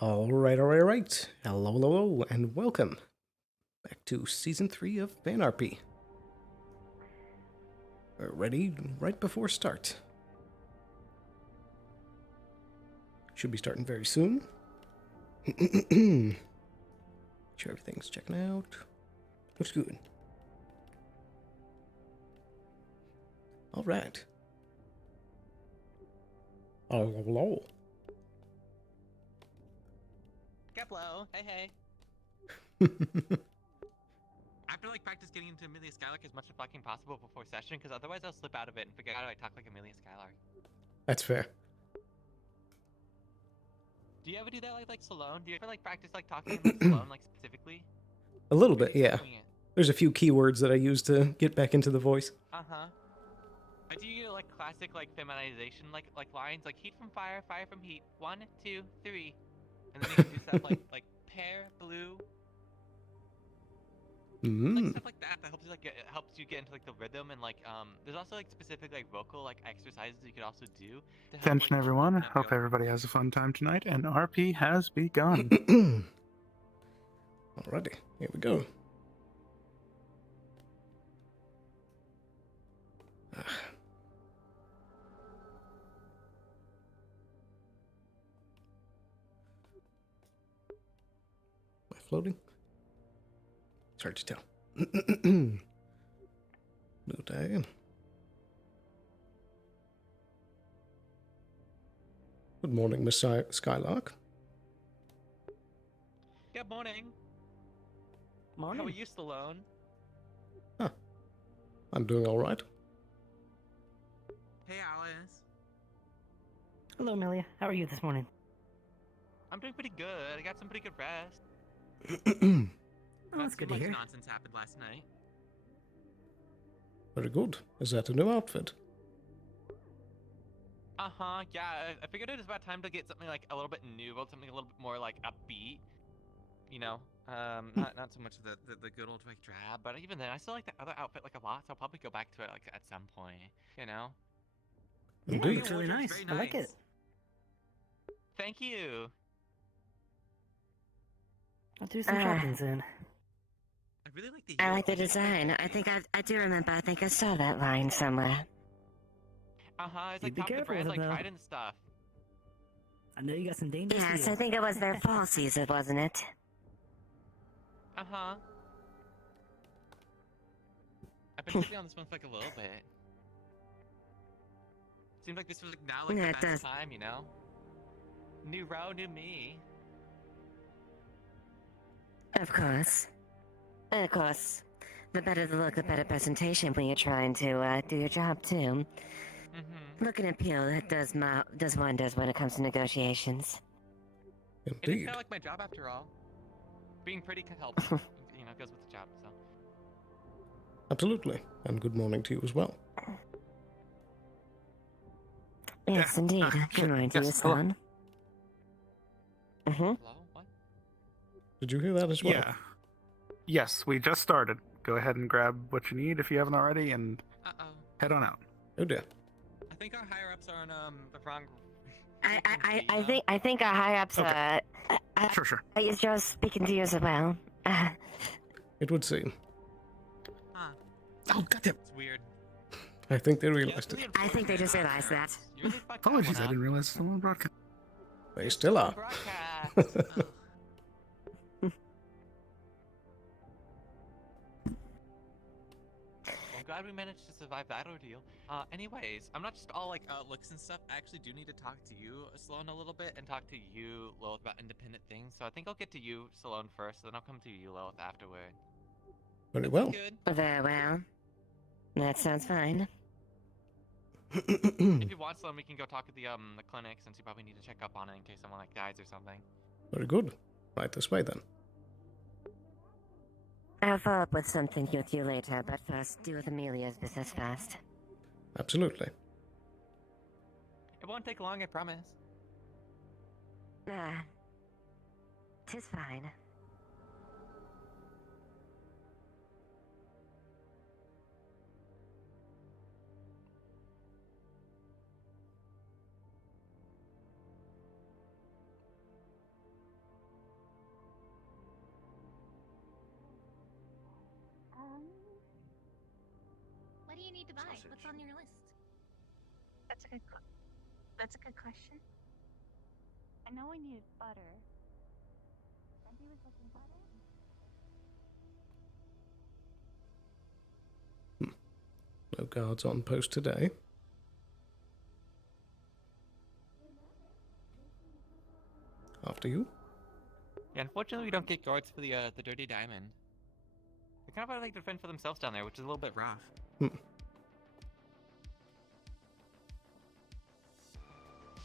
All right. Hello, and welcome back to Season 3 of Fan RP. We're ready right before start. Should be starting very soon. Sure everything's checking out. Looks good. Alright. Hello. Keplo, hey. I have to practice getting into Amelia Skylark as much as fucking possible before session, because otherwise I'll slip out of it and forget how to talk like Amelia Skylark. That's fair. Do you ever do that like Sloan? Do you ever practice talking like Sloan specifically? A little bit, yeah. There's a few keywords that I use to get back into the voice. I do you classic feminization like lines like heat from fire, fire from heat, 1, 2, 3, and then you can do stuff like pear, blue. Stuff like that helps you get into the rhythm, and there's also specific vocal exercises you could also do to help, Attention everyone, hope everybody has a fun time tonight, and RP has begun. Alrighty, here we go. Am I floating? It's hard to tell. No tag. Good morning, Miss Skylark. Good morning. Morning. How are you, Sloan? I'm doing alright. Hey, Alice. Hello, Amelia. How are you this morning? I'm doing pretty good. I got some pretty good rest. Oh, that's good to hear. Nonsense happened last night. Very good. Is that a new outfit? Yeah. I figured it was about time to get something a little bit new, something a little bit more upbeat. You know, not so much the good old drab, but even then, I still like the other outfit a lot, so I'll probably go back to it at some point. You know. Yeah, Indeed. it's really nice. I like it. Thank you. I'll do some shopping soon. I really like the. I like the design. I think I do remember. I think I saw that line somewhere. It's You be top of the careful brand, with it, though. Trident stuff. I know you got some dangerous. Yes, I think it was their fall season, wasn't it? I've been sitting on this one for a little bit. Seems like this was now Yeah, the it best does. time, you know? New row, new me. Of course. Of course. The better the look, the better presentation when you're trying to do your job too. Look and appeal, that does wonders when it comes to negotiations. It is Indeed. kind of like my job after all. Being pretty helps, goes with the job, so. Absolutely. And good morning to you as well. Yes, indeed. Good morning to you, Yes, Sloan. Hello? What? Did you hear that as well? Yeah. Yes, we just started. Go ahead and grab what you need if you haven't already, and head on out. Oh dear. I think our higher-ups are on, the wrong... I think our high-ups Okay. Sure. is just speaking to you as well. It would seem. Huh. Oh, goddamn. It's weird. I think they realized it. I think they just realized that. You really fucked that Apologies, one I up. didn't realize it's still on broadcast. They still are. Broadcast. Ugh. I'm glad we managed to survive that ordeal. Anyways, I'm not just all looks and stuff. I actually do need to talk to you, Sloan, a little bit, and talk to you, Lilith, about independent things. So I think I'll get to you, Sloan, first, then I'll come to you, Lilith, afterward. Very well. Good. Very well. That sounds fine. If you want, Sloan, we can go talk at the clinic, since you probably need to check up on it in case someone dies or something. Very good. Right this way then. I'll follow up with something with you later, but first, deal with Amelia's business first. Absolutely. It won't take long, I promise. Tis fine. you need to buy? What's on your list? That's a good question. I know we needed butter. Wendy was looking butter. No guards on post today. After you. Yeah, unfortunately, we don't get guards for the Dirty Diamond. They kind of like to fend for themselves down there, which is a little bit rough.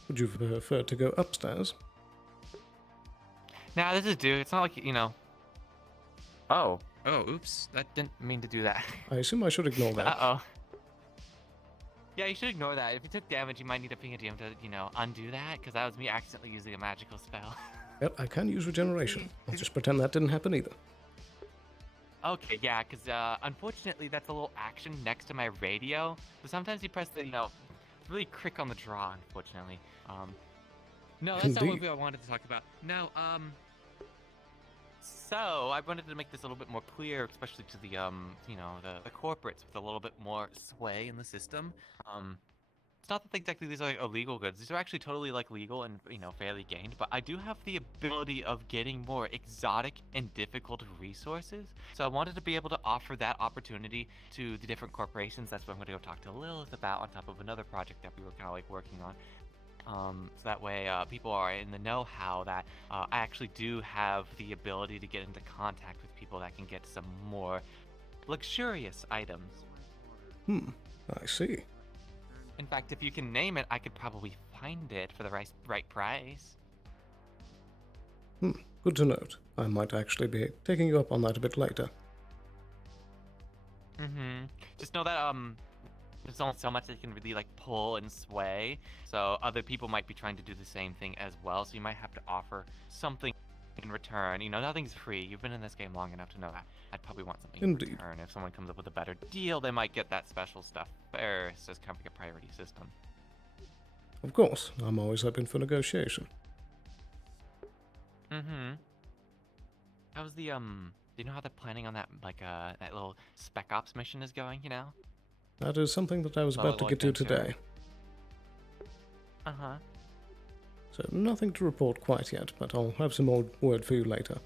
Would you prefer to go upstairs? Nah, this is due. It's not like, you know. Oh, oops. That didn't mean to do that. I assume I should ignore that. Uh-oh. Yeah, you should ignore that. If you took damage, you might need a finger DM to, you know, undo that, because that was me accidentally using a magical spell. Yep, I can use regeneration. I'll just pretend that didn't happen either. Okay, yeah, because unfortunately, that's a little action next to my radio. So sometimes you press the, you know, really quick on the draw, unfortunately. No, that's not Indeed. what I wanted to talk about. No, so I wanted to make this a little bit more clear, especially to the, you know, the corporates with a little bit more sway in the system. It's not that exactly these are like illegal goods. These are actually totally like legal and, you know, fairly gained, but I do have the ability of getting more exotic and difficult resources. So I wanted to be able to offer that opportunity to the different corporations. That's what I'm going to go talk to Lilith about on top of another project that we were kind of like working on. So that way people are in the know-how that I actually do have the ability to get into contact with people that can get some more luxurious items. I see. In fact, if you can name it, I could probably find it for the right price. Good to note. I might actually be taking you up on that a bit later. Just know that there's only so much that you can really like pull and sway. So other people might be trying to do the same thing as well. So you might have to offer something in return. You know, nothing's free. You've been in this game long enough to know that. I'd probably want something Indeed. in return. If someone comes up with a better deal, they might get that special stuff first. It's kind of like a priority system. Of course, I'm always open for negotiation. How's the do you know how they're planning on that like that little spec ops mission is going, you know? That is something that I was about to get to today. So nothing to report quite yet, but I'll have some more word for you later.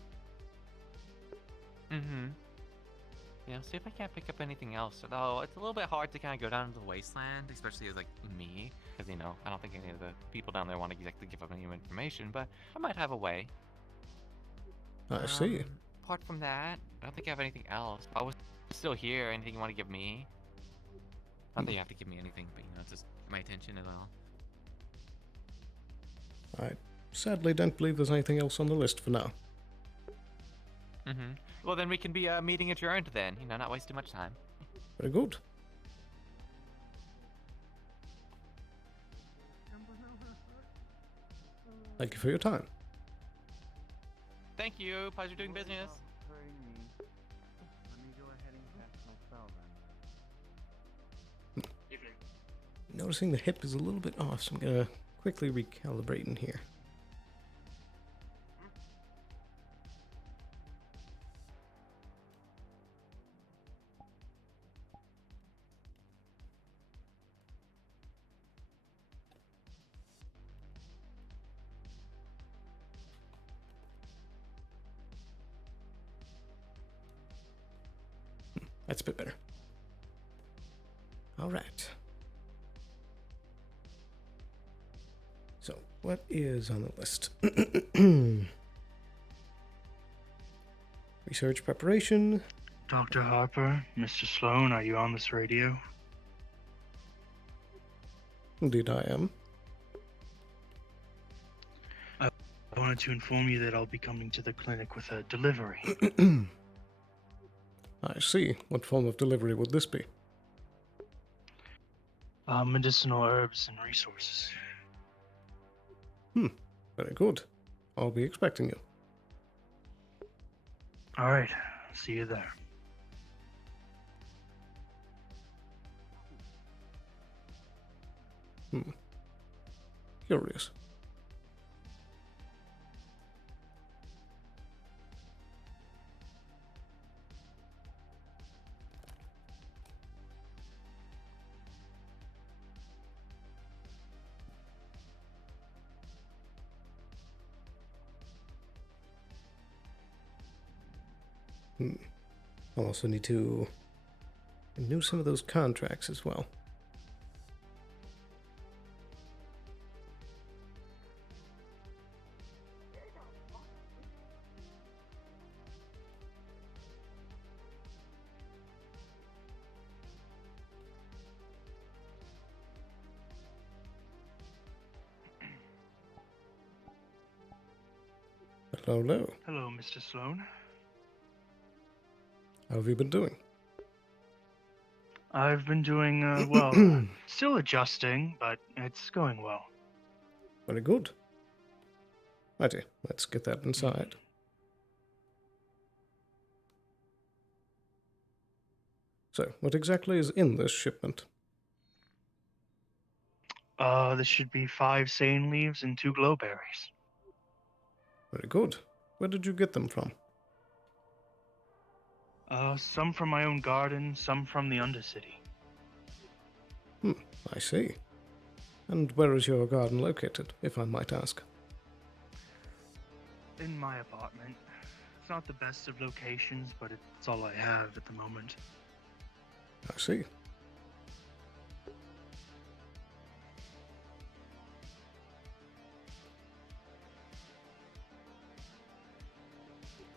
Yeah, see if I can't pick up anything else. Although it's a little bit hard to kind of go down to the wasteland, especially as like me, because you know I don't think any of the people down there want to exactly give up any information, but I might have a way. I see. Apart from that, I don't think I have anything else. I was still here. Anything you want to give me? Not that you have to give me anything, but you know, just my attention is all. I sadly don't believe there's anything else on the list for now. Well, then we can be meeting adjourned then. You know, not wasting much time. Very good. Thank you for your time. Thank you. Pleasure doing business. Noticing the hip is a little bit off, so I'm gonna quickly recalibrate in here. That's a bit better. All right. So, what is on the list? Research preparation. Dr. Harper, Mr. Sloan, are you on this radio? Indeed, I am. I wanted to inform you that I'll be coming to the clinic with a delivery. I see. What form of delivery would this be? Medicinal herbs and resources. Very good. I'll be expecting you. All right, see you there. Curious. I'll also need to renew some of those contracts as well. Hello, hello. Hello, Mr. Sloan. How have you been doing? I've been doing well. Still adjusting, but it's going well. Very good. Righty, let's get that inside. So, what exactly is in this shipment? This should be 5 sane leaves and 2 glowberries. Very good. Where did you get them from? Some from my own garden, some from the Undercity. I see. And where is your garden located, if I might ask? In my apartment. It's not the best of locations, but it's all I have at the moment. I see.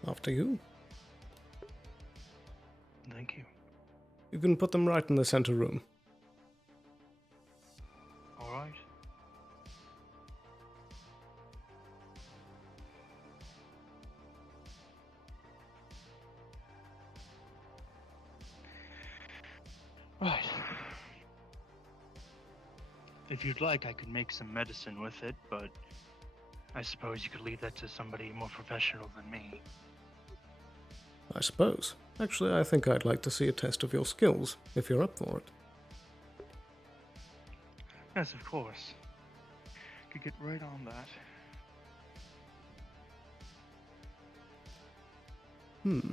After you. Thank you. You can put them right in the center room. All right. Right. If you'd like, I could make some medicine with it, but I suppose you could leave that to somebody more professional than me. I suppose. Actually, I think I'd like to see a test of your skills, if you're up for it. Yes, of course. Could get right on that. Alright.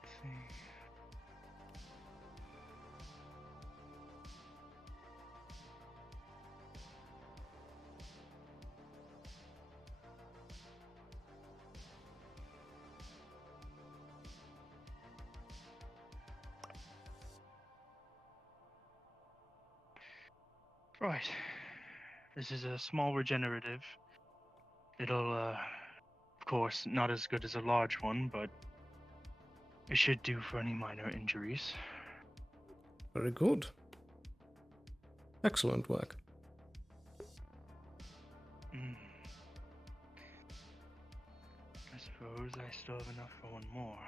Let's see. Right. This is a small regenerative. It'll, of course, not as good as a large one, but it should do for any minor injuries. Very good. Excellent work. I suppose I still have enough for one more.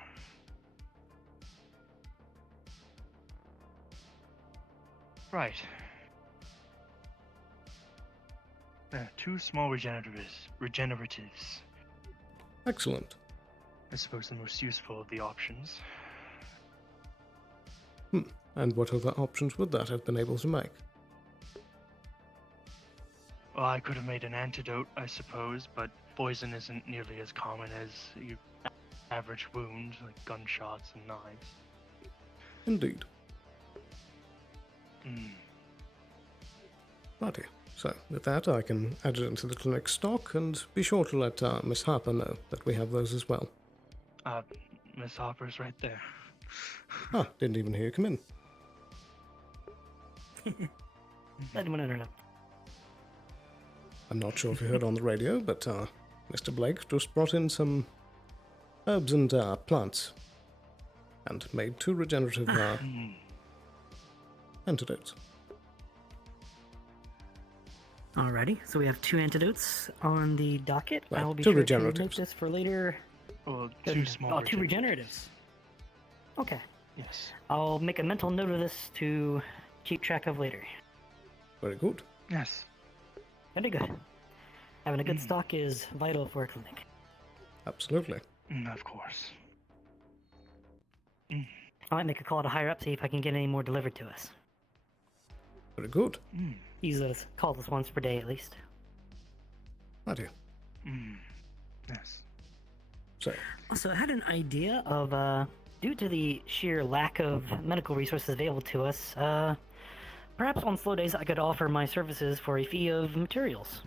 Right. 2 small regeneratives. Excellent. I suppose the most useful of the options. And what other options would that have been able to make? Well, I could have made an antidote, I suppose, but poison isn't nearly as common as your average wound, like gunshots and knives. Indeed. Hmm. Righty. So, with that, I can add it into the clinic stock, and be sure to let Miss Harper know that we have those as well. Miss Hopper's right there. Ah, didn't even hear you come in. I didn't interrupt. I'm not sure if you heard on the radio, but Mr. Blake just brought in some herbs and plants, and made 2 regenerative antidotes. Alrighty, so we have 2 antidotes on the docket. Well, I will be 2 sure to make regeneratives. this for later. Well, 2 small. 2 regeneratives. Okay. Yes. I'll make a mental note of this to keep track of later. Very good. Yes. Very good. Having a good stock is vital for a clinic. Absolutely. Of course. I might make a call to higher up, see if I can get any more delivered to us. Very good. Use those, call this once per day at least. Righty. Yes. So, Also, I had an idea of, due to the sheer lack of medical resources available to us, Perhaps on slow days I could offer my services for a fee of materials.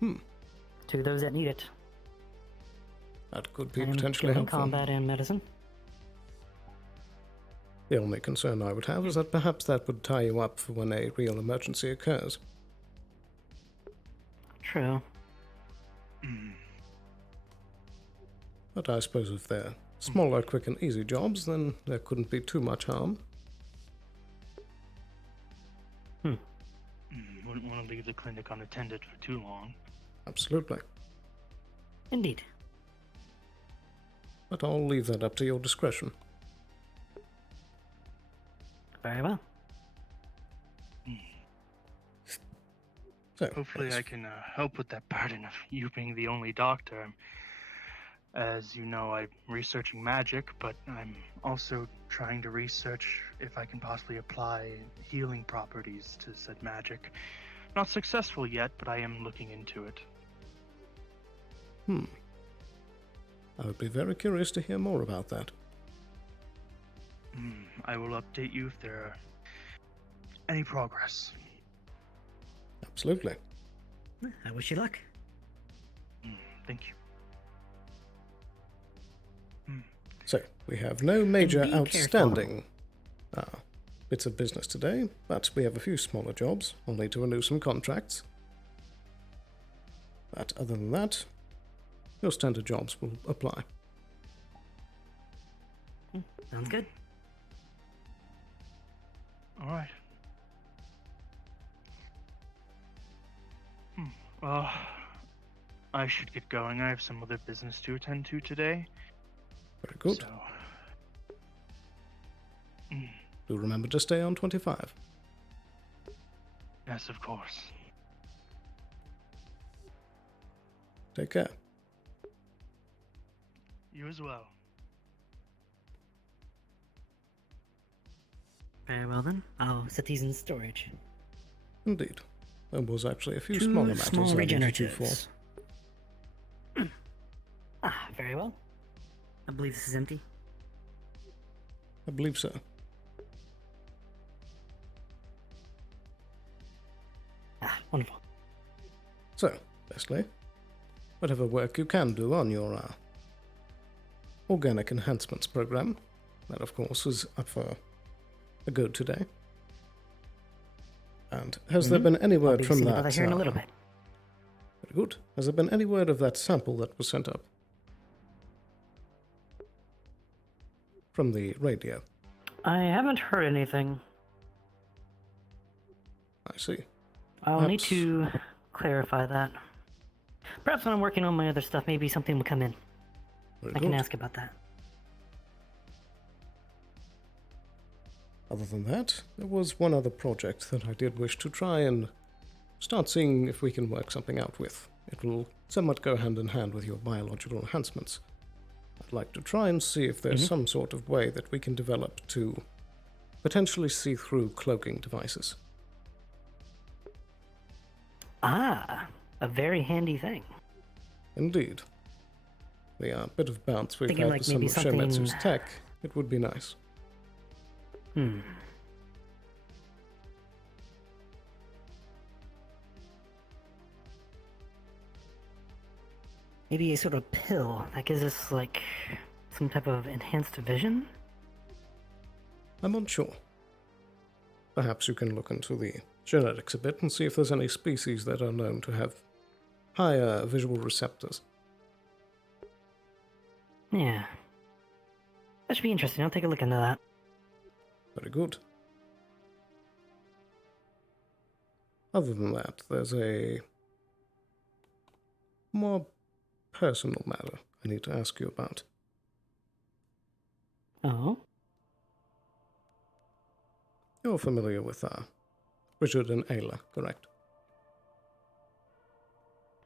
To those that need it. That could be I am potentially skilled in helpful. combat and medicine. The only concern I would have is that perhaps that would tie you up for when a real emergency occurs. True. But I suppose if they're smaller, quick and easy jobs, then there couldn't be too much harm. Wouldn't want to leave the clinic unattended for too long. Absolutely. Indeed. But I'll leave that up to your discretion. Very well. So, Hopefully yes. I can help with that burden of you being the only doctor. As you know, I'm researching magic, but I'm also trying to research if I can possibly apply healing properties to said magic. Not successful yet, but I am looking into it. I would be very curious to hear more about that. I will update you if there are any progress. Absolutely. I wish you luck. Thank you. So, we have no major And be outstanding bits of business today, but we have a few smaller jobs. I'll need to renew some contracts. But other than that, your standard jobs will apply. Sounds good. All right. Well, I should get going. I have some other business to attend to today. Very good. So, Do remember to stay on 25. yes, of course. Take care. You as well. Very well then. I'll set these in storage. Indeed. There was actually a few Two smaller matters small I needed you for. regeneratives. Very well. I believe this is empty. I believe so. Wonderful. So, Leslie, whatever work you can do on your organic enhancements program, that of course is up for a go today. And has there been any I'll word be from seeing that? about here in a little bit. Very good. Has there been any word of that sample that was sent up? From the radio. I haven't heard anything. I see. I'll need Perhaps- to clarify that. Perhaps when I'm working on my other stuff, maybe something will come in. Very I can good. ask about that. Other than that, there was one other project that I did wish to try and start seeing if we can work something out with. It will somewhat go hand in hand with your biological enhancements. I'd like to try and see if there's some sort of way that we can develop to potentially see through cloaking devices. Ah, a very handy thing. Indeed. The bit of bounce we've Thinking had like with some maybe of Shometsu's something- tech, it would be nice. Maybe a sort of pill that gives us, like, some type of enhanced vision? I'm unsure. Perhaps you can look into the genetics a bit and see if there's any species that are known to have higher visual receptors. Yeah. That should be interesting. I'll take a look into that. Very good. Other than that, there's a more personal matter I need to ask you about. Oh? You're familiar with Richard and Ayla, correct?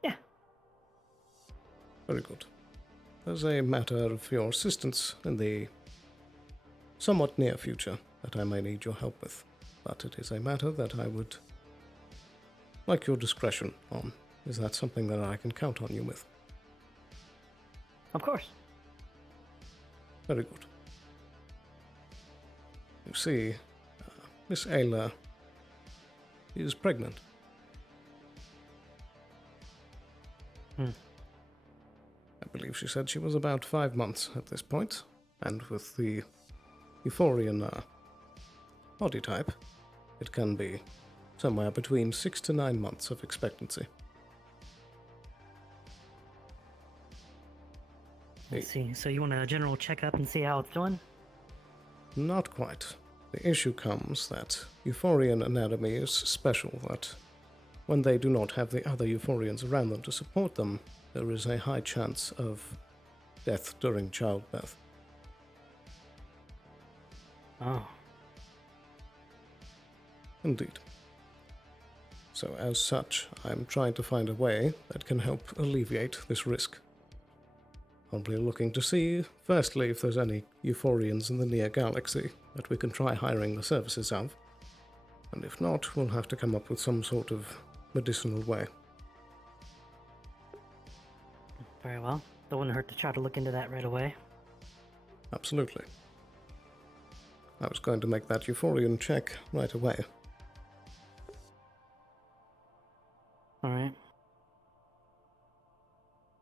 Yeah. Very good. There's a matter of your assistance in the somewhat near future that I may need your help with, but it is a matter that I would like your discretion on. Is that something that I can count on you with? Of course. Very good. You see, Miss Ayla She is pregnant. Hmm. I believe she said she was about 5 months at this point, and with the Euphorian body type, it can be somewhere between 6 to 9 months of expectancy. I see. So you want a general checkup and see how it's doing? Not quite. The issue comes that Euphorian anatomy is special, that when they do not have the other Euphorians around them to support them, there is a high chance of death during childbirth. Oh. Indeed. So as such, I'm trying to find a way that can help alleviate this risk. Probably looking to see, firstly, if there's any Euphorians in the near galaxy that we can try hiring the services of, and if not, we'll have to come up with some sort of medicinal way. Very well. It wouldn't hurt to try to look into that right away. Absolutely. I was going to make that Euphorian check right away. Alright.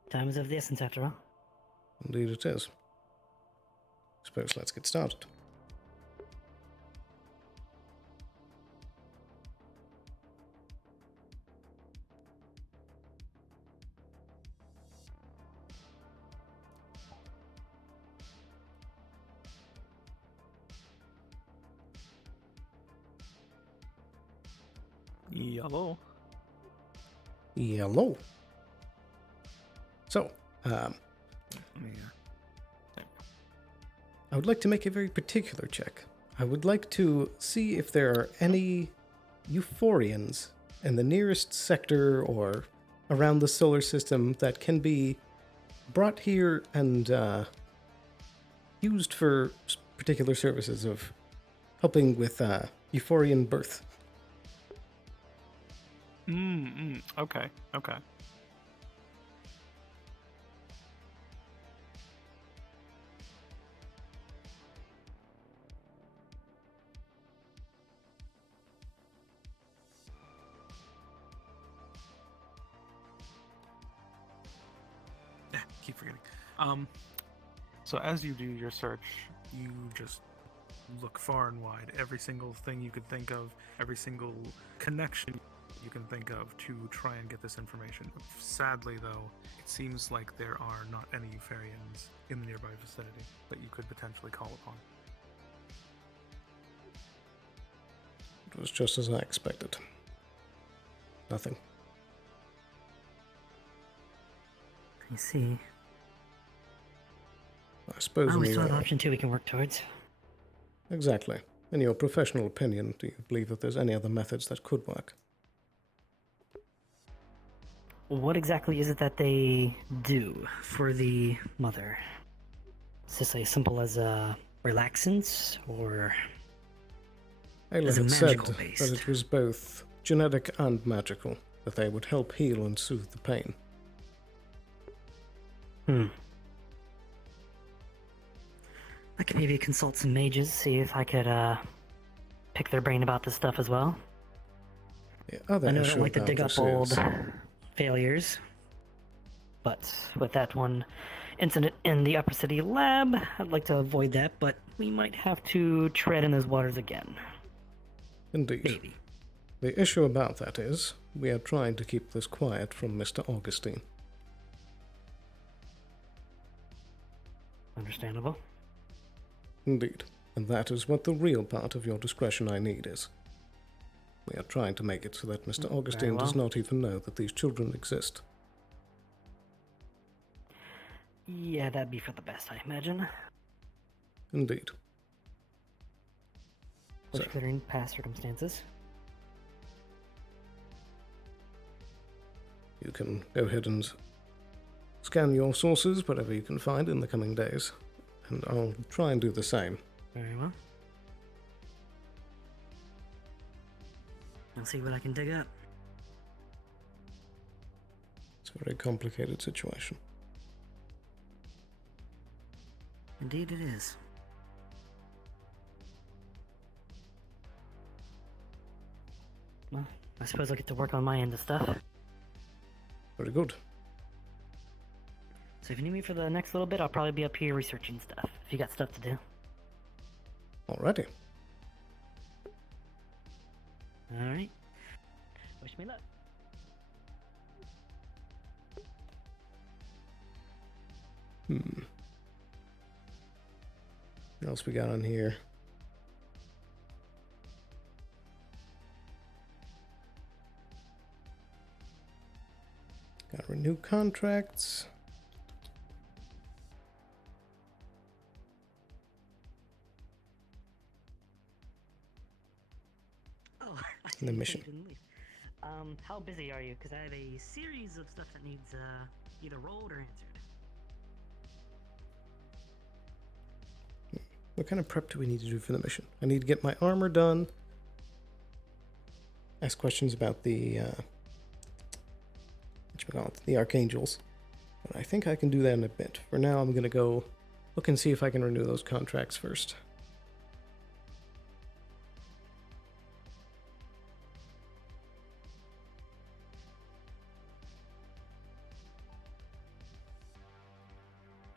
Time is of the essence, after all. Indeed it is. Suppose let's get started. Yellow. Yellow. So, Yeah. I would like to make a very particular check. I would like to see if there are any Euphorians in the nearest sector or around the solar system that can be brought here and used for particular services of helping with Euphorian birth. Okay. Keep forgetting. So as you do your search, you just look far and wide. Every single thing you could think of, every single connection you can think of to try and get this information. Sadly, though, it seems like there are not any Euphorians in the nearby vicinity that you could potentially call upon. It was just as I expected. Nothing. I see. I suppose We in still have your... option 2 we can work towards. Exactly. In your professional opinion, do you believe that there's any other methods that could work? What exactly is it that they do for the mother? Is this as simple as relaxants, or Ayla is it had said magical based? that it was both genetic and magical, that they would help heal and soothe the pain. I could maybe consult some mages, see if I could pick their brain about this stuff as well. The other I know I issue don't like to about dig up this old is, failures, but with that one incident in the Upper City lab, I'd like to avoid that, but we might have to tread in those waters again. indeed. Maybe. The issue about that is, we are trying to keep this quiet from Mr. Augustine. Understandable. Indeed. And that is what the real part of your discretion I need is. We are trying to make it so that Mr. Augustine does well. not even know that these children exist. Yeah, that'd be for the best, I imagine. Indeed. So, Considering past circumstances. you can go ahead and scan your sources, whatever you can find in the coming days, and I'll try and do the same. Very well. I'll see what I can dig up. It's a very complicated situation. Indeed it is. Well, I suppose I'll get to work on my end of stuff. Very good. So if you need me for the next little bit, I'll probably be up here researching stuff, if you got stuff to do. Alrighty. Alright. Wish me luck. What else we got on here? Got renew contracts. Oh, I The see you mission. didn't leave. How busy are you? Because I have a series of stuff that needs either rolled or answered. What kind of prep do we need to do for the mission? I need to get my armor done. Ask questions about the the archangels. But I think I can do that in a bit. For now, I'm gonna go look and see if I can renew those contracts first.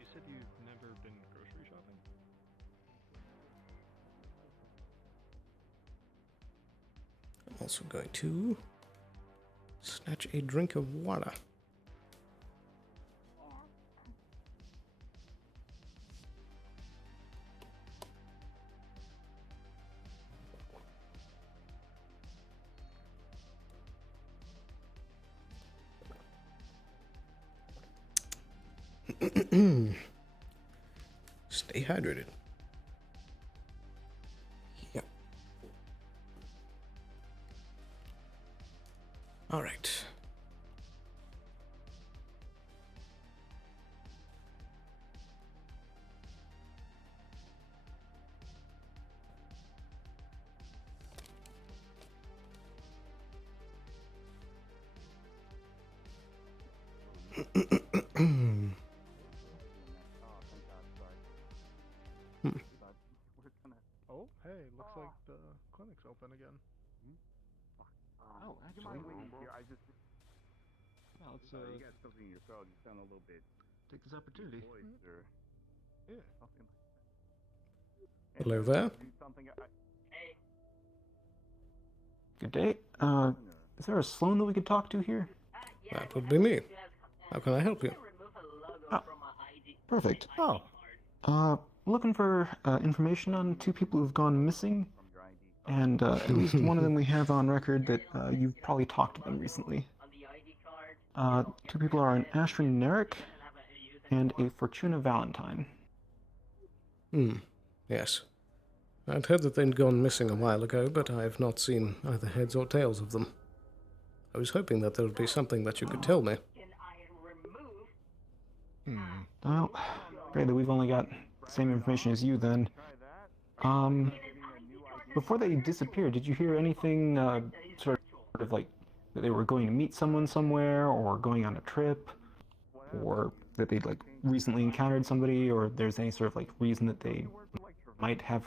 You said you've never been grocery shopping? I'm also going to snatch a drink of water. Stay hydrated. Yep. All right. Oh, hey, looks like the clinic's open again. Oh, actually, well, let's you got something in your throat. You sound a little bit take this opportunity. voiced or Yeah. something. Hello there. Do something. Good day. Is there a Sloan that we could talk to here? That would be me. How can I help you? Perfect. Looking for information on two people who've gone missing, and at least one of them we have on record that you've probably talked to them recently. Two people are an Ashrin Nerrick and a Fortuna Valentine. Yes. I'd heard that they'd gone missing a while ago, but I've not seen either heads or tails of them. I was hoping that there would be something that you could tell me. Well, great that we've only got the same information as you then. Before they disappeared, did you hear anything sort of like that they were going to meet someone somewhere, or going on a trip, or that they'd like recently encountered somebody, or there's any sort of like reason that they might have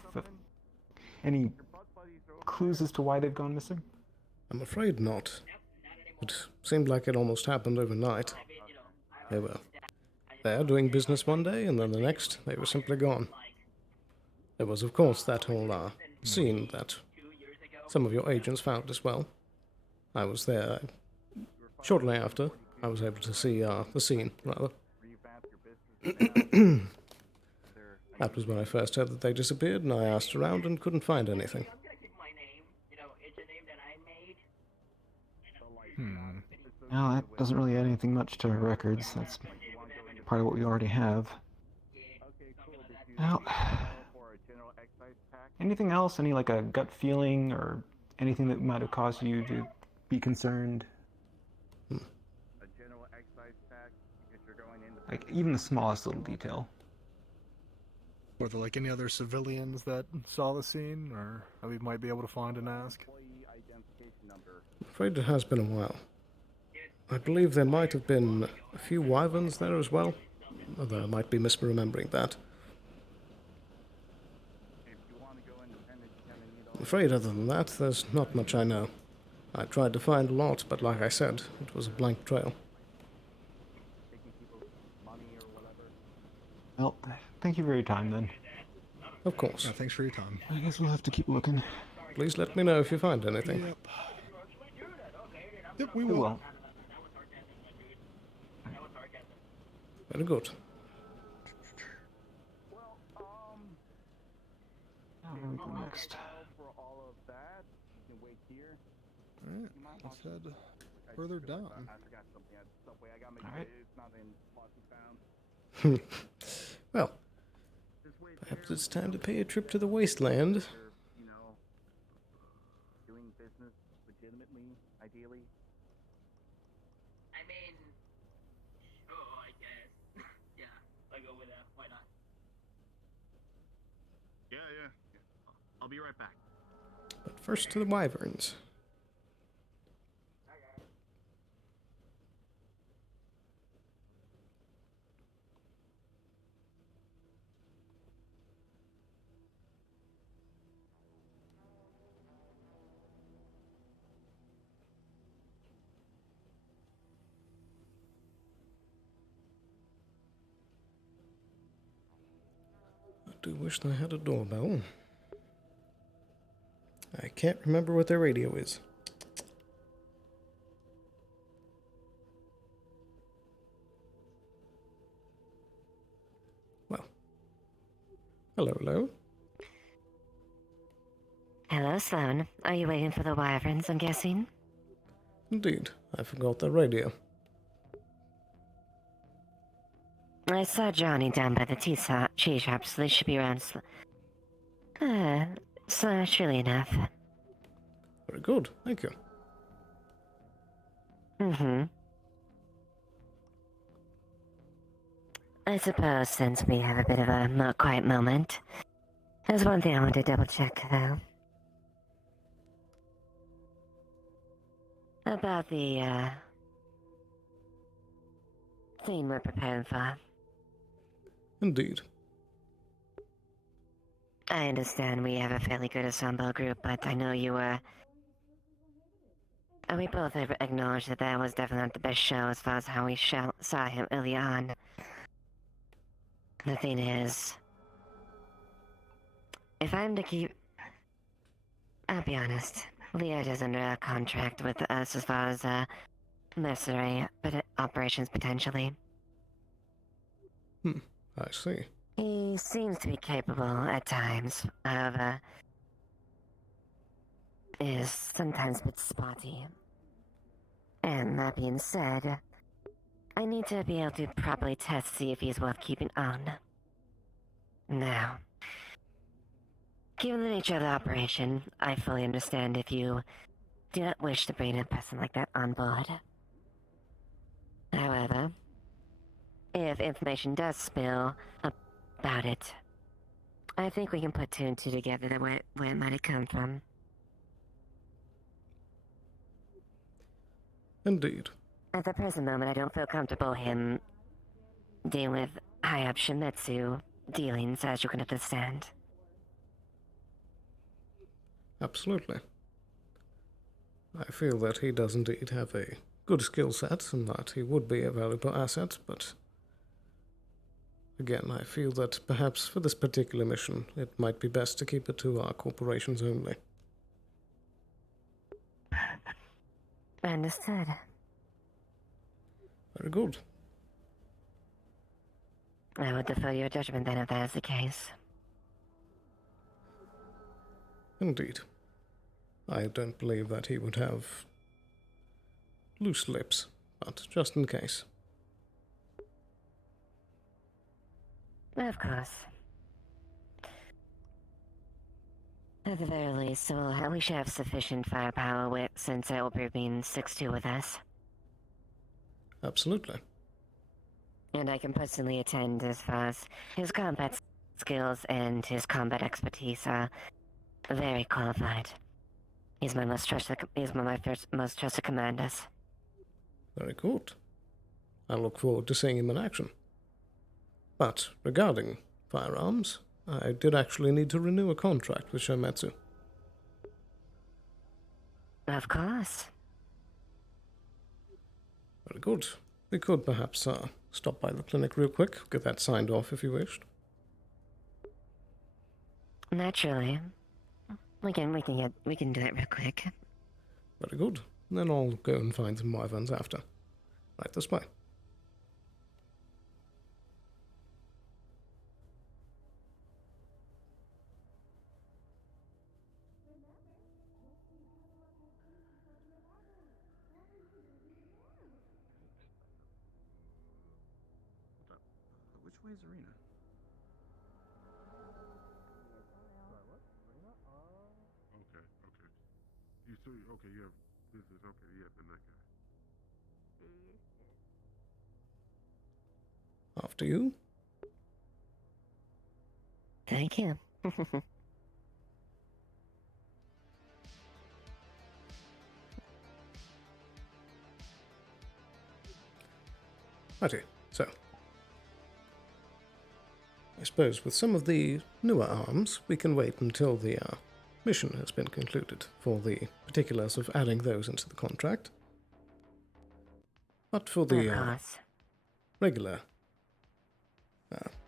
any clues as to why they've gone missing? I'm afraid not. It seemed like it almost happened overnight. They were there doing business one day, and then the next, they were simply gone. There was, of course, that whole scene that some of your agents found as well. I was there shortly after. I was able to see the scene, rather. That was when I first heard that they disappeared, and I asked around and couldn't find anything. Well, that doesn't really add anything much to our records. That's part of what we already have. Well, anything else? Any like a gut feeling or anything that might have caused you to be concerned? Like even the smallest little detail. Were there like any other civilians that saw the scene, or that we might be able to find and ask? I'm afraid it has been a while. I believe there might have been a few wyverns there as well, although I might be misremembering that. I'm afraid other than that, there's not much I know. I tried to find a lot, but like I said, it was a blank trail. Well, thank you for your time then. Of course. Thanks for your time. I guess we'll have to keep looking. Please let me know if you find anything. Yep. Yep, we We will. will. Very good. Where we go next? Alright, let's head further down. Alright. Well, perhaps it's time to pay a trip to the wasteland. Doing business legitimately, ideally. I mean, sure, I guess. Yeah, I'll go with that. Why not? Yeah. I'll be right back. But first to the wyverns. I do wish they had a doorbell. I can't remember what their radio is. Well. Hello. Hello, Sloan. Are you waiting for the wyverns, I'm guessing? Indeed, I forgot their radio. I saw Johnny down by the cheese shop, so they should be around. Surely enough. Very good, thank you. I suppose since we have a bit of a not quiet moment, there's one thing I want to double check, though. About the, scene we're preparing for. Indeed. I understand we have a fairly good ensemble group, but I know you were... we both acknowledge that that was definitely not the best show as far as how we saw him early on. The thing is... if I'm to keep... I'll be honest. Leah is under a contract with us as far as, mercenary operations, potentially. I see. He seems to be capable at times, however, is sometimes a bit spotty. And that being said, I need to be able to properly test to see if he's worth keeping on. Now, given the nature of the operation, I fully understand if you do not wish to bring a person like that on board. However, if information does spill about it, I think we can put two and two together that where it might have come from. Indeed. At the present moment, I don't feel comfortable him dealing with high-up Shimetsu dealings, as you can understand. Absolutely. I feel that he does indeed have a good skill set and that he would be a valuable asset, but again, I feel that perhaps for this particular mission, it might be best to keep it to our corporations only. Understood. Very good. I would defer your judgment then if that is the case. Indeed. I don't believe that he would have loose lips, but just in case. Of course. At the very least, we should have sufficient firepower since it will be being 6-2 with us. Absolutely. And I can personally attend as far as his combat skills and his combat expertise are very qualified. He's my most trusted commanders. Very good. I look forward to seeing him in action. But regarding firearms, I did actually need to renew a contract with Shimetsu. Of course. Very good. We could perhaps stop by the clinic real quick, get that signed off if you wished. Naturally. We can do that real quick. Very good. Then I'll go and find some wyverns after. Right this way. Which way is Arena? Okay, okay. Okay, you have business. Okay, yeah, then that guy. After you. Thank you. Righty, so. I suppose with some of the newer arms, we can wait until the mission has been concluded for the particulars of adding those into the contract. But for the regular,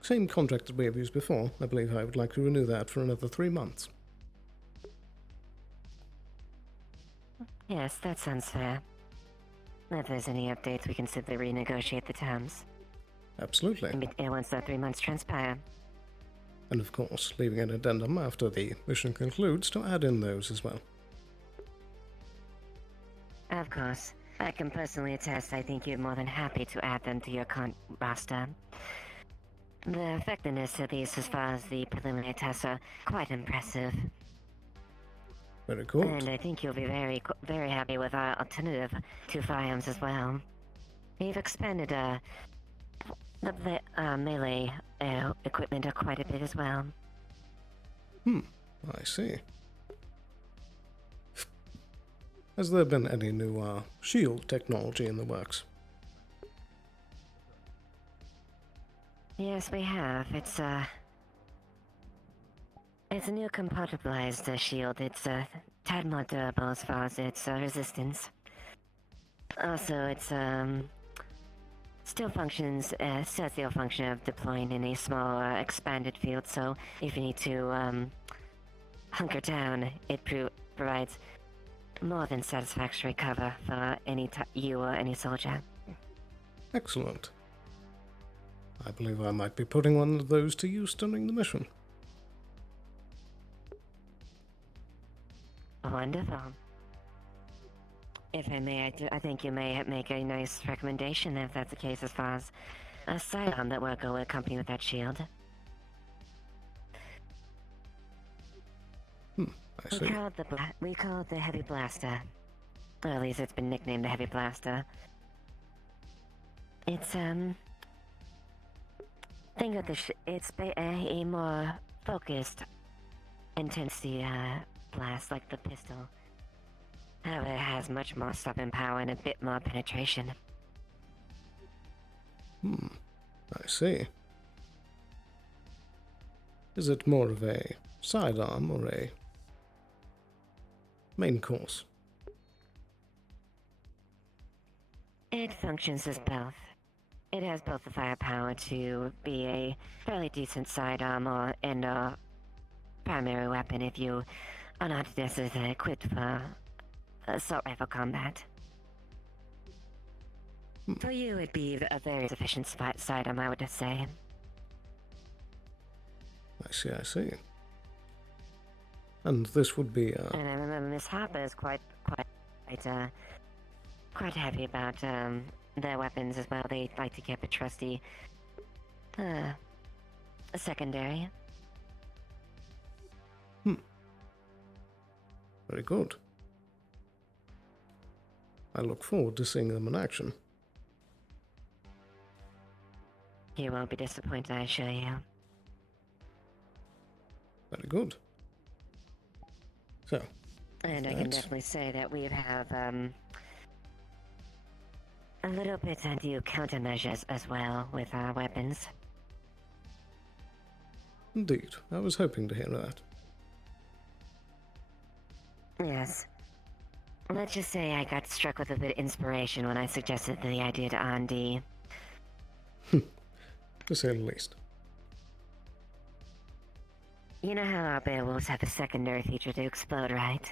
same contract that we have used before, I believe I would like to renew that for another 3 months. Yes, that sounds fair. If there's any updates, we can simply renegotiate the terms. Absolutely. And once that 3 months transpire. And of course, leaving an addendum after the mission concludes to add in those as well. Of course. I can personally attest I think you're more than happy to add them to your roster. The effectiveness of these as far as the preliminary tests are quite impressive. Very good. And I think you'll be very happy with our alternative to firearms as well. We've expanded the melee equipment quite a bit as well. I see. Has there been any new shield technology in the works? Yes, we have. It's a new compartmentalized shield. It's a tad more durable as far as its resistance. Also, it's still has the function of deploying in a small expanded field. So if you need to hunker down, it provides more than satisfactory cover for you or any soldier. Excellent. I believe I might be putting one of those to use during the mission. Wonderful. If I may, I think you may make a nice recommendation if that's the case as far as a sidearm that will go accompany with that shield. I see. We call it the Heavy Blaster. Or at least it's been nicknamed the Heavy Blaster. It's think of it's a more focused intensity blast like the pistol. However, it has much more stopping power and a bit more penetration. I see. Is it more of a sidearm or a main course? It functions as both. It has both the firepower to be a fairly decent sidearm and a primary weapon if you are not necessarily equipped for assault rifle combat. For you, it'd be a very sufficient sidearm, I would say. I see. And this would be And I remember Miss Harper is quite happy about their weapons as well. They like to keep a trusty a secondary. Very good. I look forward to seeing them in action. You won't be disappointed, I assure you. Very good. So. And I can definitely say that we have a little bit undue countermeasures as well with our weapons. Indeed, I was hoping to hear that. Yes. Let's just say I got struck with a bit of inspiration when I suggested the idea to Andy. To say the least. You know how our beowulfs have a secondary feature to explode, right?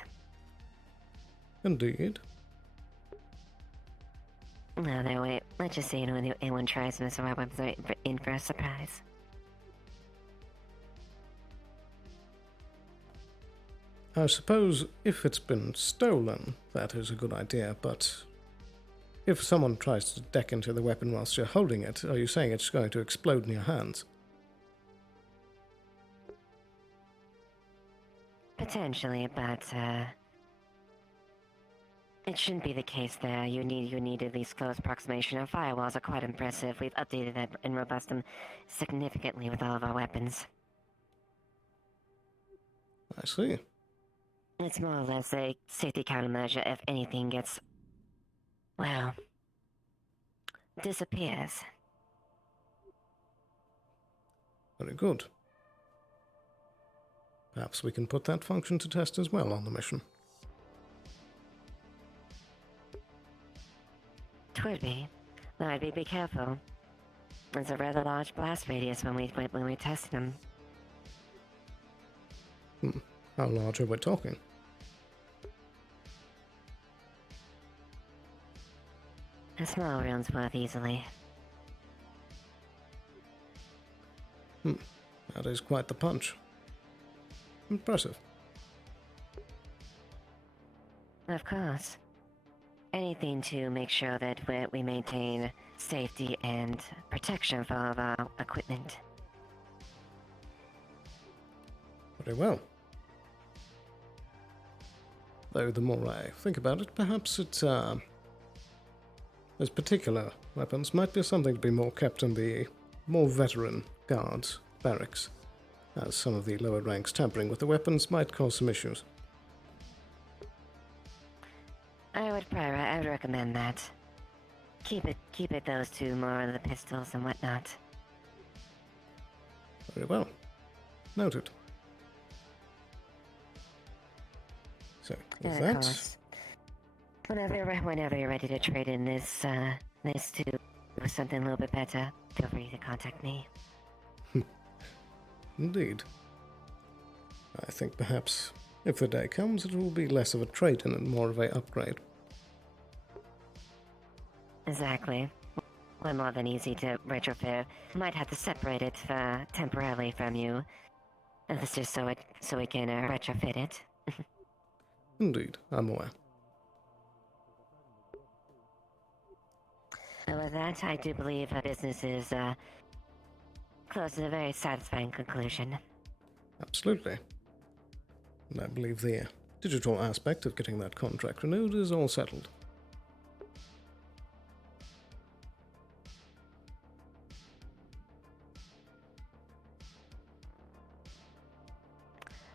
Indeed. No, no, wait. Let's just say when anyone tries to mess around with us, we're in for a surprise. I suppose if it's been stolen, that is a good idea, but if someone tries to deck into the weapon whilst you're holding it, are you saying it's going to explode in your hands? Potentially, but it shouldn't be the case there. You need at least close approximation. Our firewalls are quite impressive. We've updated that and robust them significantly with all of our weapons. I see. It's more or less a safety countermeasure if anything gets, well, disappears. Very good. Perhaps we can put that function to test as well on the mission. Twould be. Though I'd be careful. There's a rather large blast radius when we test them. How large are we talking? A small round's worth easily. That is quite the punch. Impressive. Of course. Anything to make sure that we maintain safety and protection for all of our equipment. Very well. Though the more I think about it, perhaps it's, those particular weapons might be something to be more kept in the more veteran guards' barracks, as some of the lower ranks tampering with the weapons might cause some issues. I would recommend that. Keep it those two, more of the pistols and whatnot. Very well. Noted. So, with Of that, course. Whenever you're ready to trade in this to something a little bit better, feel free to contact me. indeed. I think perhaps if the day comes, it will be less of a trade-in and more of a upgrade. Exactly. We're more than easy to retrofit. Might have to separate it temporarily from you. That's just so we can retrofit it. Indeed, I'm aware. And with that, I do believe our business is close to a very satisfying conclusion. Absolutely. And I believe the digital aspect of getting that contract renewed is all settled.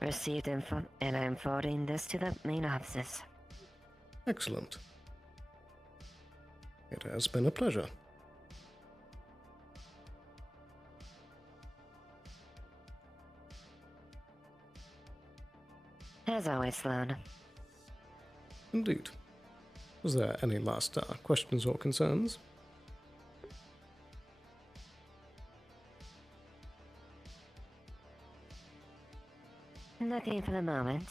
Received info, and I'm forwarding this to the main offices. Excellent. It has been a pleasure. As always, Sloan. Indeed. Was there any last questions or concerns? Nothing for the moment.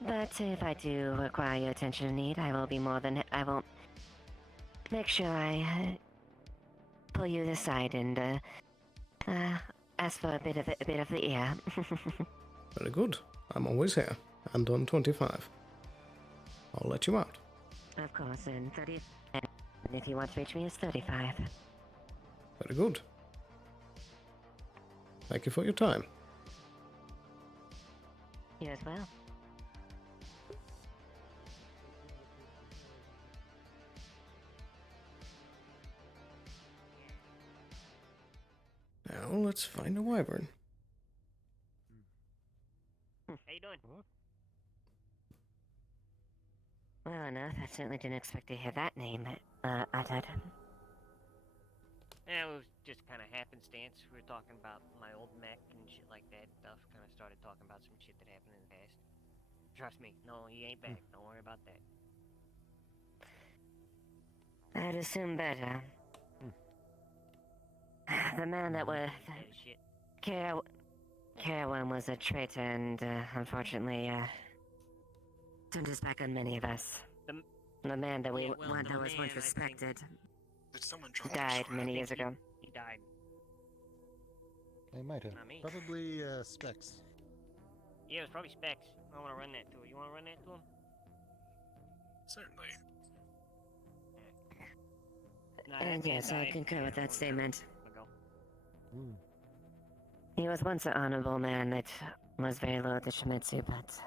But if I do require your attention or need, I will make sure I pull you aside and ask for a bit of the ear. Very good. I'm always here, and on 25. I'll let you out. Of course, and 30. And if you want to reach me, it's 35. Very good. Thank you for your time. You as well. Now let's find a wyvern. How you doing? Well enough, I certainly didn't expect to hear that name uttered. Yeah, it was just kind of happenstance. We were talking about my old mech and shit like that stuff. Kind of started talking about some shit that happened in the past. Trust me, no, he ain't back. Don't worry about that. I'd assume better. The man that was... Carawan was a traitor and, unfortunately, turned his back on many of us. The man that was once respected Did someone drop died the many years ago. He died. They might have. Not me. Probably Specs. Yeah, it was probably Specs. I want to run that to him. You want to run that to him? Certainly. And yes, I concur with that statement. Hmm. He was once an honorable man that was very loyal to Shimizu, but...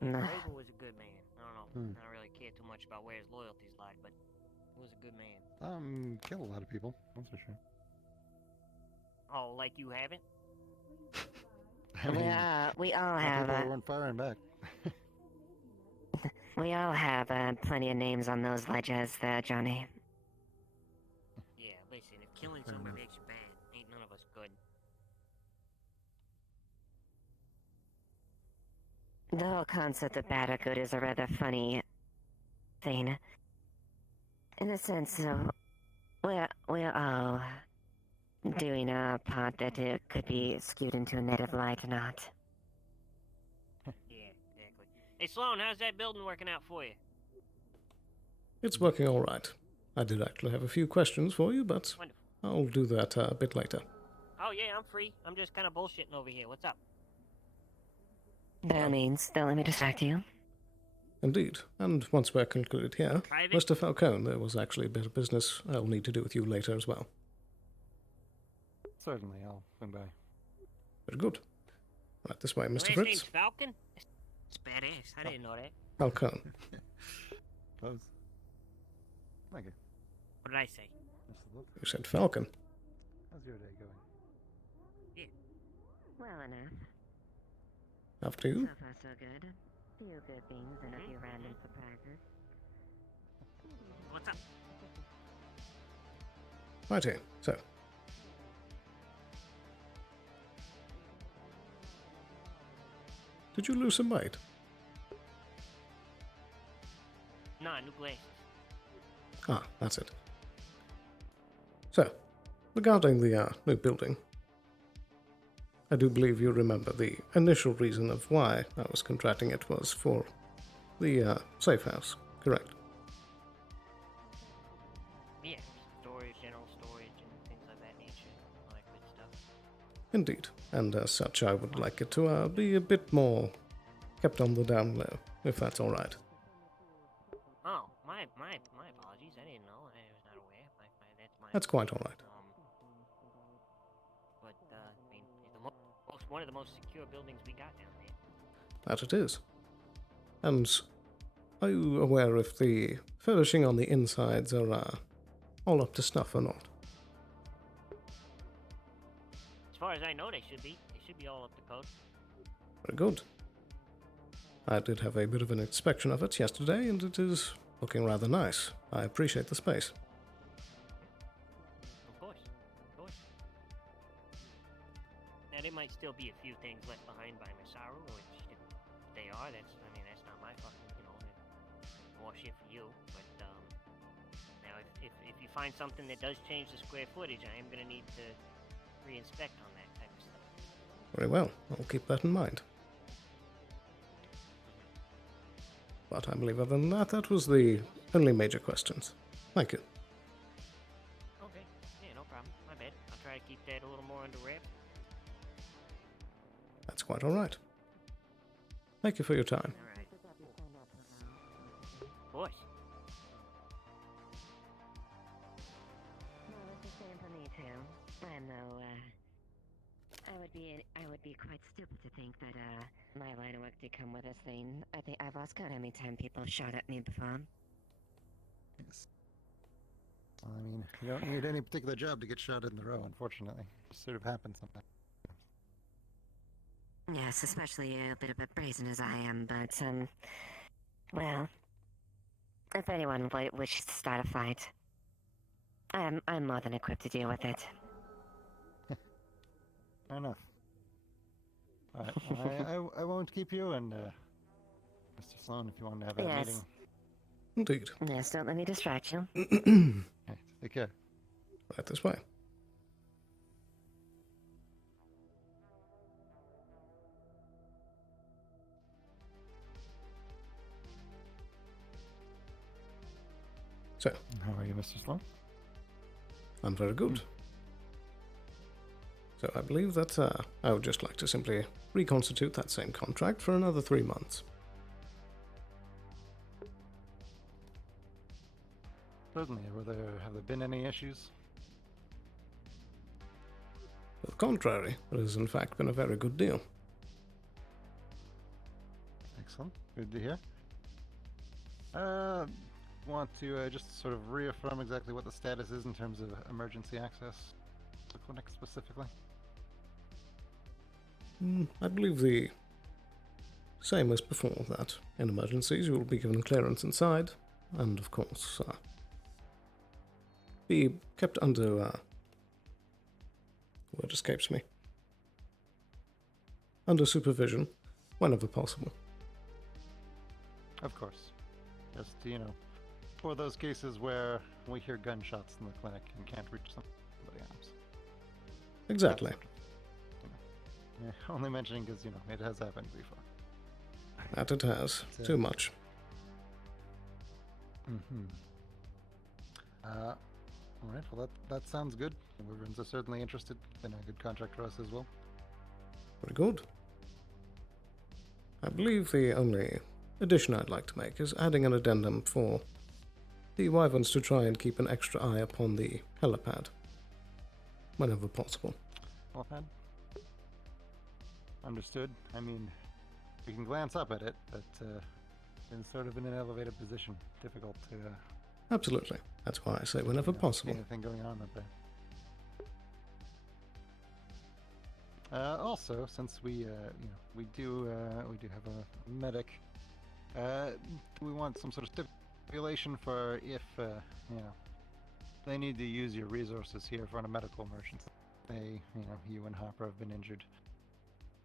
Nah. Robo was a good man. I don't know. Hmm. I don't really care too much about where his loyalties lied, but he was a good man. Killed a lot of people, that's for sure. Oh, like you haven't? I mean, we all some have... people weren't firing back. we all have plenty of names on those ledgers there, Johnny. Yeah, listen, if killing someone makes you bad, ain't none of us good. The whole concept of bad or good is a rather funny thing. In a sense, we're all doing our part that it could be skewed into a negative light or not. Yeah, exactly. Hey, Sloan, how's that building working out for you? It's working all right. I did actually have a few questions for you, but Wonderful. I'll do that a bit later. Oh, yeah, I'm free. I'm just kind of bullshitting over here. What's up? By all means, don't let me distract you. Indeed. And once we're concluded here, Private? Mr. Falcone, there was actually a bit of business I'll need to do with you later as well. Certainly, I'll swing by. Very good. Right this way, Mr. His name's Fritz. Falcon? It's badass. I didn't know that. Falcone. Close. Thank you. What did I say? You said Falcon. How's your day going? Well enough. After you. So far so good. Few good things and a few random surprises. What's up? Righty, so. Did you lose some weight? Nah, new glasses. Ah, that's it. So, regarding the new building, I do believe you remember the initial reason of why I was contracting it was for the safe house, correct? Yeah, storage, general storage, and things like that nature. All that good stuff. Indeed, and as such I would like it to be a bit more kept on the down low, if that's alright. Oh, my apologies. I didn't know. I was not aware. That's quite alright. But, I mean, it's one of the most secure buildings we got down there. That it is. And are you aware if the furnishing on the insides are all up to snuff or not? As far as I know, they should be. They should be all up to code. Very good. I did have a bit of an inspection of it yesterday, and it is looking rather nice. I appreciate the space. Of course. Now, there might still be a few things left behind by Masaru, which if they are, that's not my fucking, more shit for you. But, now, if you find something that does change the square footage, I am going to need to re-inspect on that type of stuff. Very well, I'll keep that in mind. But I believe other than that, that was the only major questions. Thank you. Okay, yeah, no problem. My bad. I'll try to keep that a little more under wraps. That's quite alright. Thank you for your time. Alright. Of course. No, it's the same for me too. I know, I would be quite stupid to think that, my line of work did come with this thing. I think I've lost count how many times people have shot at me before. Yes. Well, I mean, you don't need any particular job to get shot in the row, unfortunately. It sort of happens sometimes. Yes, especially a bit of a brazen as I am, but, well, if anyone wishes to start a fight, I'm more than equipped to deal with it. Fair enough. Alright, well, I won't keep you, and, Mr. Sloan, if you want to have that Yes. meeting. Indeed. Yes, don't let me distract you. Okay, take care. Right this way. So, How are you, Mr. Sloan? I'm very good. So I believe that I would just like to simply reconstitute that same contract for another 3 months. Certainly. Have there been any issues? To the contrary, it has in fact been a very good deal. Excellent. Good to hear. Want to just sort of reaffirm exactly what the status is in terms of emergency access to the clinic specifically? I believe the same as before, that in emergencies you will be given clearance inside, and of course, be kept under, word escapes me, under supervision whenever possible. Of course. Just, for those cases where we hear gunshots in the clinic and can't reach somebody else. Exactly. Yeah, only mentioning because, it has happened before. That it has. Too much. Mm-hmm. Alright, well that sounds good. Wyverns are certainly interested. Been a good contract for us as well. Very good. I believe the only addition I'd like to make is adding an addendum for the Wyverns to try and keep an extra eye upon the helipad whenever possible. Helipad? Understood. I mean, we can glance up at it, but it's sort of in an elevated position. Difficult to... Absolutely. That's why I say whenever possible. Anything going on up there. Also, since we do have a medic, we want some sort of stipulation for if they need to use your resources here for a medical emergency. They, you and Hopper have been injured,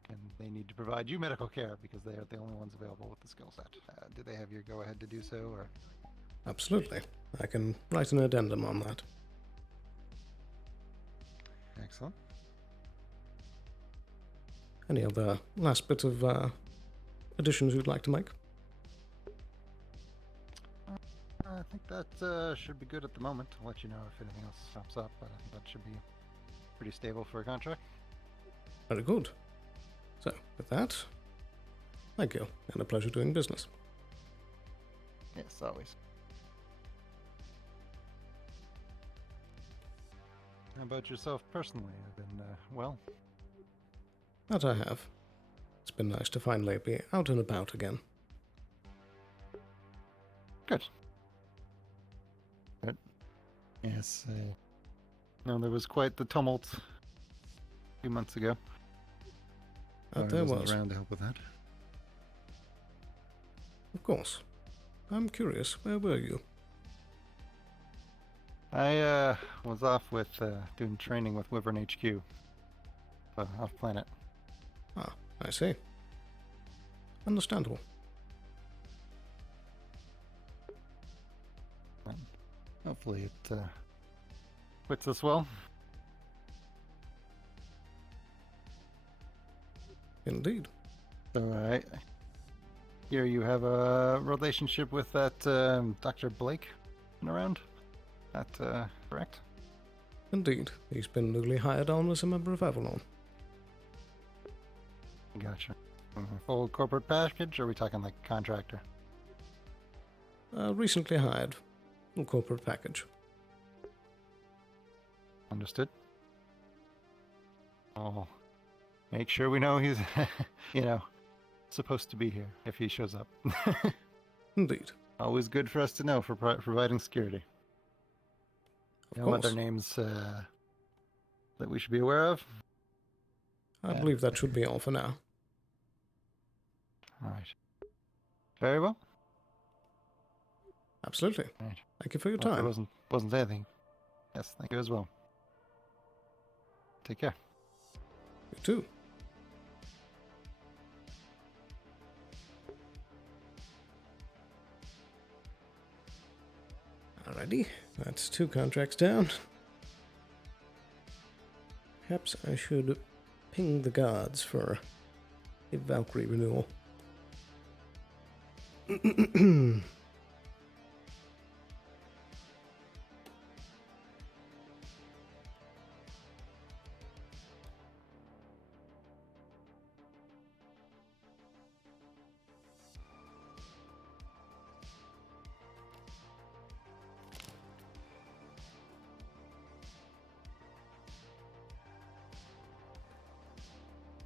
and they need to provide you medical care because they are the only ones available with the skill set. Do they have your go-ahead to do so, or? Absolutely. I can write an addendum on that. Excellent. Any other last bit of additions you'd like to make? I think that should be good at the moment. I'll let you know if anything else pops up, but I think that should be pretty stable for a contract. Very good. So, with that, thank you, and a pleasure doing business. Yes, always. How about yourself personally? I've been, well? That I have. It's been nice to finally be out and about again. Good. Good. Yes, no, there was quite the tumult a few months ago. There was. Around to help with that. Of course. I'm curious, where were you? I was off with doing training with Wyvern HQ, off planet. Ah, I see. Understandable. Hopefully it quits us well. Indeed. So I hear you have a relationship with that Dr. Blake around. That correct? Indeed. He's been newly hired on as a member of Avalon. Gotcha. Full corporate package, or are we talking like contractor? Recently hired. Full corporate package. Understood. Oh, make sure we know he's, supposed to be here if he shows up. Indeed. Always good for us to know for providing security. Of What course. other names that we should be aware of? I believe that should be all for now. All right. Very well. Absolutely. Right. Thank you for your Well, time. there wasn't anything. Yes, thank you as well. Take care. You too. Alrighty, that's 2 contracts down. Perhaps I should ping the gods for a Valkyrie renewal.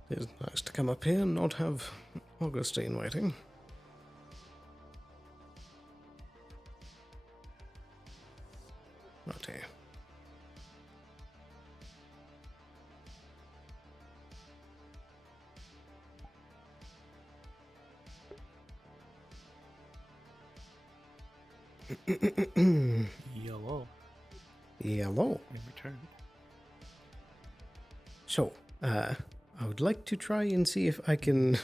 It's nice to come up here and not have Augustine waiting. Not here. Yellow. Yellow. In return. So, I would like to try and see if I can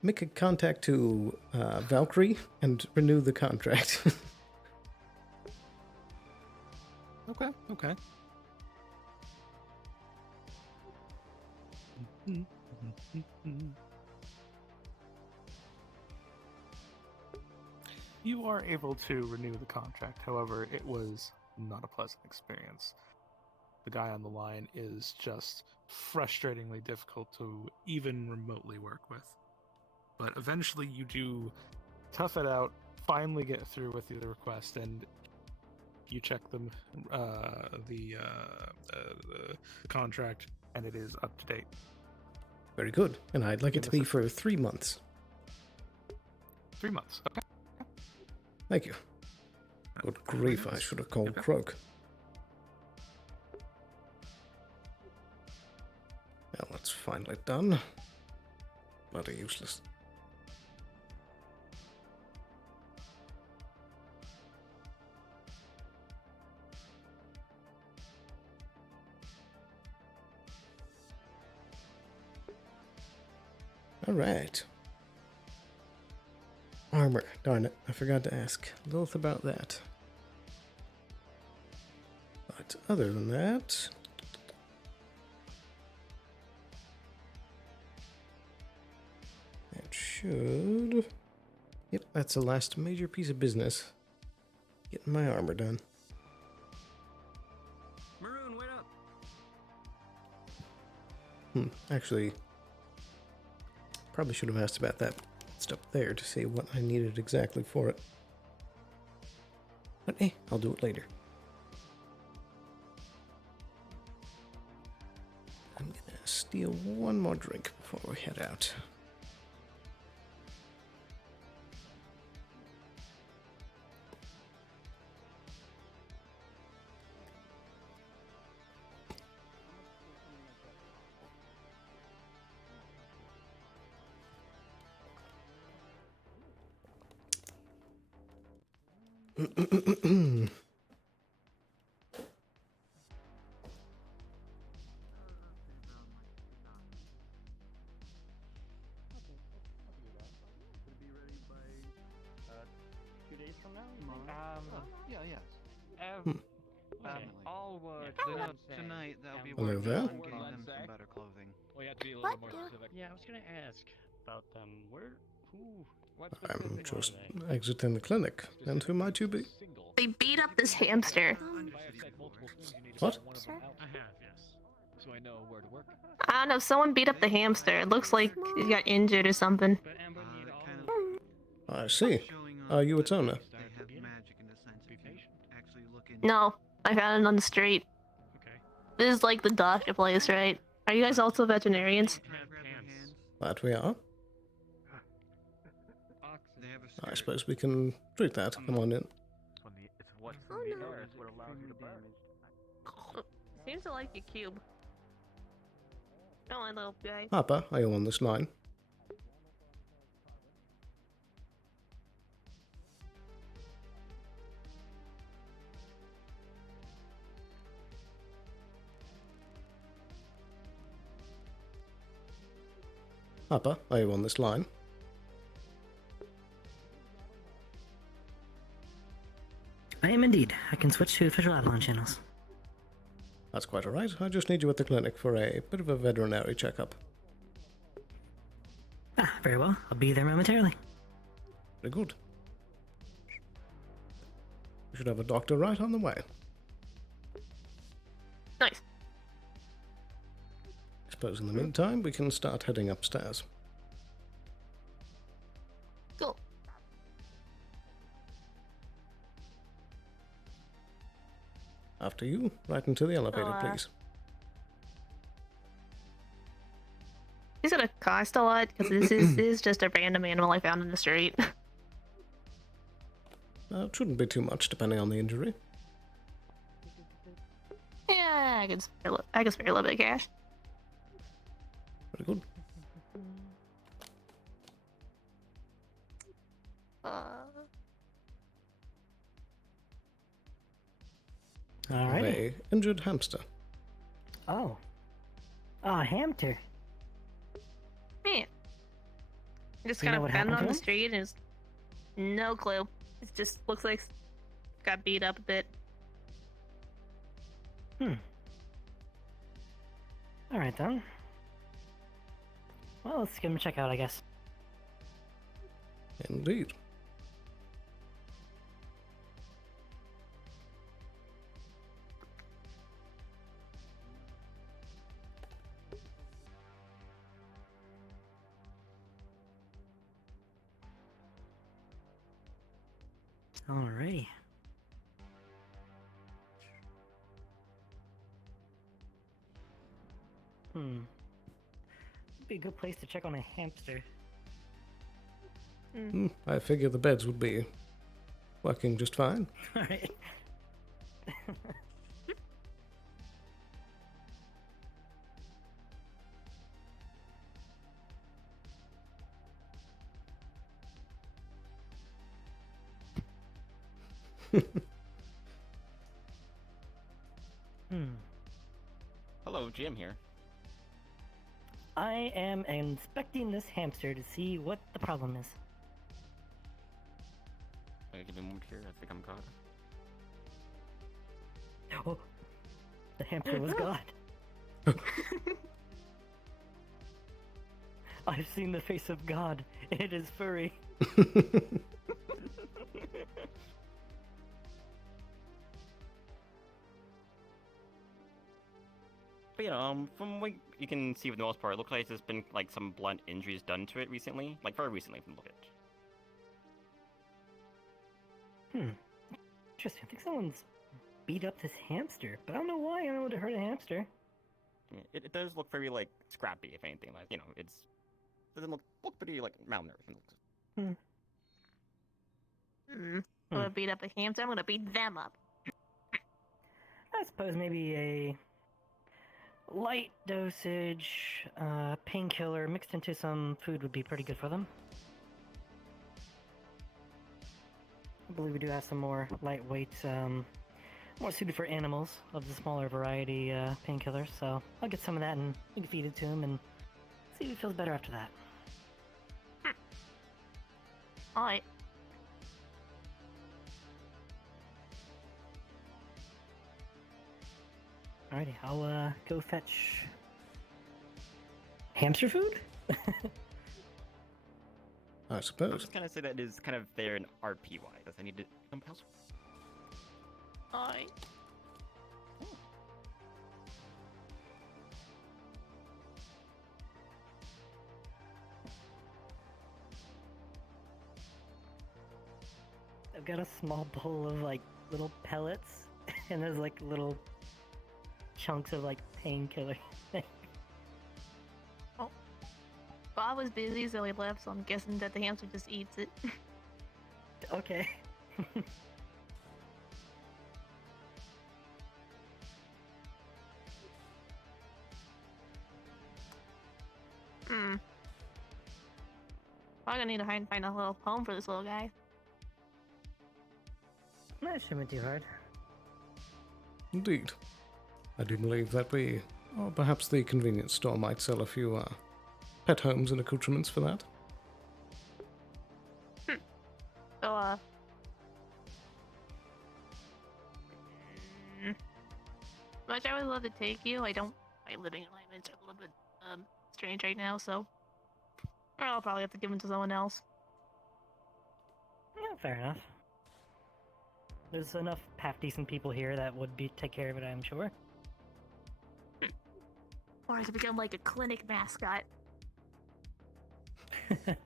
make a contact to Valkyrie and renew the contract. Okay. You are able to renew the contract, however, it was not a pleasant experience. The guy on the line is just frustratingly difficult to even remotely work with. But eventually you do tough it out, finally get through with the request, and you check them, the contract, and it is up to date. Very good. And I'd like it to be for 3 months. 3 months, okay. Thank you. Good grief, I should have called Croak. Well, that's finally done. Bloody useless. Alright. Armor. Darn it, I forgot to ask Lilith about that. But other than that... That should... Yep, that's the last major piece of business. Getting my armor done. Maroon, wait up! Actually... Probably should have asked about that stuff there to see what I needed exactly for it. But I'll do it later. I'm gonna steal one more drink before we head out. All wood. Tonight they'll be Hello working there. on getting them some better clothing. We have to be a little more specific. Yeah, I was gonna ask about them. What I'm just exiting the clinic. And who might you be? They beat up this hamster. What? I have, yes. So I know where to work. I don't know, someone beat up the hamster. It looks like he got injured or something. I see. Are you its owner? No, I found it on the street. This is like the doctor place, right? Are you guys also veterinarians? That we are. I suppose we can treat that. Come on in. Seems to like your cube. Come on, little guy. Harper, are you on this line? Harper, are you on this line? I am indeed. indeed. I can switch to official Avalon channels. That's quite alright. I just need you at the clinic for a bit of a veterinary checkup. Ah, very well. I'll be there momentarily. Very good. We should have a doctor right on the way. Nice. I suppose in the meantime, we can start heading upstairs. Cool. After you, right into the elevator, please. Is it gonna cost a lot? Because this is just a random animal I found in the street. It shouldn't be too much, depending on the injury. Yeah, I can spare a little bit of cash. Very good. Alrighty. A injured hamster. Oh. Oh, hamster. Man. Just You know kind of what found it happened on to the him? street and it's no clue. It just looks like got beat up a bit. Alright then. Well, let's give him a check out, I guess. Indeed. Alrighty. Be a good place to check on a hamster. I figure the beds would be working just fine. Alright. Hello, Jim here. I am inspecting this hamster to see what the problem is. Give me a moment here. I think I'm caught. Oh, the hamster was God. I've seen the face of God. It is furry. But from what you can see for the most part, it looks like there's been like some blunt injuries done to it recently, like very recently from the look at it. Interesting. I think someone's beat up this hamster, but I don't know why. I don't know what to hurt a hamster. Yeah, it does look very like scrappy, if anything. Like it doesn't look pretty like malnourished. I'm gonna beat up a hamster. I'm gonna beat them up. I suppose maybe a light dosage painkiller mixed into some food would be pretty good for them. I believe we do have some more lightweight, more suited for animals of the smaller variety painkillers, so I'll get some of that and we can feed it to him and see if he feels better after that. Alright. Alrighty, I'll go fetch hamster food? I I suppose. just kind of say that is kind of there in RP wise. I need to something else. Alright. I've got a small bowl of like little pellets, and there's like little chunks of like painkiller. Bob was busy, so he left, so I'm guessing that the hamster just eats it. Okay. I'm gonna need to find a little home for this little guy. That shouldn't be too hard. Indeed. I do believe that we, or perhaps the convenience store might sell a few pet homes and accoutrements for that. So, Much I would love to take you. My living alignments are a little bit strange right now, so I'll probably have to give them to someone else. Yeah, fair enough. There's enough half-decent people here that would take care of it, I'm sure. Or I could become like a clinic mascot.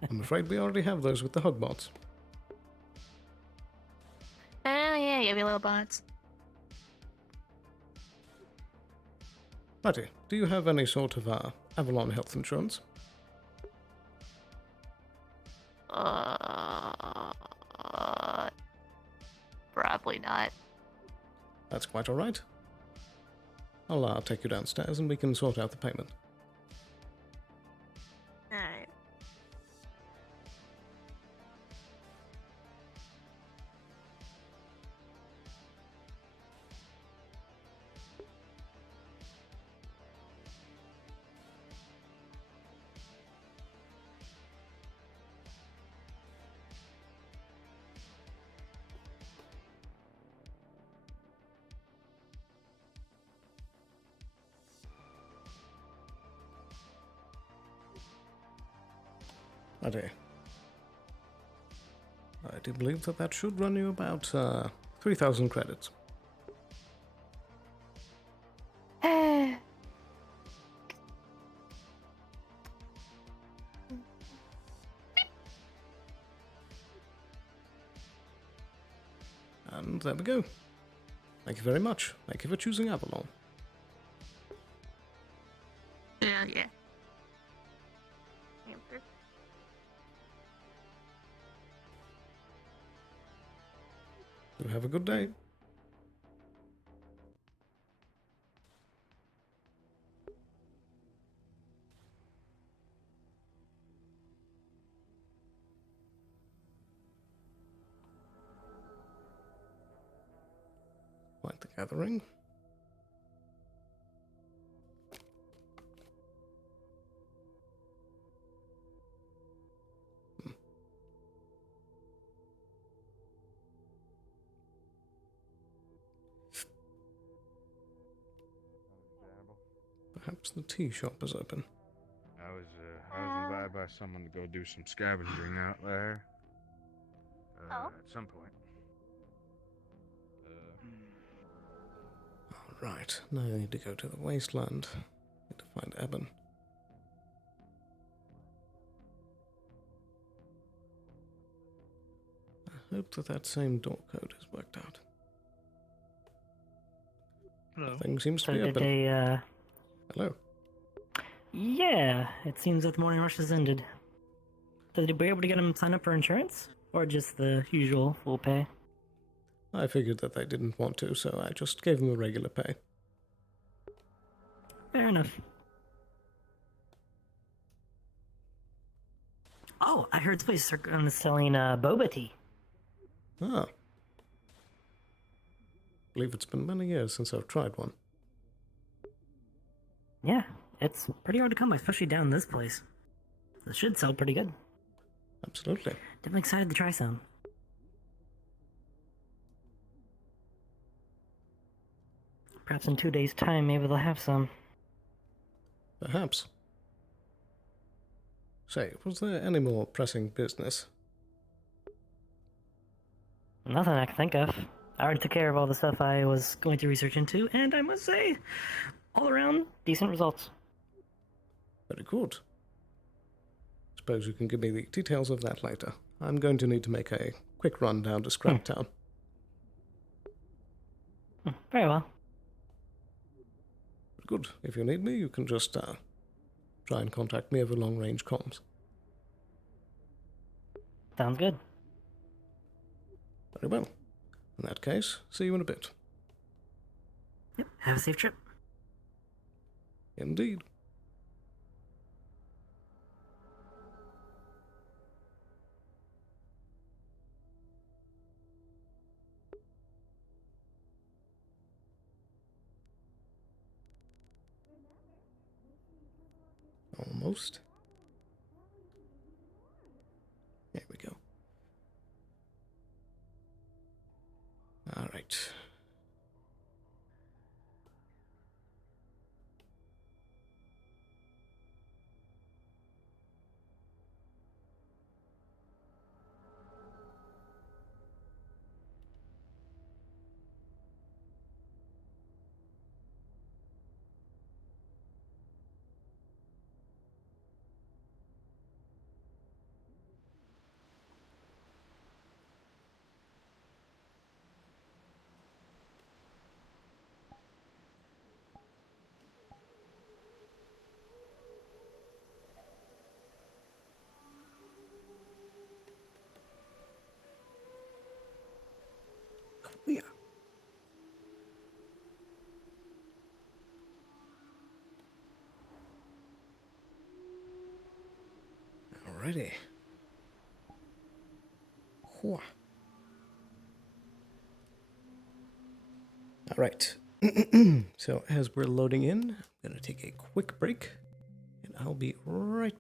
I'm afraid we already have those with the hug bots. Oh yeah, you have your little bots. Righty, do you have any sort of Avalon health insurance? Probably not. That's quite alright. I'll take you downstairs and we can sort out the payment. Alright. Righty. I do believe that should run you about 3,000 credits. And there we go. Thank you very much. Thank you for choosing Avalon. Yeah. You have a good day. Quite the gathering. Perhaps the tea shop is open. I was invited by someone to go do some scavenging out there. At some point. Alright, now I need to go to the wasteland. Need to find Eben. I hope that same door code is worked out. Hello. Things seems to So be did open. they, Hello. Yeah, it seems that the morning rush has ended. So did we be able to get them signed up for insurance? Or just the usual full pay? I figured that they didn't want to, so I just gave them a regular pay. Fair enough. Oh, I heard this place is selling boba tea. Ah. Believe it's been many years since I've tried one. Yeah, it's pretty hard to come by, especially down this place. It should sell pretty good. Absolutely. Definitely excited to try some. Perhaps in 2 days' time, maybe they'll have some. Perhaps. Say, was there any more pressing business? Nothing I can think of. I already took care of all the stuff I was going to research into, and I must say, all around, decent results. Very good. Suppose you can give me the details of that later. I'm going to need to make a quick run down to Scraptown. Very well. Good. If you need me, you can just try and contact me over long-range comms. Sounds good. Very well. In that case, see you in a bit. Yep, have a safe trip. Indeed. Almost. There we go. All right. Alrighty. Whew. Alright. So as we're loading in, I'm gonna take a quick break, and I'll be right.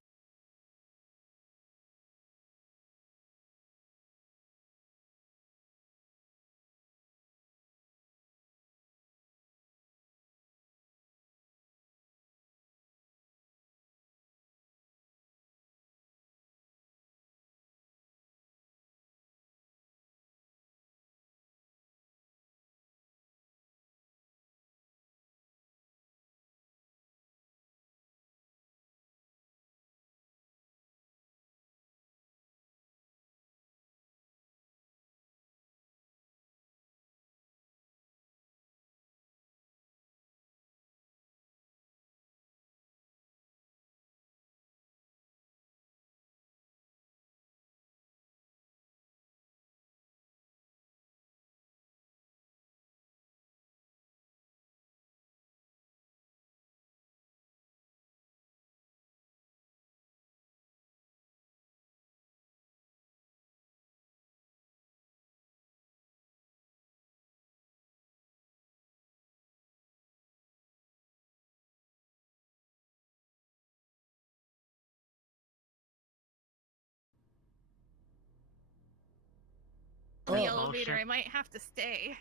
The elevator, I might have to stay.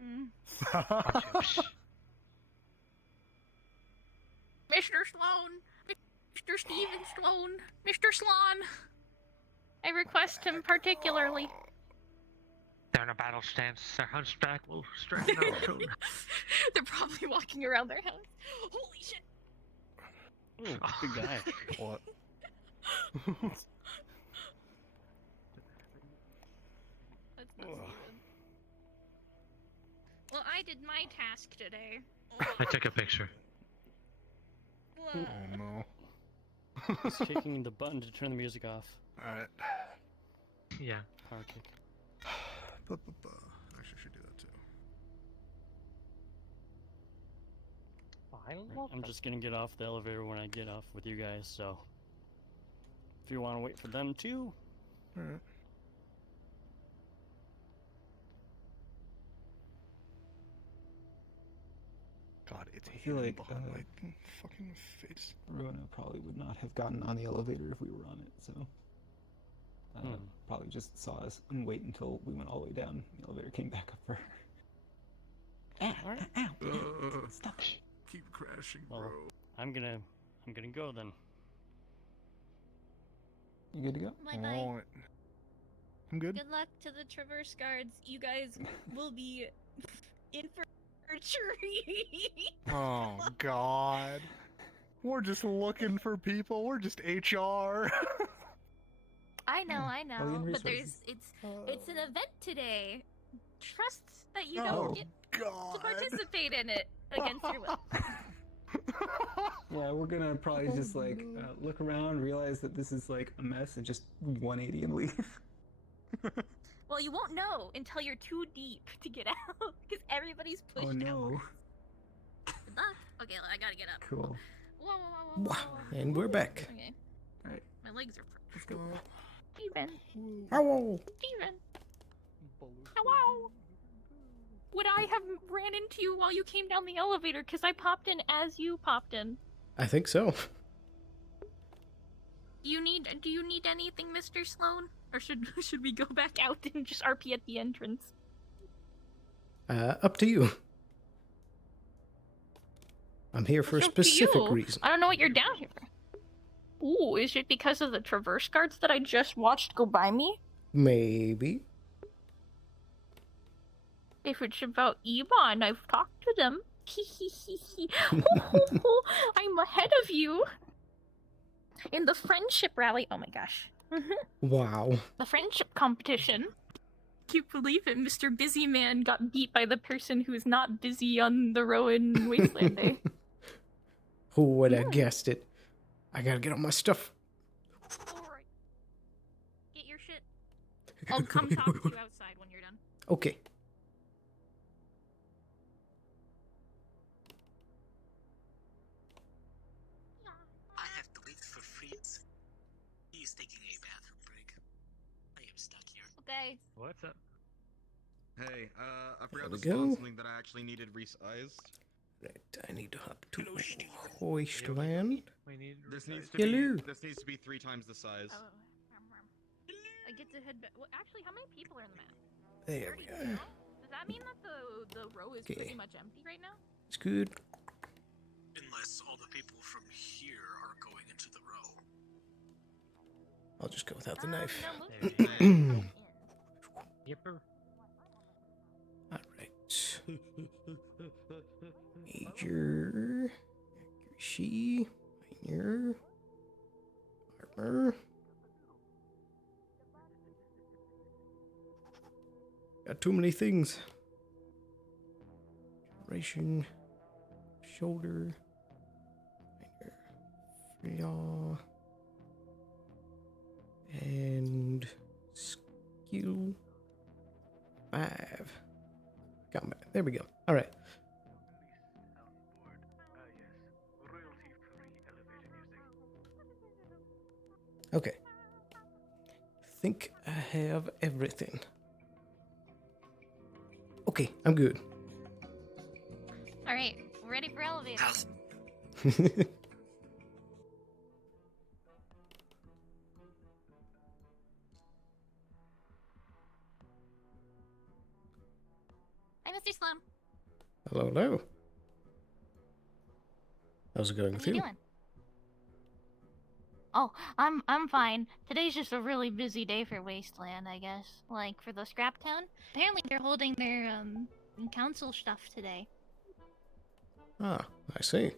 Mr. Sloan! Mr. Steven Sloan! Mr. Sloan! I request him particularly. They're in a battle stance. Their hunchback will straighten out soon. They're probably walking around their house. Holy shit! Ooh, good guy. What? That's not Steven. Well, I did my task today. I took a picture. Oh no. He's shaking the button to turn the music off. Alright. Yeah. Power kick. Actually, should do that too. I'm just gonna get off the elevator when I get off with you guys, so if you want to wait for them too. Alright. God, it's I feel like my fucking face. Rona probably would not have gotten on the elevator if we were on it, so probably just saw us and wait until we went all the way down. The elevator came back up for her. Ow! Stop it. Keep crashing, Well, bro. I'm gonna go then. You good to go? Bye-bye. Alright. I'm good. Good luck to the Traverse Guards. You guys will be in for a treat. Oh God. We're just looking for people. We're just HR. I know, Alien but resources. it's an event today. Trust that you Oh, don't get God. to participate in it against your will. Yeah, we're gonna probably just like look around, realize that this is like a mess, and just 180 and leave. Well, you won't know until you're too deep to get out, because everybody's pushed Oh out. no. Good luck. Okay, I gotta get up. Cool. Whoa. And we're back. Okay. Alright. My legs are. Let's go. Steven. Hello. Steven. Hello. Would I have ran into you while you came down the elevator? Because I popped in as you popped in. I think so. Do you need anything, Mr. Sloan? Or should we go back out and just RP at the entrance? Up to you. I'm here for a It's up to specific you. reason. I don't know what you're down here for. Ooh, is it because of the Traverse Guards that I just watched go by me? Maybe. If it's about Ebon, I've talked to them. I'm ahead of you. In the friendship rally. Oh my gosh. Wow. The friendship competition. Can you believe it? Mr. Busy Man got beat by the person who's not busy on the Rowan Wasteland Day. Who would have guessed it? I gotta get on my stuff. Alright. Get your shit. I'll come talk to you outside when you're done. Okay. I have to wait for Fritz. He is taking Okay. What's up? Hey, I forgot we to spawn go. something that I actually needed resized. Right, I need to hop to hoist land. This needs to Hello. be 3 times the size. Oh. I get to head back. Well, actually, how many people are in the map? There we 32? go. Does that mean that the row is Okay. pretty much empty right now? It's good. Unless all the people from here are going into the row. I'll just go without the knife. No, Yipper. Alright. Major. Accuracy. Minor. Armor. Got too many things. Generation. Shoulder. Minor. Flaw. And skill 5. Combat. There we go. All right. Okay. Think I have everything. Okay, I'm good. All right, we're ready for elevator. Hi, Mr. Sloan. Hello, hello. How's it going How with you you? doing? Oh, I'm fine. Today's just a really busy day for Wasteland, I guess. Like for the scrap town. Apparently they're holding their council stuff today. Ah, I see.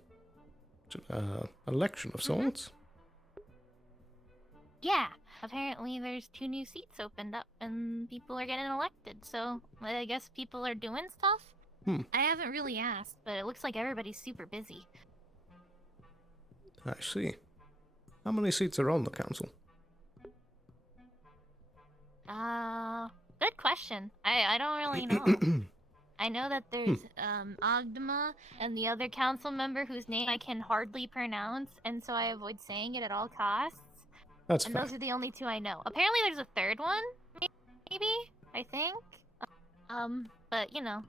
Election of sorts. Yeah, apparently there's 2 new seats opened up and people are getting elected. So I guess people are doing stuff. I haven't really asked, but it looks like everybody's super busy. I see. How many seats are on the council? Good question. I don't really know. I know that there's Ogdema and the other council member whose name I can hardly pronounce, and so I avoid saying it at all costs. That's and fine. those are the only 2 I know. Apparently there's a 3rd one, maybe, I think. But you know.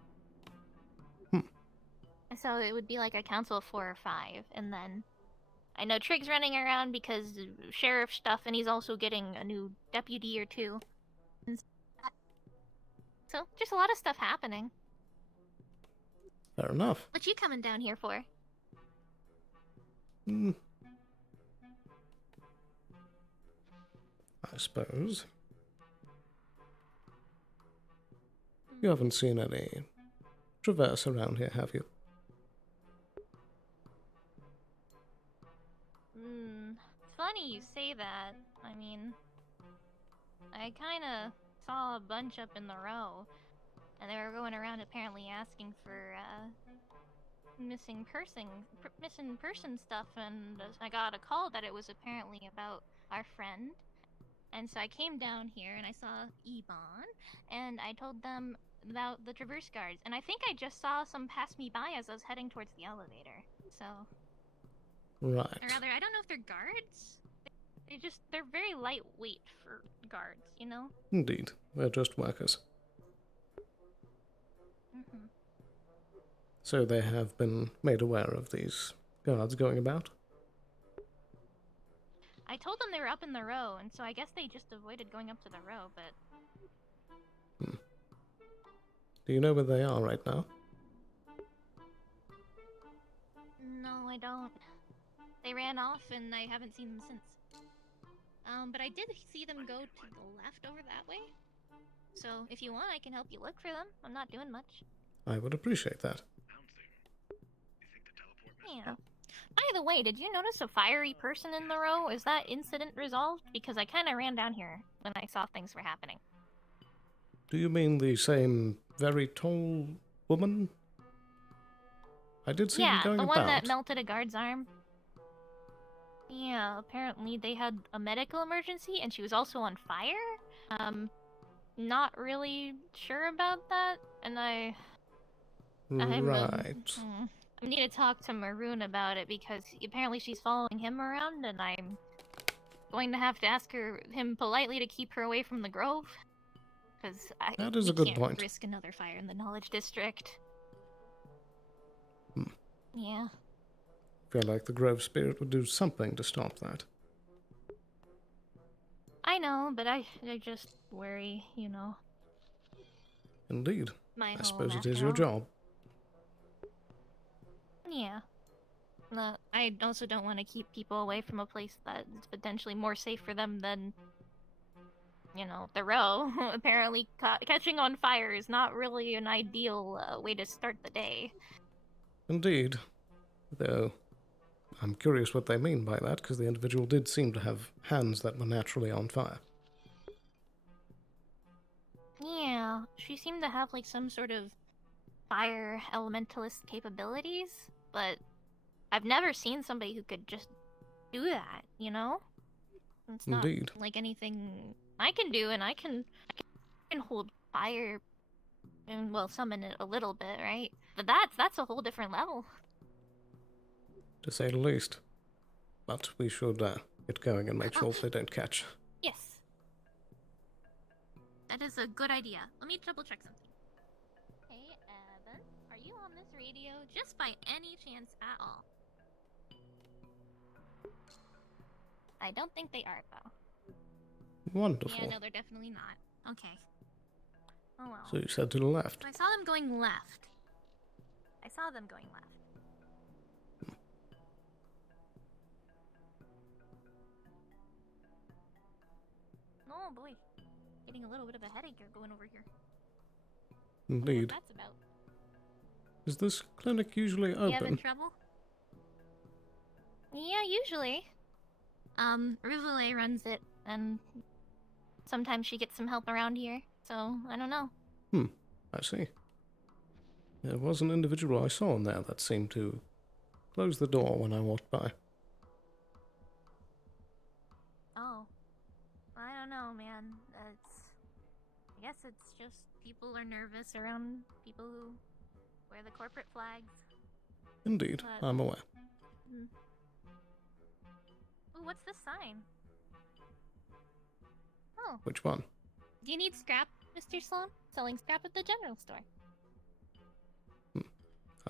So it would be like a council of 4 or 5, and then I know Trig's running around because sheriff stuff, and he's also getting a new deputy or 2. So just a lot of stuff happening. Fair enough. What you coming down here for? I suppose. You haven't seen any traverse around here, have you? It's funny you say that. I mean, I kinda saw a bunch up in the row, and they were going around apparently asking for, missing person stuff, and I got a call that it was apparently about our friend. And so I came down here and I saw Ebon, and I told them about the Traverse Guards, and I think I just saw some pass me by as I was heading towards the elevator. So, Right. or rather, I don't know if they're guards. They're very lightweight for guards, you know? Indeed. They're just workers. So they have been made aware of these guards going about? I told them they were up in the row, and so I guess they just avoided going up to the row, but... Do you know where they are right now? No, I don't. They ran off, and I haven't seen them since. But I did see them go to the left over that way. So, if you want, I can help you look for them. I'm not doing much. I would appreciate that. Yeah. By the way, did you notice a fiery person in the row? Is that incident resolved? Because I kind of ran down here when I saw things were happening. Do you mean the same very tall woman? I did see them going the about. one that melted a guard's arm. Yeah, apparently they had a medical emergency, and she was also on fire. Not really sure about that, and I need to talk to Maroon about it because apparently she's following him around, and I'm going to have to ask him politely to keep her away from the grove. Because That is we a good can't point. risk another fire in the Knowledge District. Hmm. Yeah. Feel like the Grove Spirit would do something to stop that. I know, but I just worry, you know. Indeed. My I home, suppose it is after your all. job. Yeah. I also don't want to keep people away from a place that's potentially more safe for them than, you know, the row. Apparently, catching on fire is not really an ideal way to start the day. Indeed. Though, I'm curious what they mean by that, because the individual did seem to have hands that were naturally on fire. Yeah, she seemed to have like some sort of fire elementalist capabilities, but I've never seen somebody who could just do that, you know? It's not Indeed. like anything I can do, and I can hold fire and, well, summon it a little bit, right? But that's a whole different level. To say the least. But we should get going and make sure they don't catch. Yes. That is a good idea. Let me double check something. Hey, Evan, are you on this radio just by any chance at all? I don't think they are, though. Wonderful. Yeah, no, they're definitely not. Okay. Oh well. So you said to the left. So I saw them going left. I saw them going left. Oh boy. Getting a little bit of a headache here going over here. Indeed. That's about. Is this clinic usually You having open? trouble? Yeah, usually. Rivale runs it, and sometimes she gets some help around here, so I don't know. I see. There was an individual I saw in there that seemed to close the door when I walked by. Oh. I don't know, man. I guess it's just people are nervous around people who wear the corporate flags. Indeed, But- I'm aware. Ooh, what's this sign? Oh. Which one? Do you need scrap, Mr. Sloan? Selling scrap at the general store.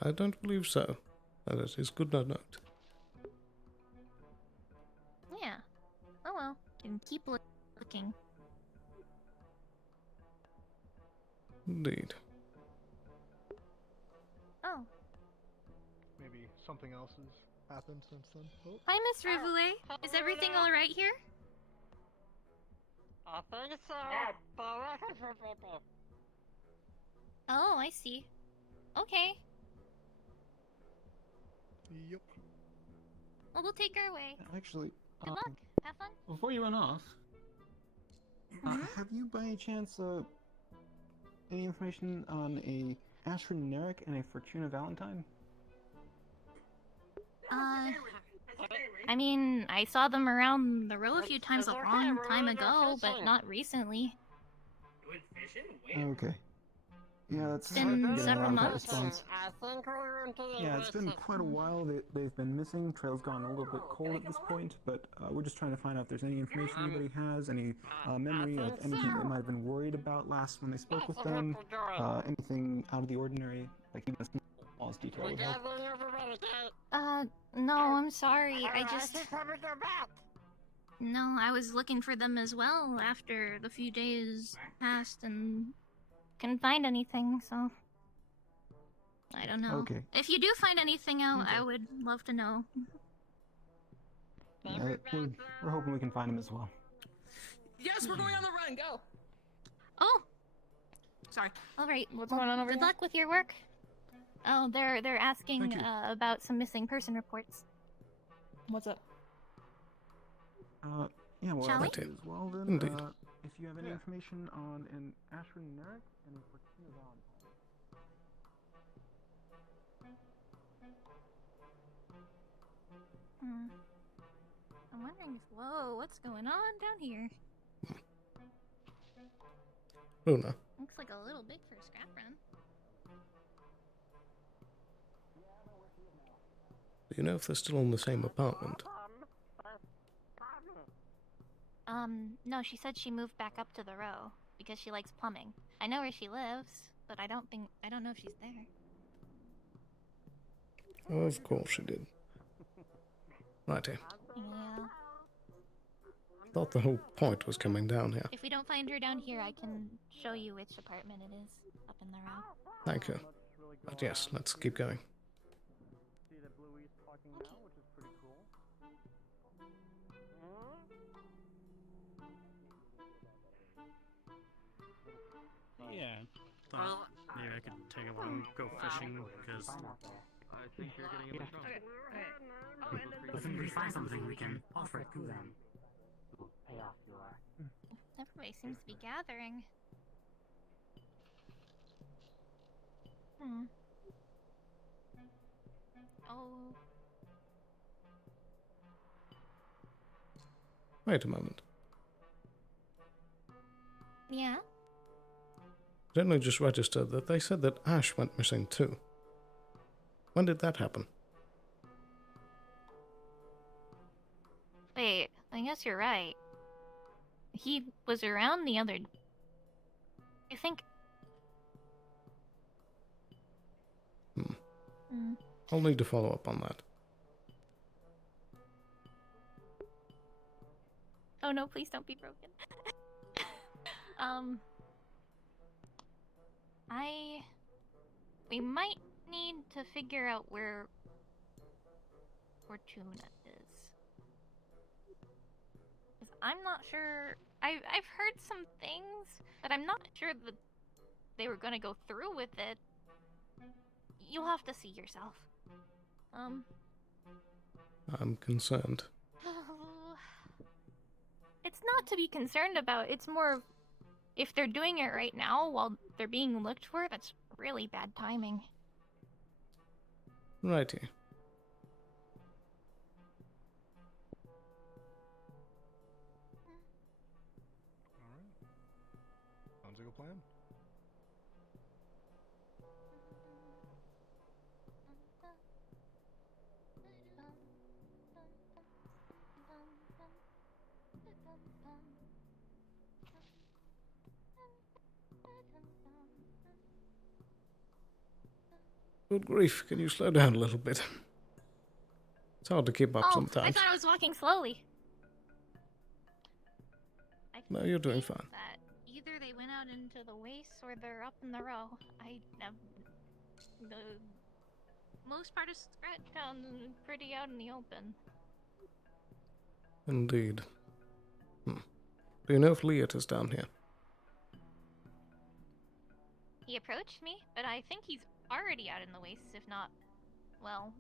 I don't believe so. That is good to note. Yeah. Oh well. Can keep looking. Indeed. Oh. Maybe something else has happened since then. Oh. Hi, Miss Rivoulet. Is everything all right here? I think so. Oh, I see. Okay. Yep. Well, we'll take her away. Actually, Good luck. Have fun. before you run off, have you by any chance any information on a Ashrin Nerek and a Fortuna Valentine? I mean, I saw them around the row a few times a long time ago, but not recently. Okay. Yeah, that's Been getting a several lot of that months. response. I think we're into the Yeah, it's been quite a while that they've been missing. Trail's gone a little bit cold at this point, but we're just trying to find out if there's any information anybody has, any memory of anything they might have been worried about last when they spoke with them, anything out of the ordinary, like even a smallest detail would help. No, I'm sorry. No, I was looking for them as well after the few days passed and couldn't find anything, so I don't know. Okay. If you do find anything out, I would love to know. Yeah, we're hoping we can find them as well. Yes, we're going on the run. Go. Oh, sorry. All right. What's going on over Good here? luck with your work. Oh, they're asking Thank you. about some missing person reports. What's up? Yeah, well, Shall I'd we? like to as well then. Indeed. If you have any information on an Ashrin Nerek and a Fortuna Valentine. I'm wondering if... Whoa, what's going on down here? Luna, Looks like a little big for a scrap run. do you know if they're still in the same apartment? No, she said she moved back up to the row. because she likes plumbing. I know where she lives, but I don't know if she's there. Of course she did. Righty. Yeah. Thought the whole point was coming down here. If we don't find her down here, I can show you which apartment it is up in the row. Thank you. But yes, let's keep going. See that Bluey's talking now, which is pretty cool. Yeah. Thought maybe I could take a one, go fishing, because I think you're getting in trouble. if we find something, we can offer it to them. Everybody seems to be gathering. Hmm. Oh. Wait a moment. Yeah? It only just registered that they said that Ash went missing too. When did that happen? Wait, I guess you're right. He was around the other... You think... I'll need to follow up on that. Oh no, please don't be broken. We might need to figure out where Fortuna is. 'Cause I'm not sure. I've heard some things, but I'm not sure that they were gonna go through with it. You'll have to see yourself. I'm concerned. It's not to be concerned about. It's more of if they're doing it right now while they're being looked for, that's really bad timing. Righty. Alright. Sounds like a plan. Good grief, can you slow down a little bit? It's hard to keep up I sometimes. thought I was walking slowly. No, you're doing fine. That either they went out into the wastes or they're up in the row. I have the most part of Scratchtown is pretty out in the open. Indeed. Do you know if Liat is down here? He approached me, but I think he's already out in the wastes, if not, well,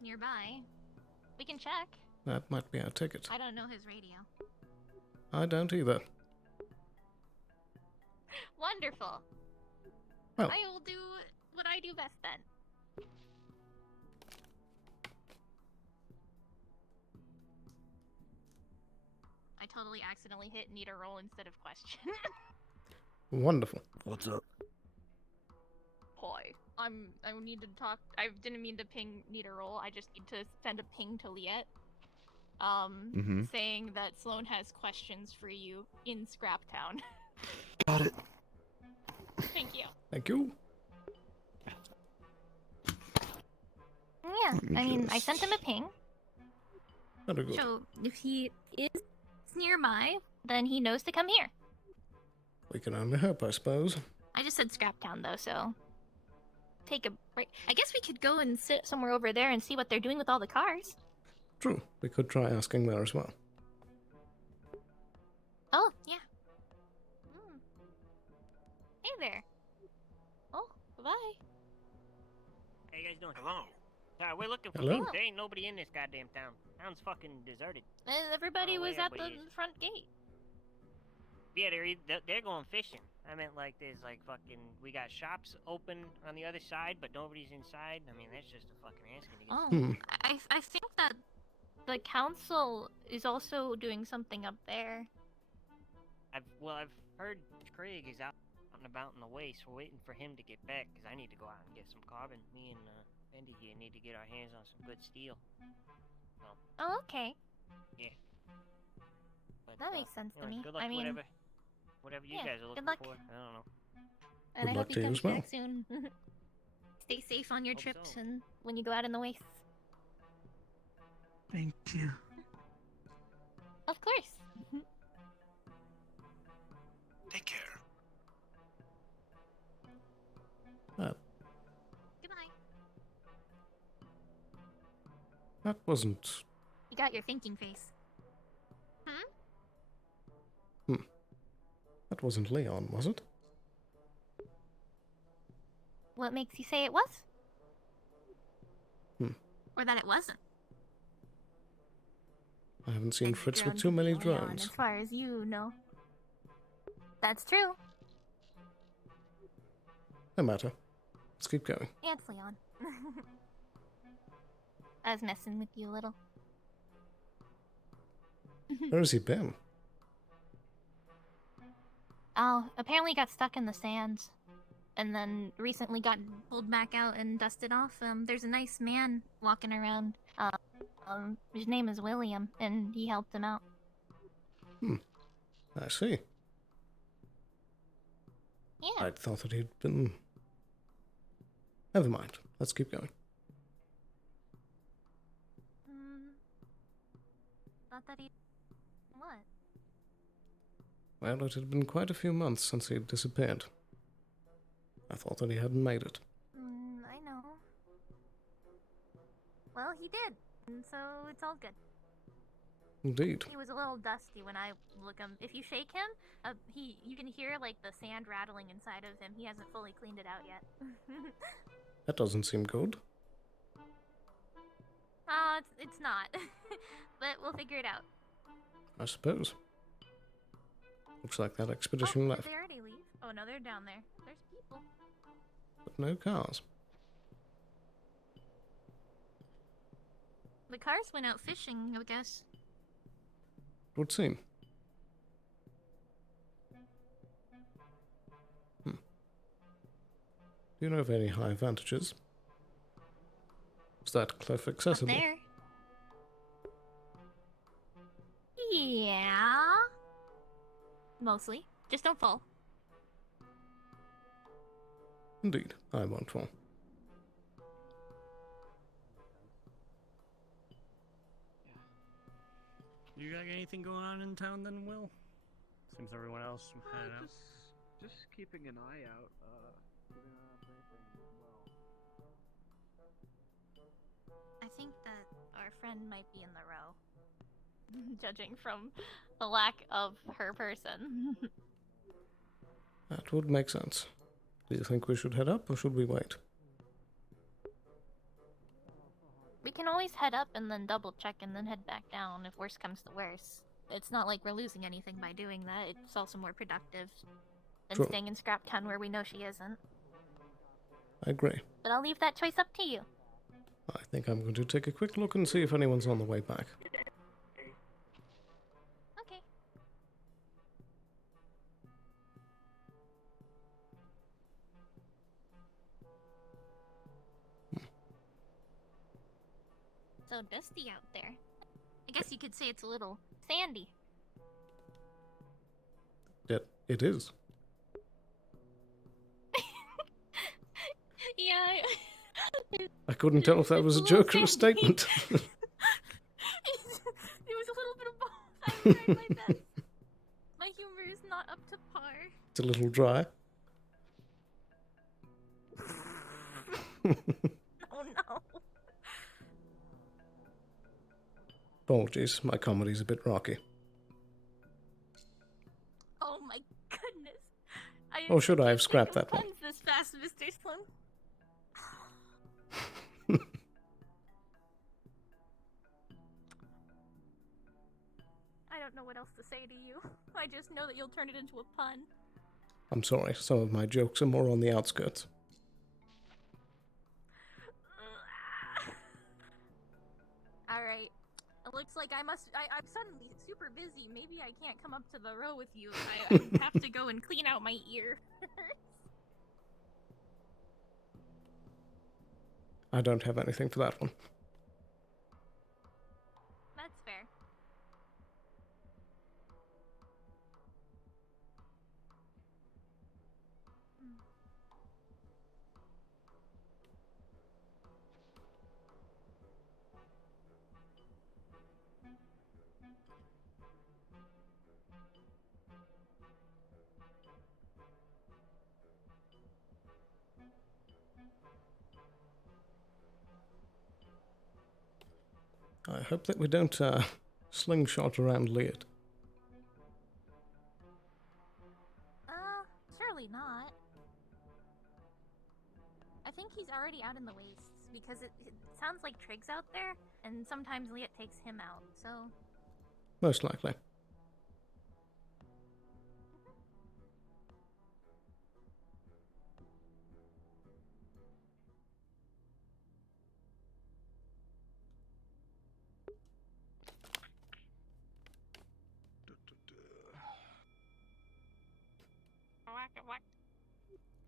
nearby. We can check. That might be our ticket. I don't know his radio. I don't either. Wonderful. Well. I will do what I do best then. I totally accidentally hit need a roll instead of question. Wonderful. What's up? Hi. I need to talk. I didn't mean to ping need a roll. I just need to send a ping to Liet. Saying that Sloan has questions for you in Scraptown. Got it. Thank you. Thank you. Yeah, I mean, I sent him a ping. Very good. So if he is nearby, then he knows to come here. We can only hope, I suppose. I just said Scraptown though, so take a break. I guess we could go and sit somewhere over there and see what they're doing with all the cars. True. We could try asking there as well. Oh, yeah. Hey there. Oh, bye-bye. How you guys doing? Hello. We're looking for Hello? people. There ain't nobody in this goddamn town. Town's fucking deserted. Everybody was at the everybody is. front gate. Yeah, they're going fishing. I meant like there's like fucking we got shops open on the other side, but nobody's inside. I mean that's just a fucking asking to get. I think that the council is also doing something up there. I've heard Craig is out and about in the waste. We're waiting for him to get back because I need to go out and get some carbon. Me and Bendy here need to get our hands on some good steel. So, Oh, okay. yeah. But, That makes sense to me. Good luck I mean, whatever you Yeah, guys are good looking luck. for. I don't know. And I Good luck hope to you you come as well. back soon. Stay safe on your Hope trips so. and when you go out in the wastes. Thank you. Of course. Take care. Goodbye. That wasn't... You got your thinking face. That wasn't Leon, was it? What makes you say it was? Hmm. Or that it wasn't? I haven't seen It's Fritz grown with to too many be Leon, drones. as far as you know. That's true. No matter. Let's keep going. It's Leon. I was messing with you a little. Where has he been? Oh, apparently got stuck in the sands. And then recently got pulled back out and dusted off. There's a nice man walking around. His name is William, and he helped him out. I see. Yeah. I thought that he'd been... Never mind. Let's keep going. Thought that he... What? Well, it had been quite a few months since he'd disappeared. I thought that he hadn't made it. I know. Well, he did, and so it's all good. Indeed. He was a little dusty when I look him. If you shake him, you can hear like the sand rattling inside of him. He hasn't fully cleaned it out yet. That doesn't seem good. It's not. But we'll figure it out. I suppose. Looks like that expedition left, Did they already leave? Oh no, they're down there. There's people. but no cars. The cars went out fishing, I guess. It would seem. Do you know of any high vantages? Is that cliff accessible? Up there. Yeah. Mostly. Just don't fall. Indeed, I won't fall. You got anything going on in town then, Will? Seems everyone else headed out. Just keeping an eye out. Keeping an eye out for anything as well. I think that our friend might be in the row. Judging from the lack of her person. That would make sense. Do you think we should head up or should we wait? We can always head up and then double check and then head back down if worse comes to worse. It's not like we're losing anything by doing that. It's also more productive than True. staying in Scrap Town where we know she isn't. I agree. But I'll leave that choice up to you. I think I'm going to take a quick look and see if anyone's on the way back. Okay. So dusty out there. I guess you could say it's a little sandy. It is. Yeah. I couldn't tell if that was a joke or a statement. It was a little bit of both. I tried my best. My humor is not up to par. It's a little dry. Oh no. Apologies, my comedy's a bit rocky. Oh my goodness. Or should I have scrapped that one? Puns this fast, Mr. Sloan. I don't know what else to say to you. I just know that you'll turn it into a pun. I'm sorry, some of my jokes are more on the outskirts. Alright. It looks like I'm suddenly super busy. Maybe I can't come up to the row with you. I have to go and clean out my ear. I don't have anything for that one. That's fair. I hope that we don't slingshot around Liet. Surely not. I think he's already out in the wastes because it sounds like Trig's out there, and sometimes Liet takes him out, so. Most likely.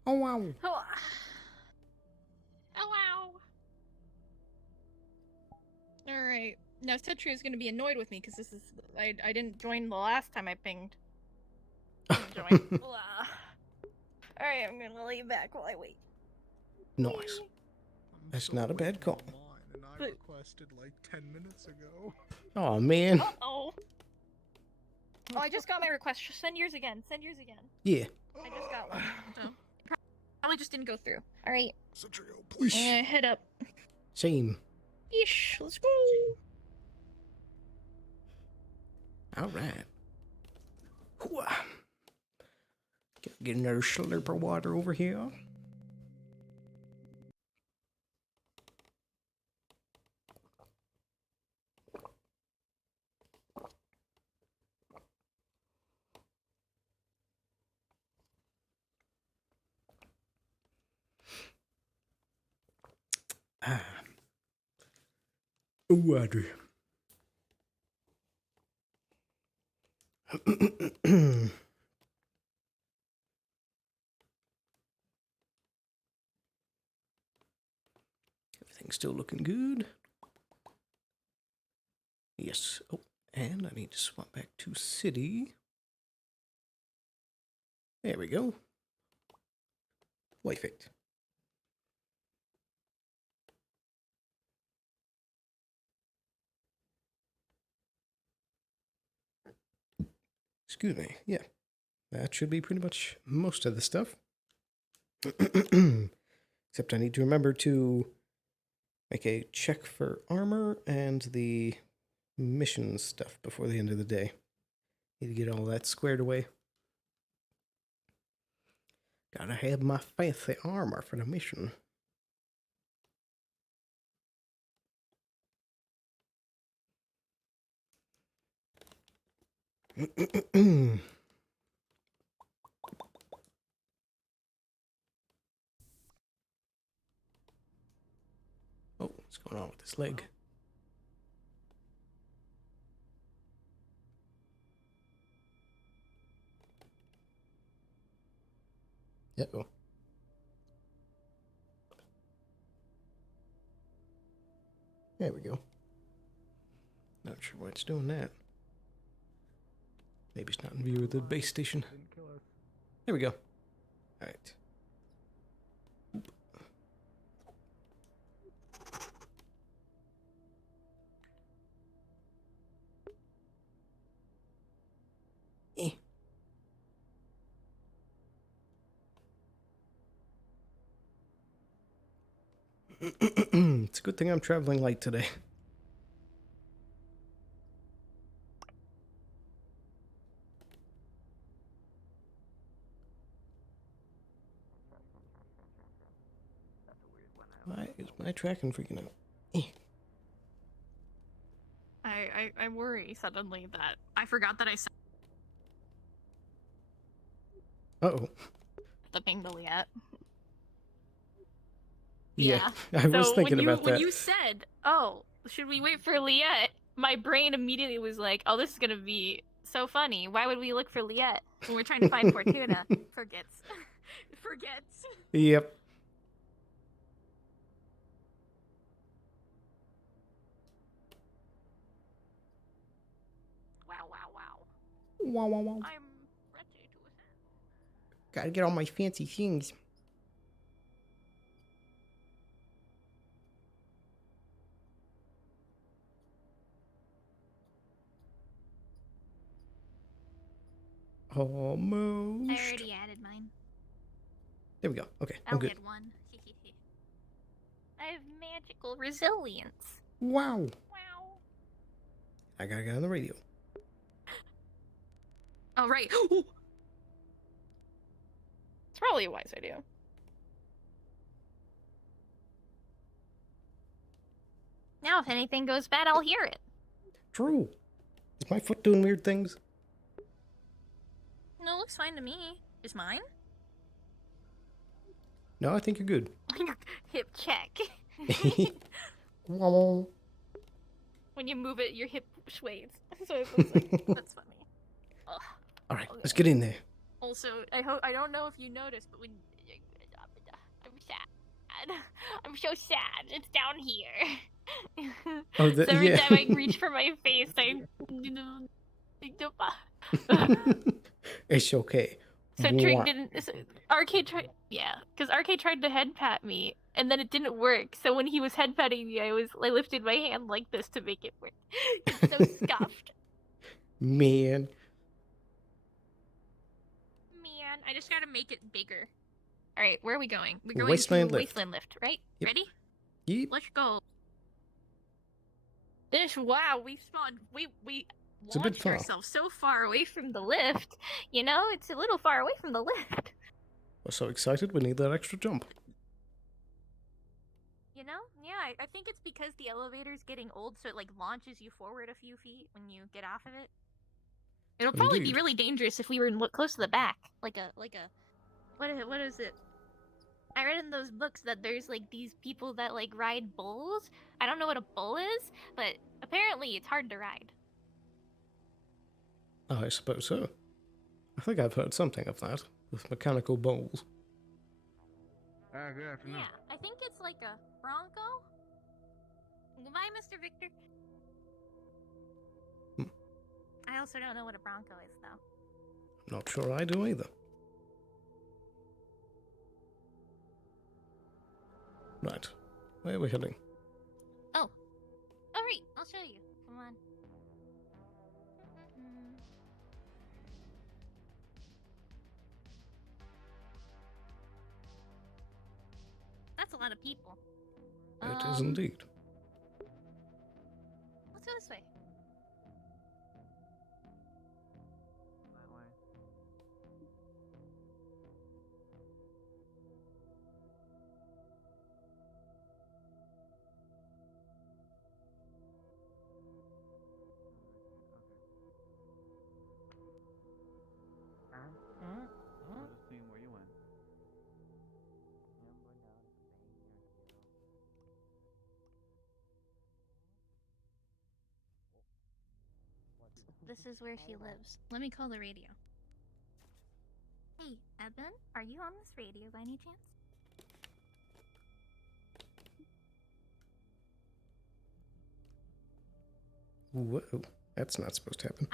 Oh wow. Oh. Oh wow. Alright. Now Citru is going to be annoyed with me because this is. I didn't join the last time I pinged. Join. Alright, I'm going to lay back while I wait. Nice. That's not a bad call. And I requested like 10 minutes ago. Oh man. Uh-oh. Oh, I just got my request. Send yours again. Send yours again. Yeah. I just got one. So, probably just didn't go through. Alright. please. Head up. Same. Yeesh. Let's go. Alright. Get another slurp of water over here. Water. Everything's still looking good. Yes. Oh, and I need to swap back to city. There we go. Perfect. Excuse me. Yeah. That should be pretty much most of the stuff. Except I need to remember to make a check for armor and the mission stuff before the end of the day. Need to get all that squared away. Gotta have my fancy armor for the mission. Oh, what's going on with this leg? Uh-oh. There we go. Not sure why it's doing that. Maybe it's not in view of the base station. There we go. Alright. It's a good thing I'm traveling light today. Why is my tracking freaking out? I worry suddenly that I forgot that I sent Uh-oh. the ping to Liet. Yeah, I was thinking about that. When you said, oh, should we wait for Liet? My brain immediately was like, oh, this is gonna be so funny. Why would we look for Liet when we're trying to find Fortuna? Forgets. Forgets. Yep. Wow, wow, wow. I'm ready to ascend. Gotta get all my fancy things. Almost. I already added mine. There we go. Okay, I'm I'll good. get one. I have magical resilience. Wow. Wow. I gotta get on the radio. Oh, right. It's probably a wise idea. Now, if anything goes bad, I'll hear it. True. Is my foot doing weird things? No, it looks fine to me. Is mine? No, I think you're good. Hip check. Wah-wah. When you move it, your hip sways. So it looks like That's funny. Ugh. All right, let's get in there. Also, I don't know if you noticed, but when I'm sad. I'm so sad. It's down here. Oh, So every yeah. time I reach for my face, It's okay. So Trig Mwah. didn't. So Arcade tried. Yeah, because Arcade tried to head pat me, and then it didn't work. So when he was head patting me, I lifted my hand like this to make it work. It's so scuffed. Man. Man, I just gotta make it bigger. All right, where are we going? We're going Wasteland to Lift. Wasteland Lift, right? Yep. Ready? Yep. Let's go. Wow, we spawned. We It's a bit launched far. ourselves so far away from the lift. You know, it's a little far away from the lift. We're so excited, we need that extra jump. You know? Yeah, I think it's because the elevator's getting old, so it like launches you forward a few feet when you get off of it. It'll probably be Indeed. really dangerous if we were close to the back, what is it? I read in those books that there's like these people that like ride bulls. I don't know what a bull is, but apparently it's hard to ride. I suppose so. I think I've heard something of that, with mechanical bowls. Good afternoon. Yeah, I think it's like a bronco. Goodbye, Mr. Victor. I also don't know what a bronco is, though. Not sure I do either. Right, where are we heading? Oh, alright, I'll show you. Come on. That's a lot of people. It is indeed. Let's go this way. Just seeing where you went. This is where she lives. Let me call the radio. Hey, Eben, are you on this radio by any chance? Whoa, that's not supposed to happen.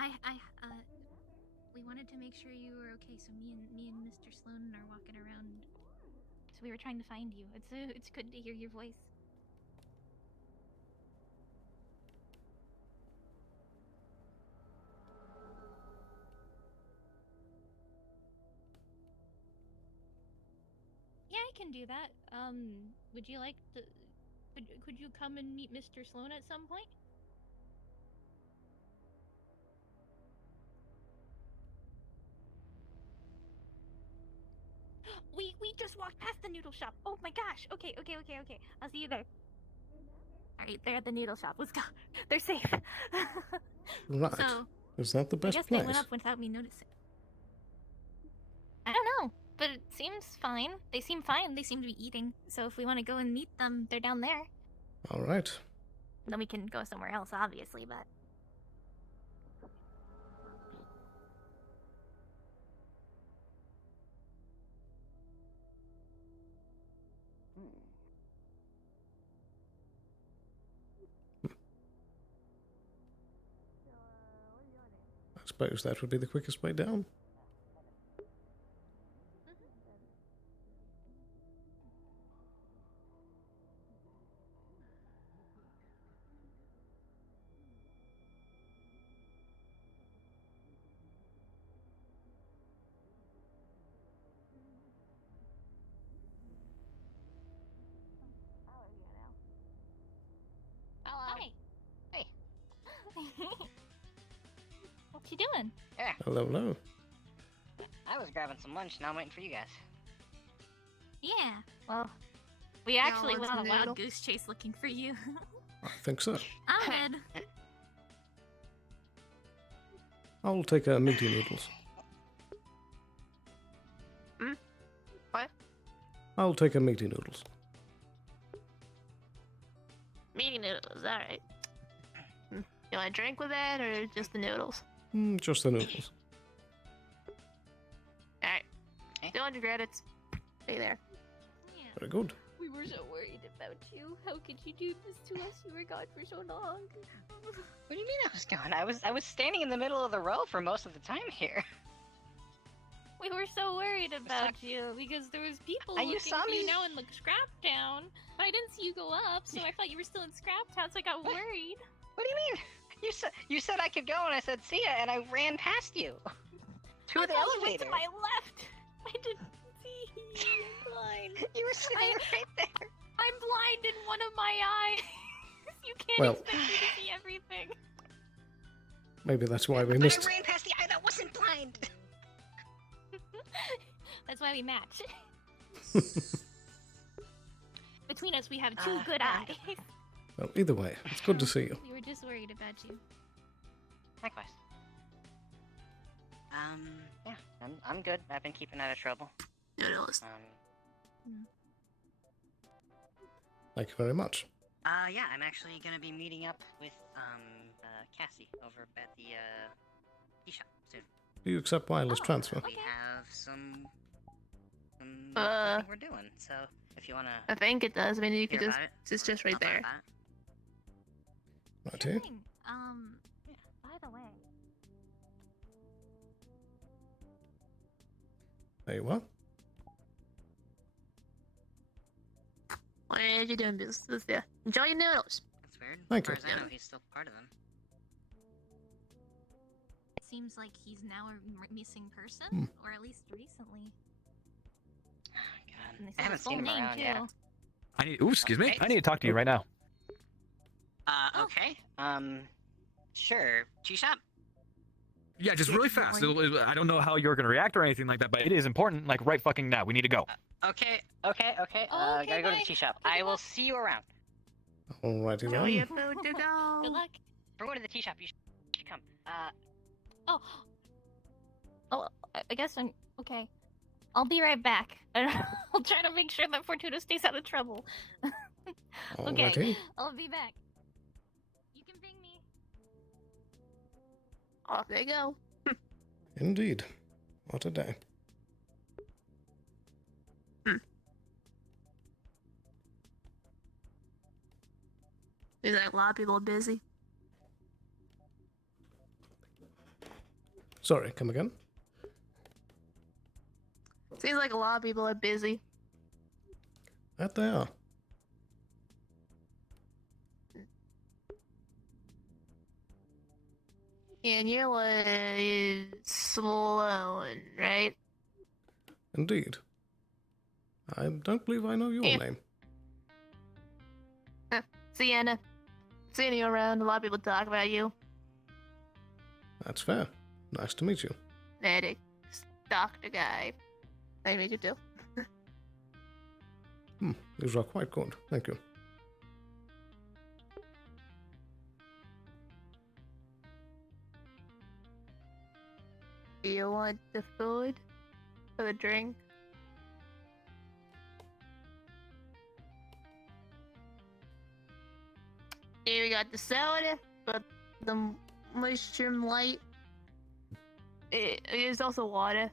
We wanted to make sure you were okay, so me and Mr. Sloan are walking around. So we were trying to find you. It's good to hear your voice. Yeah, I can do that. Would you like to... Could you come and meet Mr. Sloan at some point? We just walked past the noodle shop. Oh my gosh. Okay. I'll see you there. Alright, they're at the noodle shop. Let's go. They're safe. Right. So, Is that the I best guess place? they went up without me noticing. I don't know, but it seems fine. They seem fine. They seem to be eating. So if we want to go and meet them, they're down there. Alright. Then we can go somewhere else, obviously, but... I suppose that would be the quickest way down. Hello. Hi. Hey. What you doing? Yeah, Hello, hello. I was grabbing some lunch and I'm waiting for you guys. Yeah. Well, we actually want went on a some wild noodle? goose chase looking for you. I think so. I'm good. I'll take meaty noodles. What? I'll take meaty noodles. Meaty noodles, alright. You want a drink with that, or just the noodles? Just the noodles. Alright. 200 credits. Stay there. Very good. We were so worried about you. How could you do this to us? You were gone for so long. What do you mean I was gone? I was standing in the middle of the row for most of the time here. We were so worried about you because there was people You looking saw for you me? now in the scrap town, but I didn't see you go up, so I thought you were still in scrap town, so I got worried. What do you mean? You said I could go and I said see ya and I ran past you. To I the thought you went elevator. to my left. I didn't see you. I'm blind. You were sitting right there. I'm blind in one of my eyes. You can't Well- expect me to see everything. Maybe that's why we But missed. I ran past the eye that wasn't blind. That's why we match. Between us, we have two good eyes. Well, either way, it's good to see you. We were just worried about you. Likewise. Yeah, I'm good. I've been keeping out of trouble. Noodles. Thank you very much. Yeah, I'm actually gonna be meeting up with, Cassie over at the, tea shop soon. Do you accept wireless transfer? We have some Uh, thing we're doing, so if you wanna I think it does. I mean, you could hear just, about it, it's just right I'll talk there. about it. Right here. By the way, There you are. What are you doing business there? Enjoy your noodles. That's weird. Thank as far you. as I know, he's still part of them. it seems like he's now a missing person, or at least recently. And they I said haven't his full seen him name, around too. yet. I need. Ooh, excuse me. Okay. I need to talk to you right now. Okay. Sure. Tea shop? Yeah, just really fast. I don't know how you're gonna react or anything like that, but it is important. Like right fucking now. We need to go. Okay. Okay, Gotta go to bye. the tea shop. I will see you around. Alrighty Enjoy your then. food to go. Good luck. If we're going to the tea shop, you should come. Oh, I guess I'm okay. I'll be right back. I'll try to make sure that Fortuna stays out of trouble. Okay, Alrighty. I'll be back. You can ping me. Off they go. Indeed. What a day. Seems like a lot of people are busy. Sorry, come again? Seems like a lot of people are busy. That they are. And you're like Sloan, right? Indeed. I don't believe I know your Yeah. name. Sienna. Seeing you around, a lot of people talk about you. That's fair. Nice to meet you. Medic, doctor guy. I meet you too. These are quite good. Thank you. Do you want the food or the drink? Here we got the soda, but the mushroom light. There's also water.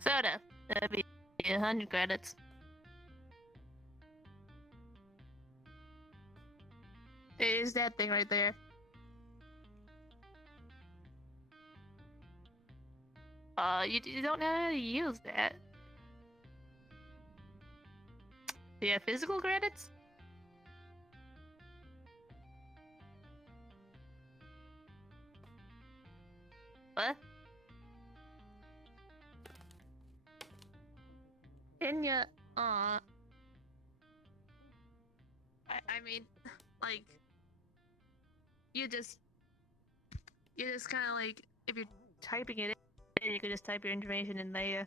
Soda. That'd be 100 credits. It is that thing right there. You don't know how to use that. Do you have physical credits? What? Can you, I mean, like, you just kind of like, if you're typing it in, you could just type your information in there.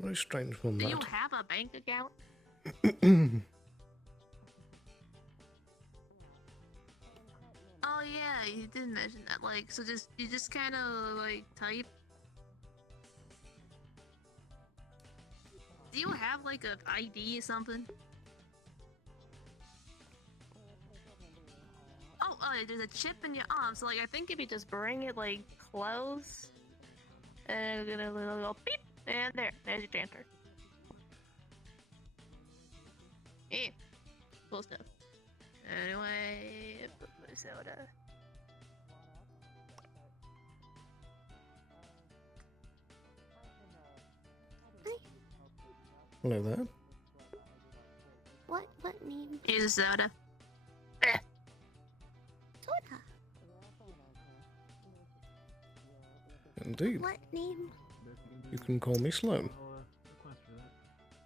Very strange one, Do that. you have a bank account? Oh yeah, you did mention that. Like, so you just kind of like type. Do you have like an ID or something? Oh, there's a chip in your arm. So like, I think if you just bring it like close, and it's gonna go beep, and there's your transfer. Yeah, cool stuff. Anyway, blue soda. Hello there. What name? Here's a soda. Soda. Indeed. What name? You can call me Sloan.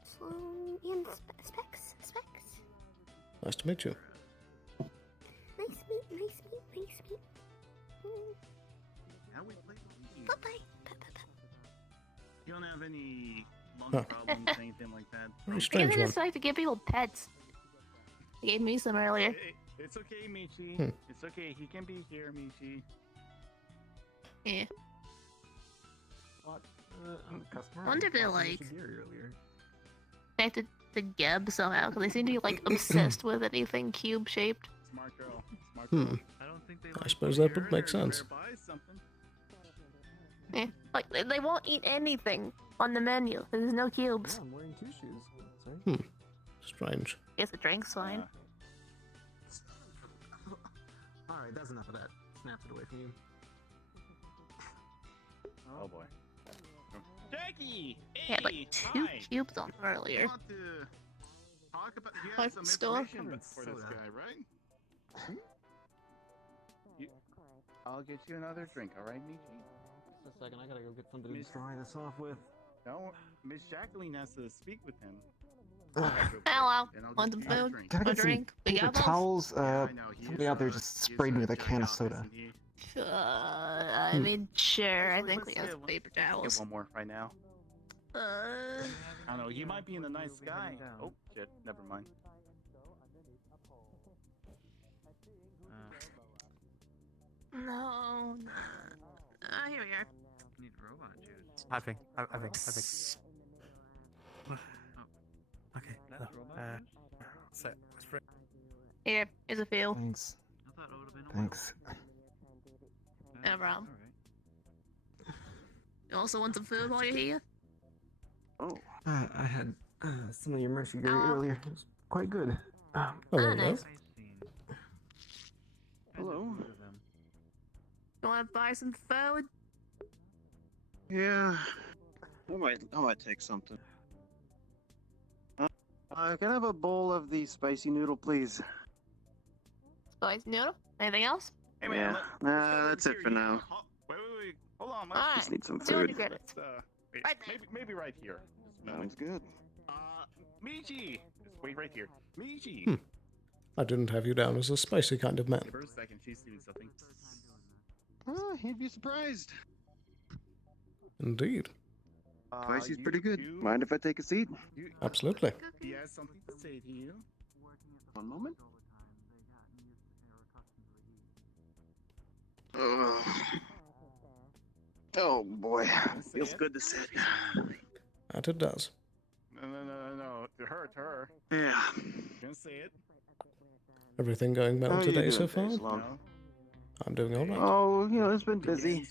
Sloan and Specs. Nice to meet you. Nice meet. How we play? Bye. You don't have any lung Huh. problems, anything like that? Very I strange think one. it's like to give people pets. They gave me some earlier. It's okay, Michi. Hmm. It's okay. He can be here, Michi. Yeah. What? I'm a customer. Wonder if they're like earlier. connected to Geb somehow, because they seem to be like obsessed with anything cube shaped. Smart girl. Smart Hmm. girl. I don't think they I suppose that would make sense. buy something. Yeah, like they won't eat anything on the menu. There's no cubes. I'm wearing 2 shoes. Sorry. Strange. Guess a drink's fine. Alright, that's enough of that. Snaps it away from you. Oh boy. Jackie! They had like 2 cubes on earlier. You want to talk about, you Like have some store? information for this guy, right? I'll get you another drink, alright, Michi? Just a second, I gotta go get something to dry this off with. No, Miss Jacqueline has to speak with him. Hello. And I'll Want get some you a food? drink. Can I A get some drink? We paper got both? towels? I know, he Somebody is, out there just sprayed me with a can of soda. I mean, sure. I think we have some paper Get towels. one more right now. I don't know, you might be in the night sky. Oh, shit, never mind. No. Here we are. Need robot juice. I think. Okay. That's robot juice? So, what's for Here, here's a feel. Thanks. I thought it would have been a Thanks. No problem. You also want some food while you're here? Oh. I had some of your mercy earlier. It was quite good. Hello nice. there. Hello. You want to buy some food? Yeah, I might take something. Can I have a bowl of the spicy noodle, please? Spicy noodle? Anything else? Hey, man, that's it for now. Wait. Hold on, man. Alright. Just need some 200 food. credits. Wait, Right there. maybe right here. Sounds good. Michi! Just wait right here. Michi! I didn't have you down as a spicy kind of man. For a second, she's doing something. You'd be surprised. Indeed. Spicy's pretty good. Mind if I take a seat? Absolutely. He has something to say to you. One moment. Oh boy, feels good to sit. That it does. No. To her. Yeah. Can't say it. Everything going well How you today doing so today, far? Sloan? I'm doing alright. Oh, you know, it's been busy.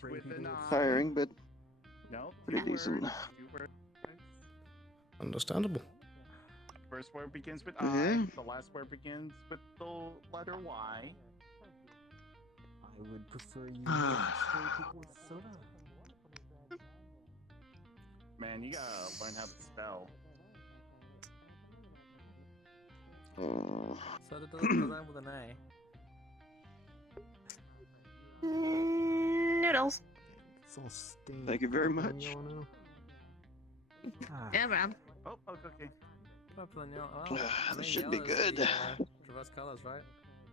Tiring, but No. pretty decent. Understandable. First word begins with Mhm. I. The last word begins with the letter Y. I would prefer you spray people with soda. Man, you gotta learn how to spell. Oh. Soda doesn't end with an A. Noodles. It's all stained. Thank you very purple and much. yellow now. Yeah, man. Oh, okay. Purple and yellow. This should be good. Reverse colors, right?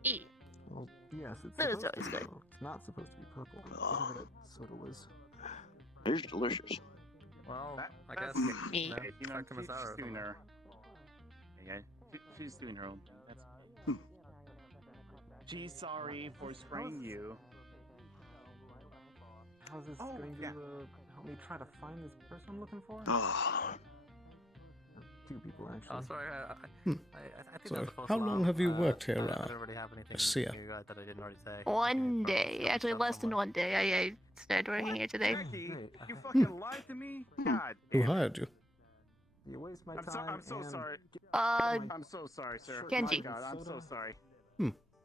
E. Well, yes, it's That is supposed always to be good. yellow. It's not supposed to be purple. Whatever that soda was. It's delicious. Well, I That's guess. Me. No, You know, talk to she's Masaru. doing her. Yeah, she's doing her own thing. That's. She's sorry for spraying you. How's this going to help me try to find this person I'm looking for? Oh. Two people, actually. Oh, sorry. I Hmm. think So, that was the first how one. long have you worked here, I don't really have anything Garcia? new that I didn't already say. 1 day. Actually, less than 1 day. I started working here today. Jackie, you fucking lied to me? God. Who hired you? You waste my I'm time. so sorry. I'm so sorry, sir. Kenji. My God, I'm so sorry.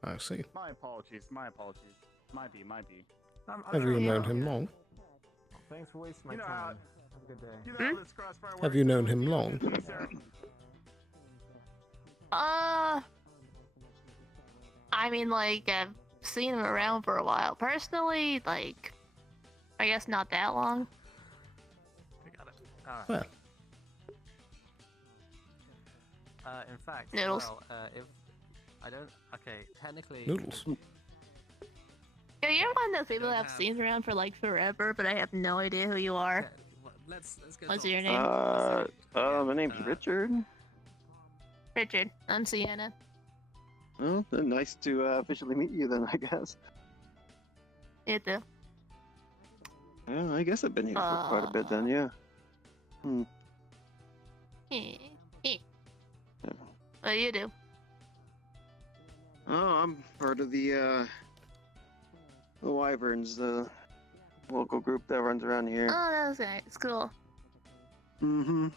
I see. My apologies. My apologies. Might be. Have you known him long? Thanks for wasting my You know time. how- Have a good day. You know how this crossfire works? Have you known him long? Sir? I mean, like, I've seen him around for a while. Personally, like, I guess not that long. We got it. Alright. Well, In fact, Noodles. well, if I don't, okay, technically. Noodles. Yeah, you're one of those people that I've seen around for like forever, but I have no idea who you are. Let's go. What's your name? My name's Richard. Richard. I'm Sienna. Well, then nice to officially meet you then, I guess. You too. Yeah, I guess I've been here for quite a bit then, yeah. What do you do? Oh, I'm part of the Wyverns, the local group that runs around here. Oh, that's nice. It's cool. Mm-hmm.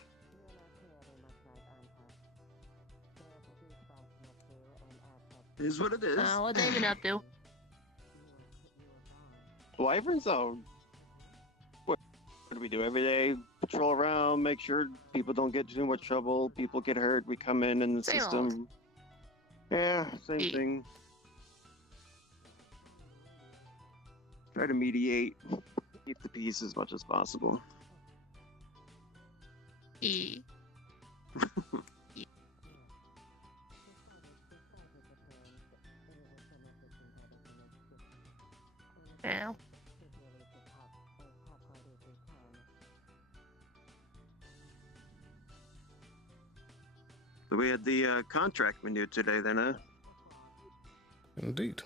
It is what it is. What they been up to? Wyverns? Oh, what do we do every day? Patrol around, make sure people don't get too much trouble, people get hurt, we come in the Same system. old. Yeah, same thing. Try to mediate, keep the peace as much as possible. E. Yeah. So we had the contract menu today then, huh? Indeed.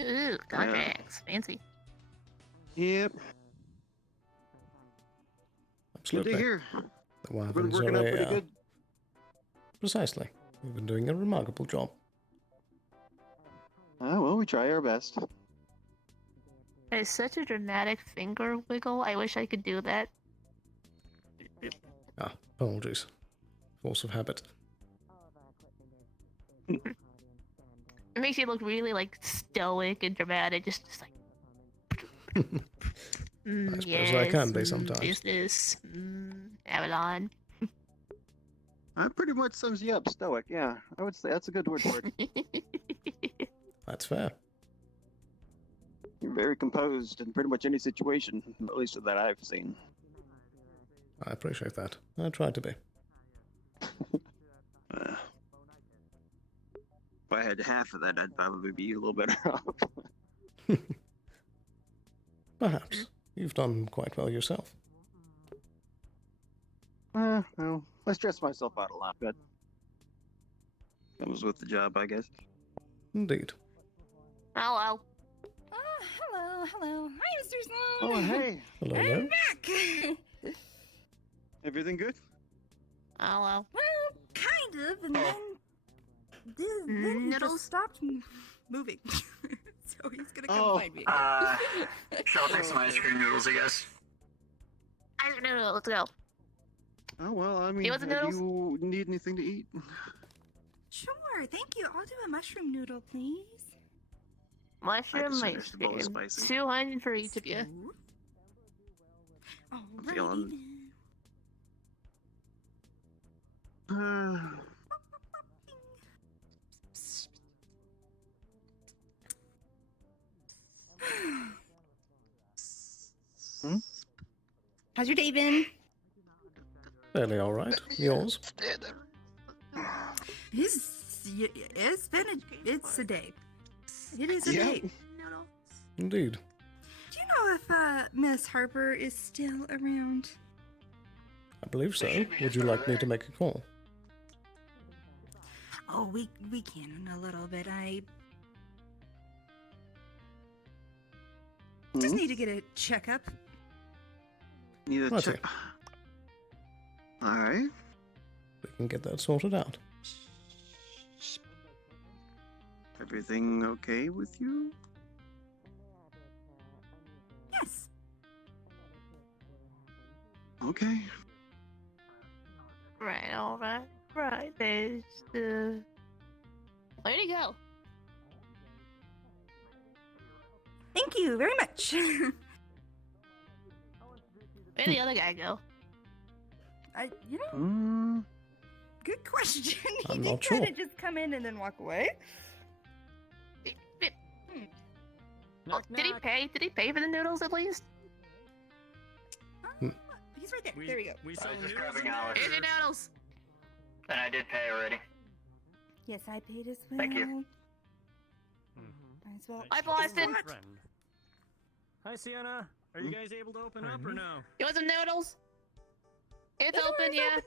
Ooh, contracts. Fancy. Yep. Absolutely. Good to hear. The We've been Wyverns working are out a, pretty good. Precisely. We've been doing a remarkable job. Well, we try our best. It's such a dramatic finger wiggle. I wish I could do that. Apologies. Force of habit. It makes you look really like stoic and dramatic. Just like. I suppose I can be sometimes. Business. Avalon. That pretty much sums you up, stoic. Yeah, I would say that's a good word for it. That's fair. You're very composed in pretty much any situation, at least that I've seen. I appreciate that. I try to be. If I had half of that, I'd probably be a little better off. Perhaps. You've done quite well yourself. Well, I stress myself out a lot, but comes with the job, I guess. Indeed. Hello. Hello. Hi, Mr. Sloan. Oh, hey. Hello I'm there. back. Everything good? Hello. Well, kind of, and then he just stopped moving. So he's gonna come find me. Shall I take some ice cream noodles, I guess? I don't know. Let's go. Oh, well, I mean, You want some noodles? you need anything to eat? Sure, thank you. I'll do a mushroom noodle, please. Mushroom just ice finished the bowl of cream. spicy. 200 for each of you. I'm feeling. How's your day been? Fairly alright. Yours? It's it's a day. It is a day. Indeed. Do you know if Miss Harper is still around? I believe so. Would you like me to make a call? Oh, we can in a little bit. I just need to get a checkup. Need a Righty. check. All right. We can get that sorted out. Everything okay with you? Yes. Okay. Right, alright. Right, there's the... Where'd he go? Thank you very much. Where'd the other guy go? Good question. I'm He not did kind sure. of just come in and then walk away. Oh, did he pay? Did he pay for the noodles at least? He's right there. There we go. I was just grabbing Alex. Here's your noodles. And I did pay already. Yes, I paid as well. Thank you. Might as well. Hi, Boston. Hi, Sienna. Are you guys able to open up or no? You want some noodles? It's open, yeah.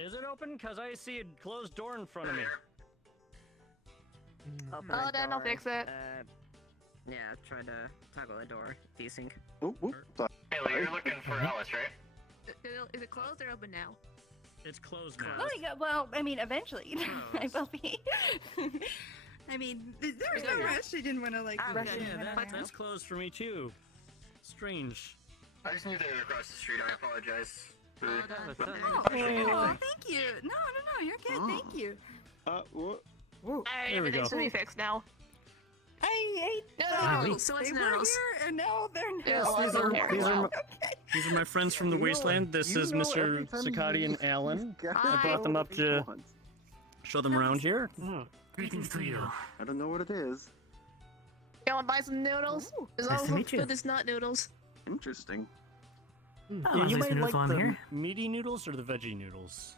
Is it open? Cause I see a closed door in front of me. Oh, then I'll fix it. Yeah, try to toggle the door. Desync. Haley, you're looking for Alice, right? Is it closed or open now? It's closed now. Oh, yeah, well, I mean, eventually I will be. I mean, there was no rush. I didn't want to like rush in. That's closed for me too. Strange. I just knew they were across the street. I apologize. Oh, thank you. No, you're good. Thank you. What? Whoa. Everything's gonna be fixed now. I ate Noodles. So it's they were noodles. here, and now they're Yes, noodles. These are my friends from the Wasteland. This is Mr. Sakati and Alan. I brought them up to show them around here. Greetings to you. I don't know what it is. You wanna buy some noodles? There's Nice to also meet you. food that's not noodles. Interesting. Yeah, you might like the meaty noodles or the veggie noodles.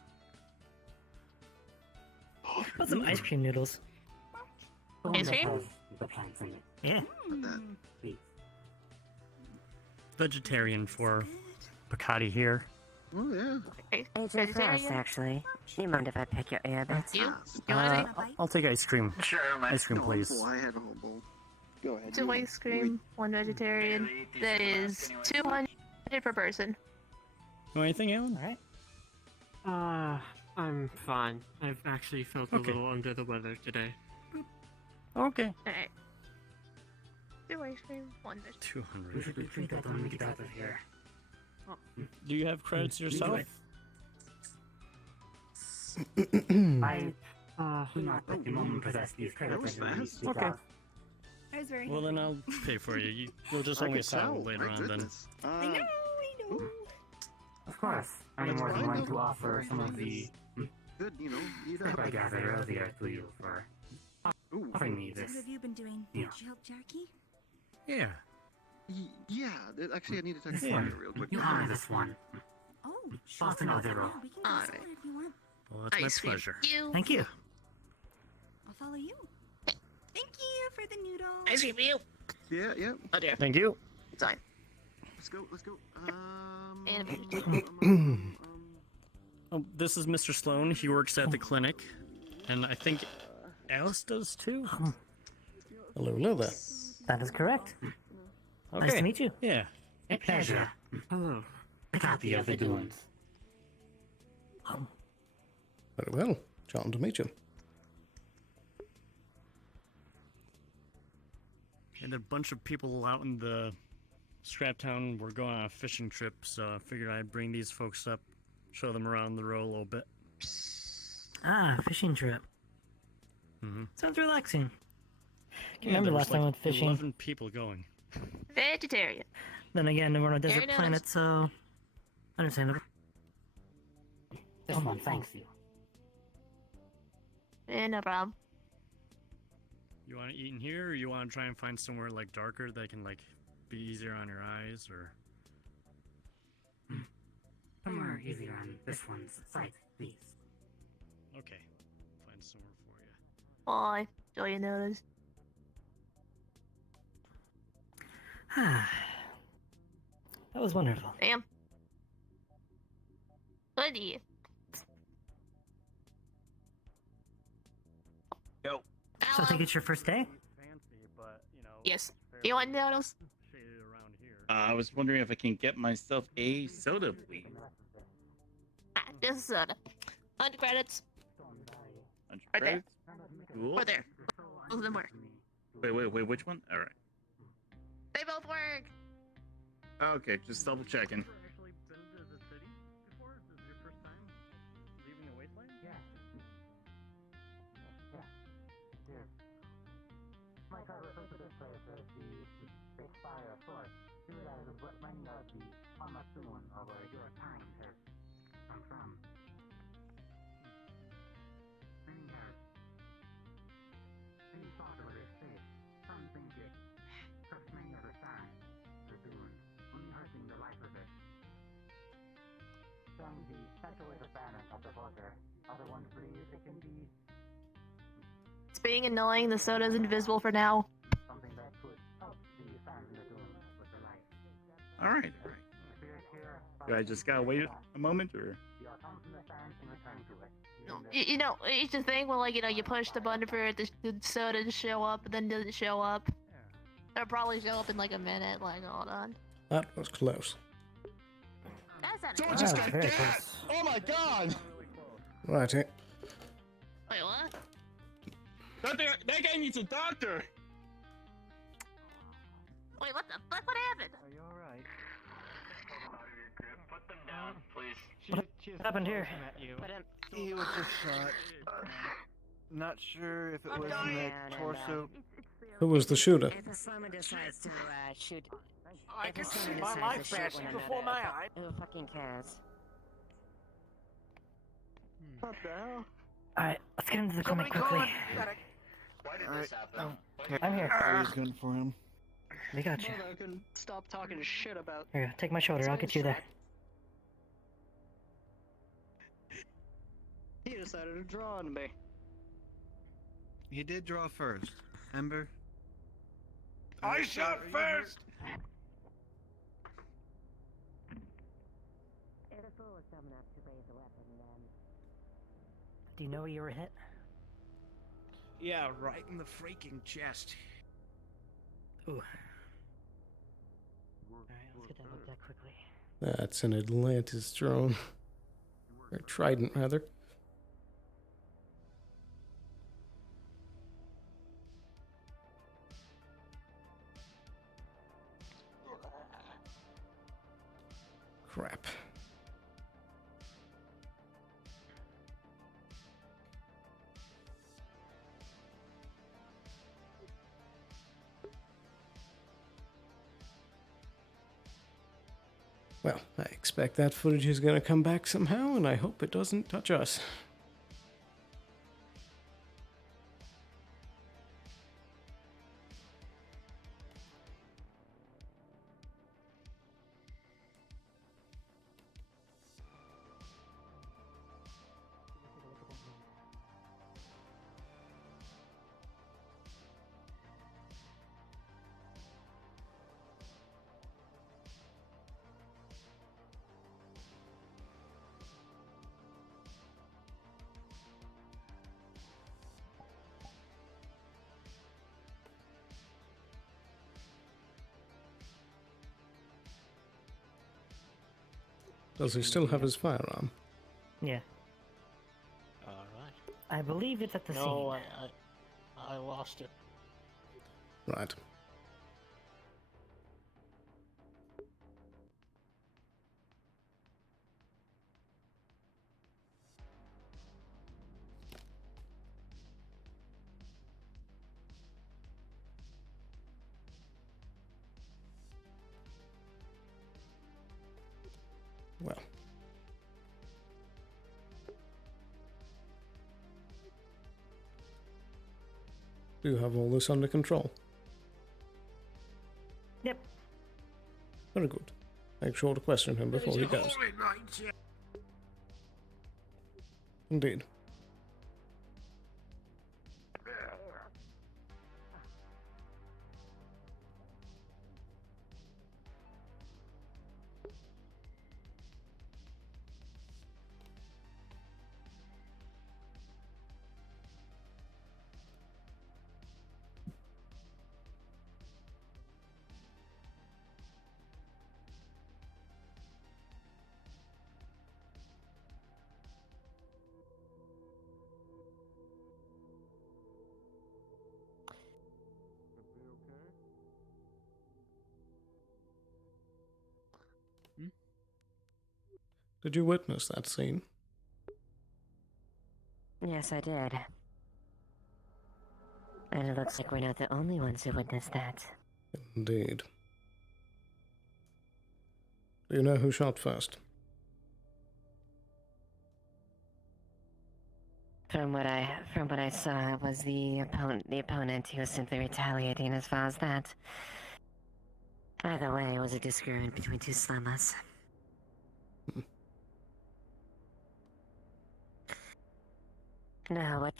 Put some ice cream noodles. Ice cream? Yeah. Vegetarian for Bacardi here. Oh yeah. Agent Frost, actually. Do you mind if I pick your earbuds? You? You want I'll take ice cream. Sure, Ice cream, please. I had a whole bowl. Go ahead. 2 ice cream, 1 vegetarian. That is 200 per person. Oh, anything, Alan? Alright. I'm fine. I've actually felt a little under the weather today. Okay. Alright. 2 ice cream, 1 vegetarian. 200. We should retreat that when we get out of here. Do you have credits yourself? I do not at the moment possess these credits. Okay. I was very Well, then I'll pay for you. We'll just I only could settle tell, later my on then. goodness. I know. Of course, I'm more than willing to offer some of the Good, eat stuff up. I gathered earlier to you for offering me So this. what have you been doing? Yeah. Chilled jerky? Yeah. Yeah, actually, I need to text Yeah. Mario real quick. You honor this one. Oh, Both know the role. we can go somewhere if you want. Well, that's Ice my cream. pleasure. You. Thank you. I'll follow you. Thank you for the noodles. Ice cream for you. Yeah. Oh dear. Thank you. It's fine. Let's go. And a vegetarian. Oh, this is Mr. Sloan. He works at the clinic, and I think Alice does too. Hello there. That is correct. Okay. Nice to meet you. Yeah. A pleasure. Hello. A copy of the Dunes. Very well. Charmed to meet you. And a bunch of people out in the Scrap Town were going on a fishing trip, so I figured I'd bring these folks up, show them around the row a little bit. Ah, fishing trip. Mm-hmm. Sounds relaxing. Yeah, Remember there last was time I like went fishing? 11 people going. Vegetarian. Then again, we're on a desert Very nice. planet, so understandable. This one thanks you. No problem. You want to eat in here, or you want to try and find somewhere like darker that can like be easier on your eyes, or? Somewhere easier on this one's sight, please. Okay, find somewhere for you. Why? Do you notice? That was wonderful. Damn. Goody. Yo. So I think it's your first day? Yes. Do you want noodles? I was wondering if I can get myself a soda, please. This is soda. 100 credits. 100 Right there. credits? Cool. Right there. Both of them work. Wait, which one? Alright. They both work. Okay, just double checking. It's being annoying. The soda's invisible for now. Alright. Do I just gotta wait a moment, or? You know, it's the thing when, like, you know, you push the button for the soda to show up, and then doesn't show up. It'll probably show up in like a minute. Like, hold on. That was close. That's Someone just got gas! Oh my god! Righty. Wait, what? That guy needs a doctor! Wait, what the fuck? What happened? Are you alright? Put them down, please. What happened here? He was just shot. Not sure if it was in the torso. Who was the shooter? If a Sloan decides to shoot, I can see my life flashing before my eyes. Who fucking cares? What the hell? Alright, let's get into the clinic quickly. Why did this happen? I'm here. I was gunning for him. We got you. Mother can stop talking shit about. Here, take my shoulder. I'll get you there. He decided to draw on me. He did draw first. Ember? I shot first! Do you know where you were hit? Yeah, right in the freaking chest. Ooh. Alright, let's get that looked at quickly. That's an Atlantis drone. Or Trident, rather. Crap. Well, I expect that footage is going to come back somehow, and I hope it doesn't touch us. Does he still have his firearm? Yeah. Alright. I believe it's at the scene. No, I lost it. Right. Well. Do you have all this under control? Yep. Very good. Make sure to question him before he goes. Did you witness that scene? Yes, I did. And it looks like we're not the only ones who witnessed that. Indeed. Do you know who shot first? From what I saw, it was the opponent who was simply retaliating as far as that. Either way, it was a disagreement between two slummers. Now, I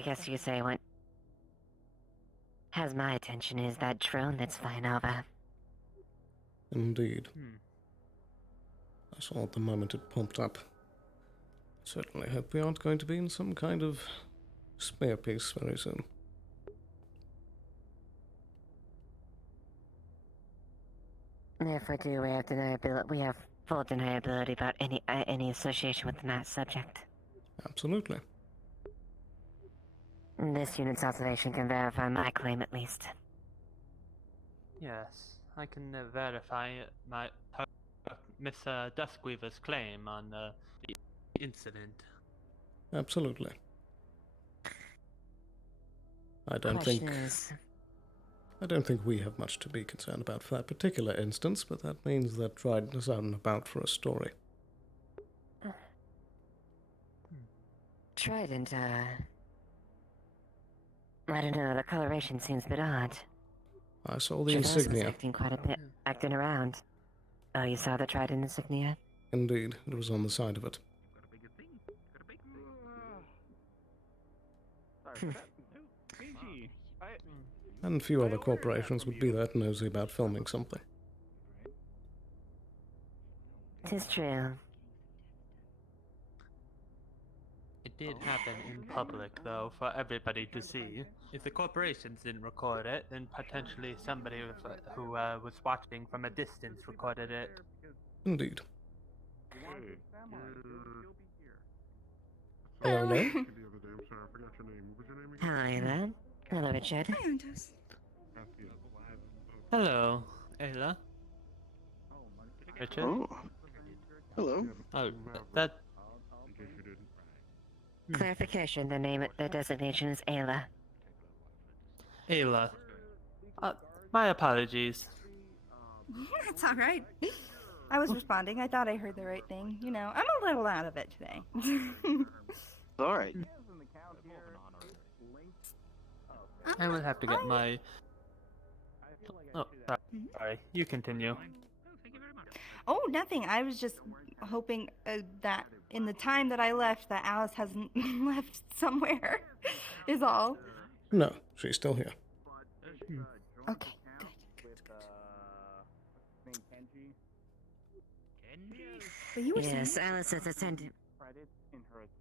guess you could say what has my attention is that drone that's flying over. Indeed. I saw it the moment it popped up. Certainly hope we aren't going to be in some kind of smear piece very soon. If we do, we have full deniability about any association with the mass subject. Absolutely. This unit's observation can verify my claim at least. Yes, I can verify Miss Duskweaver's claim on the incident. Absolutely. I don't think we have much to be concerned about for that particular instance, but that means that Trident is out and about for a story. Trident, I don't know, the coloration seems a bit odd. I saw the Traverse insignia. was acting quite a bit, acting around. Oh, you saw the Trident insignia? Indeed, it was on the side of it. And a few other corporations would be that nosy about filming something. 'Tis true. It did happen in public, though, for everybody to see. If the corporations didn't record it, then potentially somebody who was watching from a distance recorded it. Indeed. Hello? Hi there. Hello, Richard. Hi, Untos. Hello, Ayla. Richard? Oh. Hello. Oh, that... Clarification, the designation is Ayla. Ayla. My apologies. That's alright. I was responding. I thought I heard the right thing. You know, I'm a little out of it today. Alright. I will have to get my... Oh, sorry. You continue. Oh, nothing. I was just hoping that in the time that I left, that Alice hasn't left somewhere, is all. No, she's still here. Okay, good. Yes, Alice is attending.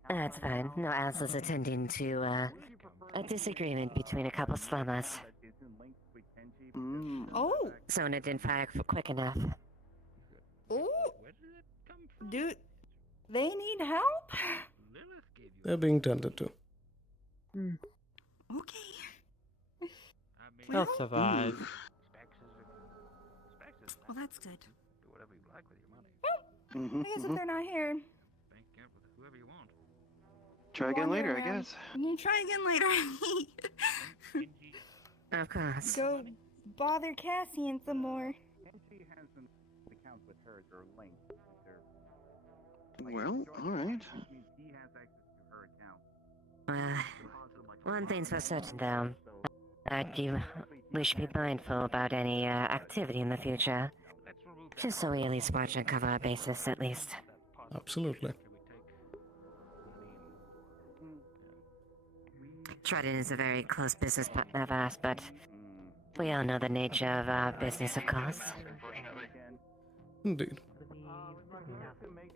That's fine. No, Alice is attending to a disagreement between a couple slummers. Oh. Sona didn't fire quick enough. Oh. Dude, they need help? They're being tended to. Okay. They'll survive. Well, that's good. Well, I guess if they're not here, Try again wander later, I around. guess. You try again later. Of course. Go bother Cassian some more. Well, alright. One thing's for certain, though. We should be mindful about any activity in the future. Just so we at least watch and cover our bases, at least. Absolutely. Trident is a very close business partner of ours, but we all know the nature of our business, of course. Indeed. To make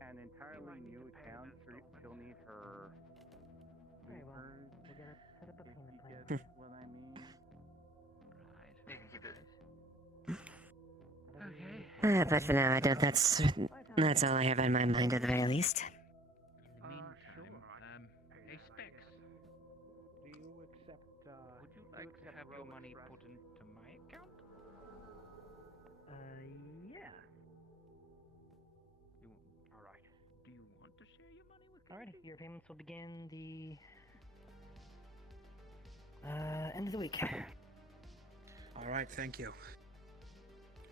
an entirely new account, she'll need her. What I mean. But for now, I don't. That's all I have on my mind at the very least. Hey, Specs. Do you accept, would you like to have your money put into my account? Yeah. Alrighty, your payments will begin the end of the week. All right, thank you.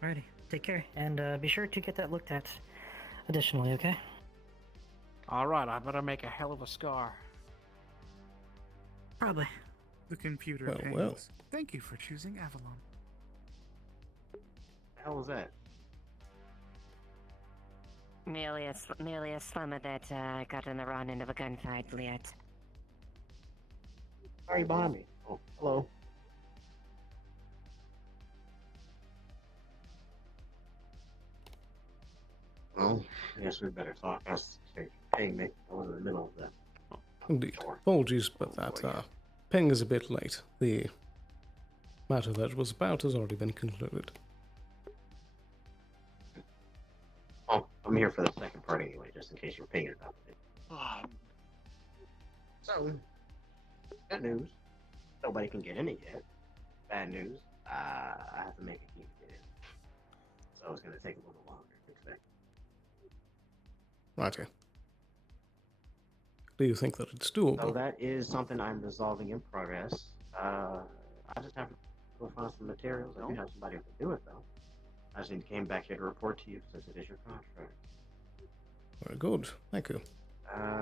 Alrighty, take care, and be sure to get that looked at additionally, okay? Alright, I better make a hell of a scar. Probably. The computer Well, pings. well. Thank you for choosing Avalon. The hell was that? Merely a slumber that got on the wrong end of a gunfight, Liet. Why are you behind me? Oh, hello. Well, I guess we better talk. Hey, Mick, I was in the middle of that. Indeed. Apologies, but that ping is a bit late. The matter that it was about has already been concluded. Oh, I'm here for the second part anyway, just in case you're pinging about it. So, good news. Nobody can get in it yet. Bad news. I have to make a key to get in. So it's going to take a little longer than expected. Righty. Do you think that it's doable? So that is something I'm resolving in progress. I just have to go find some materials. I do have somebody who can do it, though. I just came back here to report to you since it is your contract. Very good. Thank you.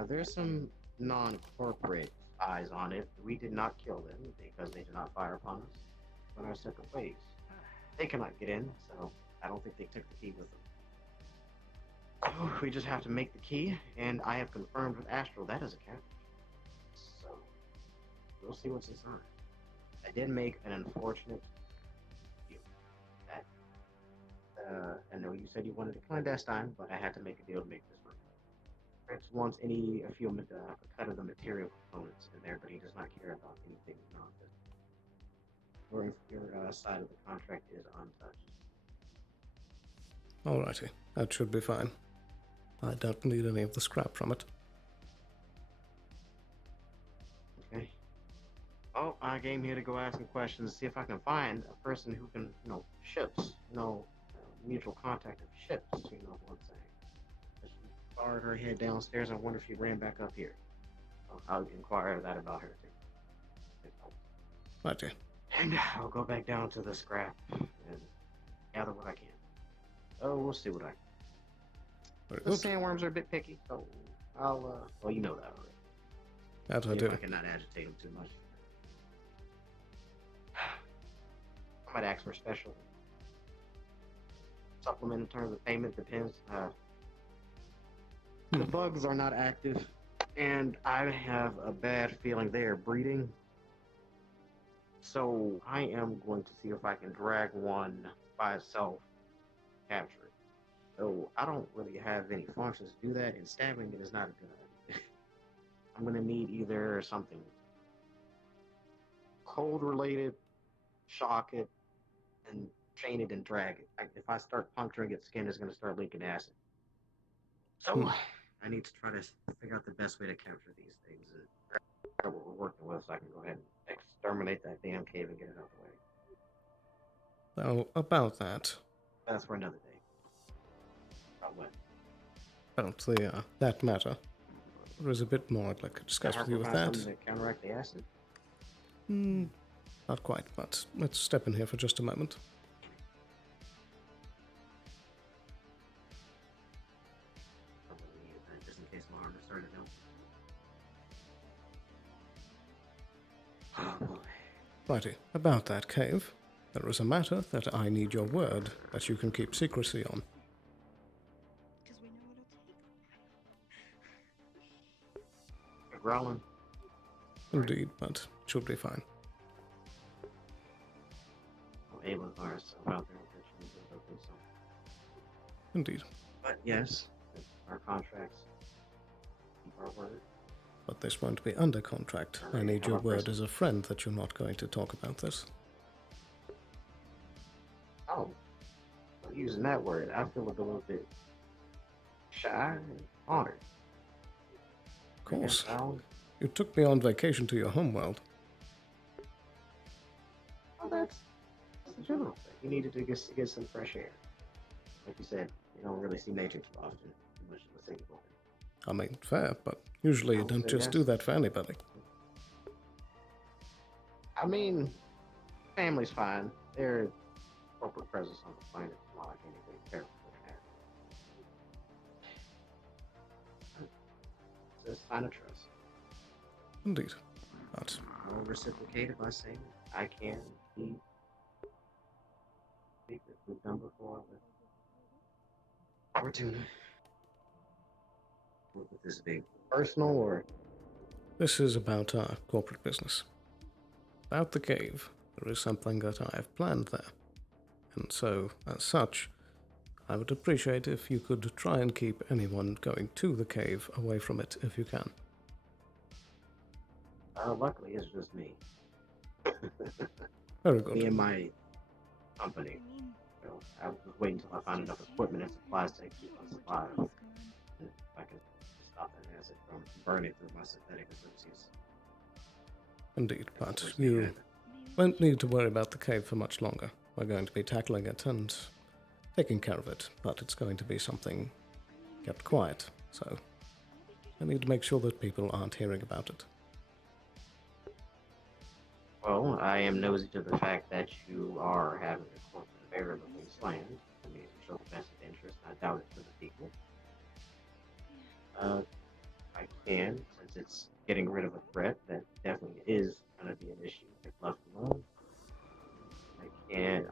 There's some non-corporate eyes on it. We did not kill them because they did not fire upon us. But our separate ways. They cannot get in, so I don't think they took the key with them. So we just have to make the key, and I have confirmed with Astral that is a captive. So we'll see what's inside. I did make an unfortunate deal. I know you said you wanted a clandestine, but I had to make a deal to make this work. Prince wants a cut of the material components in there, but he does not care about anything non-business. Your side of the contract is untouched. Alrighty. That should be fine. I don't need any of the scrap from it. Okay. Oh, I came here to go ask some questions, see if I can find a person who can, ships, mutual contact of ships, what I'm saying. She fired her head downstairs. I wonder if she ran back up here. I'll inquire that about her too. Righty. And I'll go back down to the scrap and gather what I can. Oh, we'll see what I can. The sandworms are a bit picky, so I'll, well, you know that already. That I See do. if I cannot agitate them too much. I might ask for a special supplement in terms of payment, depends. The bugs are not active, and I have a bad feeling they are breeding. So I am going to see if I can drag one by itself, capture it. So I don't really have any functions to do that, and stabbing it is not a good idea. I'm going to need either something cold related, shock it, and chain it and drag it. If I start puncturing its skin, it's going to start leaking acid. So I need to try to figure out the best way to capture these things and grab what we're working with so I can go ahead and exterminate that damn cave and get it out of the way. Well, about that. That's for another day. About what? About the, that matter. There is a bit more I'd like to discuss with you with that. To counteract the acid? Not quite, but let's step in here for just a moment. Just in case my arm is starting to melt. Oh boy. Righty, about that cave. There is a matter that I need your word that you can keep secrecy on. You're growling. Indeed, but it should be fine. Ava are so out there. So. Indeed. But yes, our contracts keep our word. But this won't be under contract. I need your word as a friend that you're not going to talk about this. Oh, well, using that word, I feel a little bit shy and honored. Of course. You took me on vacation to your homeworld. Oh, that's the general thing. You needed to get some fresh air. Like you said, you don't really see nature too often. Too much of a thing about I mean, fair, but usually you don't just do that for anybody. I mean, family's fine. They're corporate presence on the planet. It's not like anything terrible would happen. It's a sign of trust. Indeed. But I'll reciprocate if I say I can be that we've done before with Fortuna. With this big personal or this is about our corporate business. About the cave, there is something that I have planned there. And so, as such, I would appreciate if you could try and keep anyone going to the cave away from it if you can. luckily it's just me. Very good. Me and my company. So I was waiting until I found enough equipment and supplies to keep us alive. And if I can stop that acid from burning through my synthetic associates. Indeed, but you won't need to worry about the cave for much longer. We're going to be tackling it and taking care of it, but it's going to be something kept quiet, so I need to make sure that people aren't hearing about it. Well, I am nosy to the fact that you are having a corporate affair of the land. I mean, to show vested interest. I doubt it for the people. I can, since it's getting rid of a threat that definitely is going to be an issue if left alone.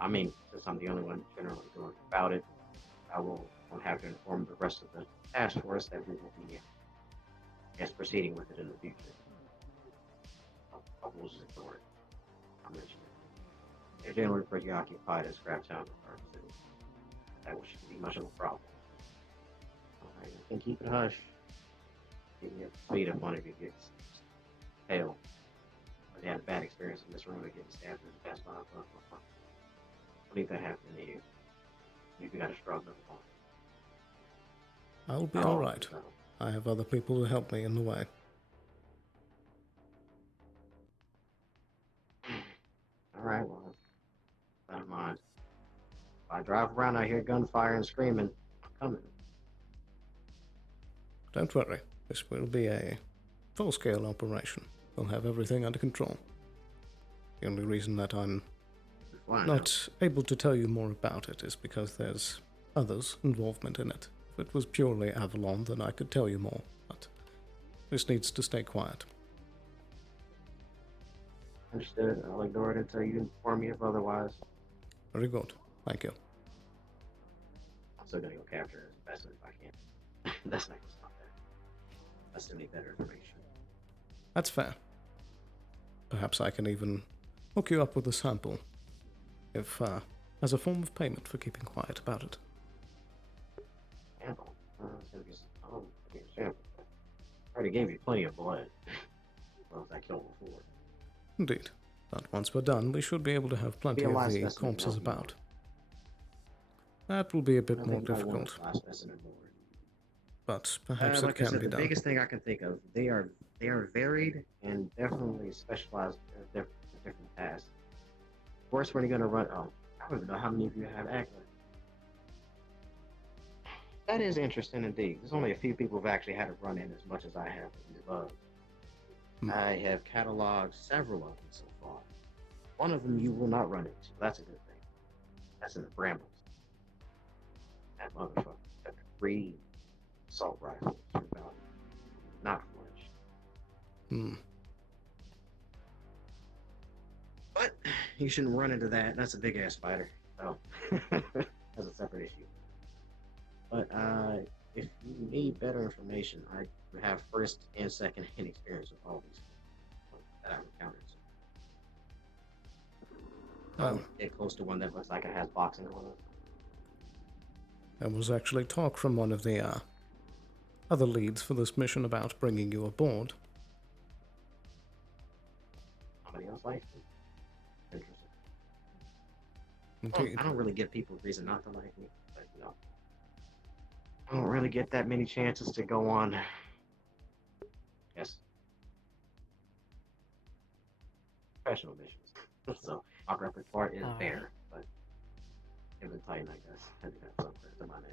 I mean, since I'm the only one generally going about it, I will have to inform the rest of the task force that we will be, proceeding with it in the future. I will just ignore it. I'll mention it. They're generally preoccupied at Scraptown and that shouldn't be much of a problem. Alright, I can keep it hush. Give me a speed of money to get tail. But they had a bad experience in this room of getting stabbed in the past 5 months. Believe that happened to you. You got a struggle. I'll be alright. I have other people to help me in the way. Alright, well, I don't mind. If I drive around, I hear gunfire and screaming. I'm coming. Don't worry. This will be a full-scale operation. We'll have everything under control. The only reason that I'm not able to tell you more about it is because there's others' involvement in it. If it was purely Avalon, then I could tell you more, but this needs to stay quiet. Understood. I'll ignore it until you inform me of otherwise. Very good. Thank you. I'm still gonna go capture his investment if I can. That's not gonna stop that. I still need better information. That's fair. Perhaps I can even hook you up with a sample, if as a form of payment for keeping quiet about it. Sample? Okay, sample. I already gave you plenty of blood. Well, I killed before. Indeed. But once we're done, we should be able to have plenty of the corpses about. That will be a bit more difficult. But perhaps it can be done. The biggest thing I can think of, they are varied and definitely specialized in different tasks. Of course, when you're going to run, I don't even know how many of you have active. That is interesting indeed. There's only a few people who've actually had to run in as much as I have in the above. I have cataloged several of them so far. One of them you will not run into. That's a good thing. That's in the brambles. That motherfucker took 3 assault rifles without not flinch. But you shouldn't run into that. That's a big ass spider. So that's a separate issue. But if you need better information, I have first and second hand experience with all these that I've encountered. Get close to one that looks like it has boxing gloves. There was actually talk from one of the other leads for this mission about bringing you aboard. Somebody else likes me? Interesting. Indeed. I don't really give people a reason not to like me, but you know, I don't really get that many chances to go on. Yes. Professional missions. So my repertoire is bare, but it was Titan, I guess. I think that's something to my name.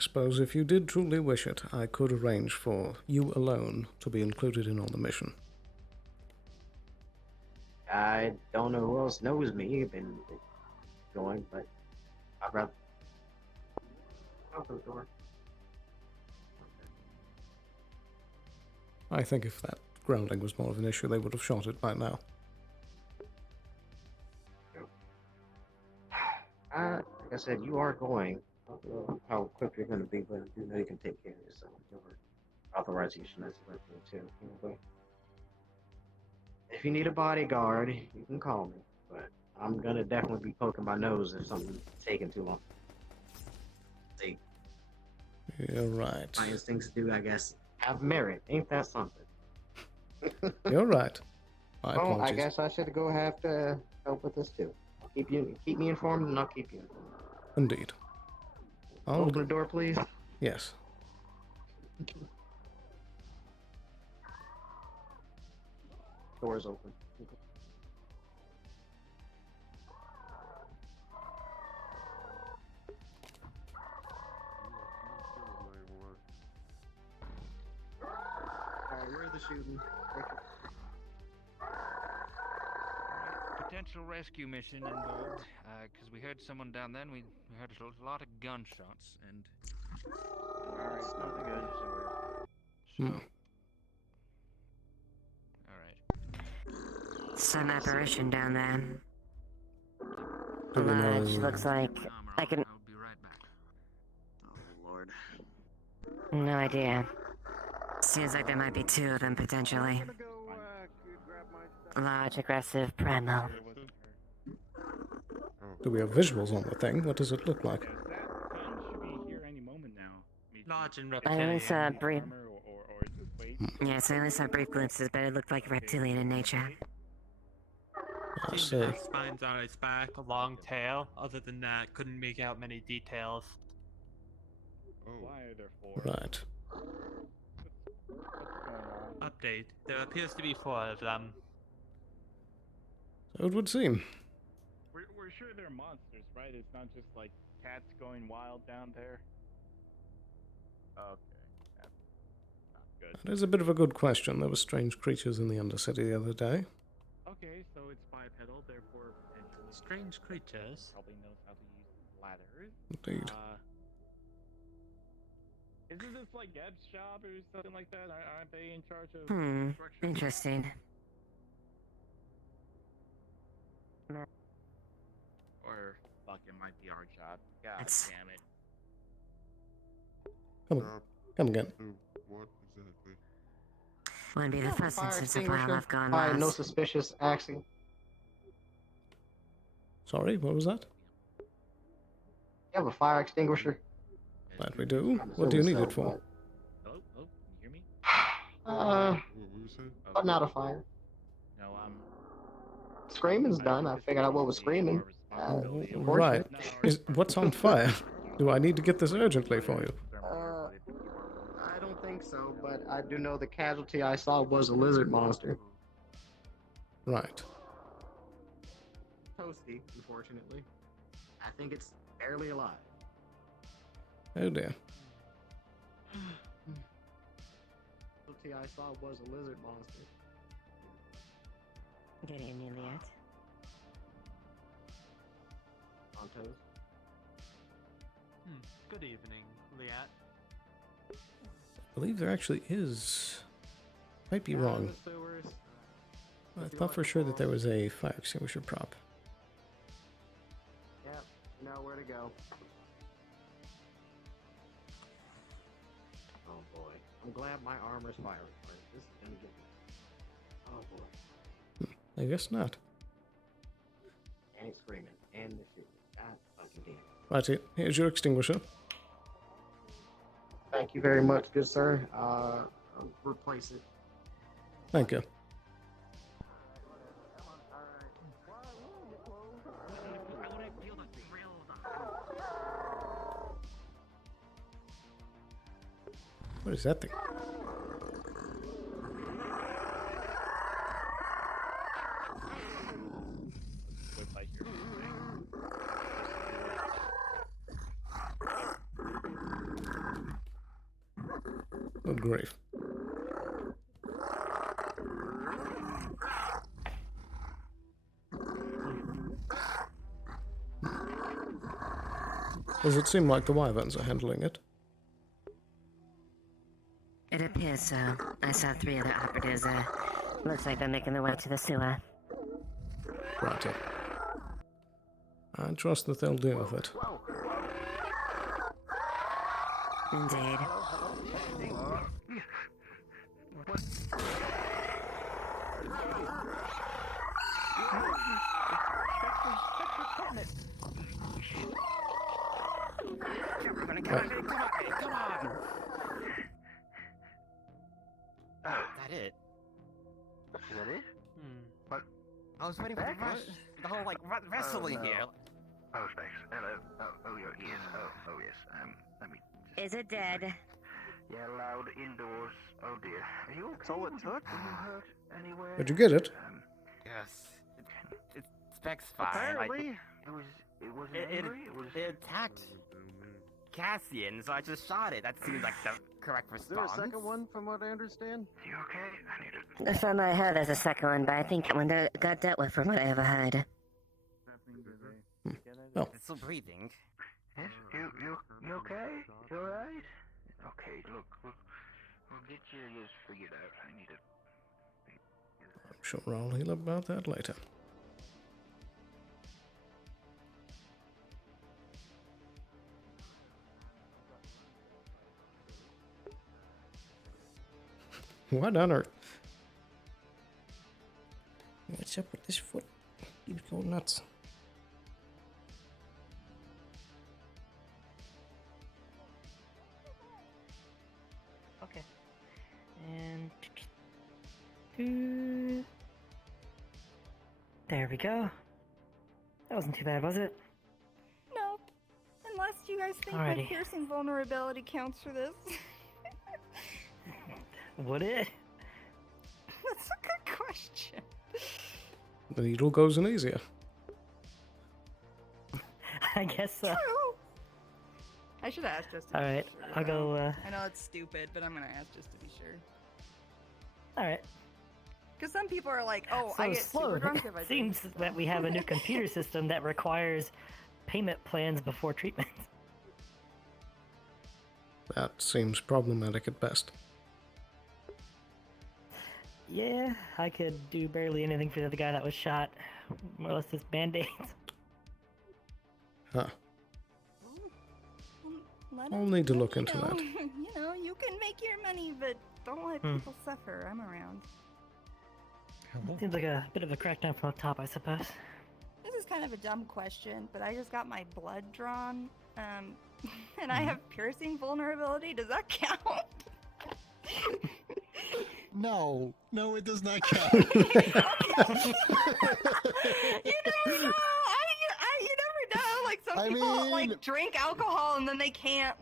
suppose if you did truly wish it, I could arrange for you alone to be included in on the mission. I don't know who else knows me, been going, but I'd rather open the door. I think if that grounding was more of an issue, they would have shot it by now. Like I said, you are going. I don't know how quick you're going to be, but you know you can take care of yourself. Your authorization is right there too. Anyway, if you need a bodyguard, you can call me. But I'm gonna definitely be poking my nose if something's taking too long. See, You're right. my instincts do, I guess, have merit. Ain't that something? You're right. My Oh, I apologies. guess I should go have to help with this too. Keep me informed, and I'll keep you informed. Indeed. I'll Open the door, please. Yes. Door's open. Alright, where's the shooting? Potential rescue mission involved, because we heard someone down there and we heard a lot of gunshots, and... Alright, nothing good. Alright. Some apparition down there. Do we know- Large, looks like I can. I'll be right back. Oh, Lord. No idea. Seems like there might be two of them potentially. Large, aggressive, primal. Do we have visuals on the thing? What does it look like? Large and I only reptilian. saw brief. Yes, I only saw brief glimpses, but it looked like reptilian in nature. I Seems see. to have spines on its back, a long tail. Other than that, couldn't make out many details. Why are there four? Right. Update. There appears to be 4 of them. So it would seem. We're sure they're monsters, right? It's not just like cats going wild down there. Okay, that's not good. That is a bit of a good question. There were strange creatures in the Undercity the other day. Okay, so it's bipedal, therefore potentially Strange creatures. probably knows how to use ladders. Indeed. Isn't this like Geb's job or something like that? Aren't they in charge of construction? Interesting. Or fuck, it might be our job. God That's- damn it. Come again. What exactly? Wouldn't be the first Fire instance of extinguisher. wildlife gone Fire, no lost. suspicious acting. Sorry, what was that? You have a fire extinguisher? That we do. What do you need it for? Hello? Oh, can you hear me? What you say? Putting out a fire. No, Screaming's done. I figured out what was screaming. Right. What's on fire? Do I need to get this urgently for you? I don't think so, but I do know the casualty I saw was a lizard monster. Right. Toasty, unfortunately. I think it's barely alive. Oh dear. Casualty I saw was a lizard monster. Good evening, Liat. On toast. Good evening, Liat. I believe there actually is. Might be wrong. I thought for sure that there was a fire extinguisher prop. Yep, you know where to go. Oh boy. I'm glad my armor's fire retardant. This is gonna get me. Oh boy. I guess not. And it's screaming. And the shit. God fucking damn. Righty, here's your extinguisher. Thank you very much, good sir. I'll replace it. Thank you. What is that thing? Good grief. Does it seem like the wyverns are handling it? It appears so. I saw 3 other operatives. Looks like they're making their way to the sewer. Righty. I trust that they'll deal with it. Indeed. Come on! Oh, is that it? Is that it? What? I was waiting for the rush. The whole, like, wrestling here. Oh, thanks. Hello. Oh, yes. Oh, yes. Let me. Is it dead? Yeah, loud indoors. Oh dear. Are you okay? That's all it took? Were you hurt anywhere? Did you get it? Yes. It's Specs fine. Apparently. It was angry? It attacked Cassian, so I just shot it. That seems like the correct Is there a response. second one, from what I understand? You okay? I need to. From what I heard, there's a second one, but I think that one got dealt with from what I ever heard. Oh. It's still breathing. Yes? You okay? You alright? Okay, look. We'll get you this figured out. I need to. I'm sure I'll hear about that later. What on earth? What's up with this foot? Keeps going nuts. Okay. And there we go. That wasn't too bad, was it? Nope. Unless you guys think my Alrighty. piercing vulnerability counts for this. Would it? That's a good question. The needle goes in easier. I guess so. True. I should ask just to be Alright, sure. I'll go, I know it's stupid, but I'm gonna ask just to be sure. Alright. Because some people are like, oh, So I get super Sloan, drunk if I it seems that we have a new computer system that requires payment plans before treatment. That seems problematic at best. Yeah, I could do barely anything for the other guy that was shot. More or less just band-aids. Huh. Let I'll him- need to look you into know, that. You know, you can make your money, but don't let people suffer. I'm around. Seems like a bit of a crackdown from up top, I suppose. This is kind of a dumb question, but I just got my blood drawn, and I have piercing vulnerability. Does that count? No, it does not count. You never know. You never know. Like some people like drink alcohol and then they can't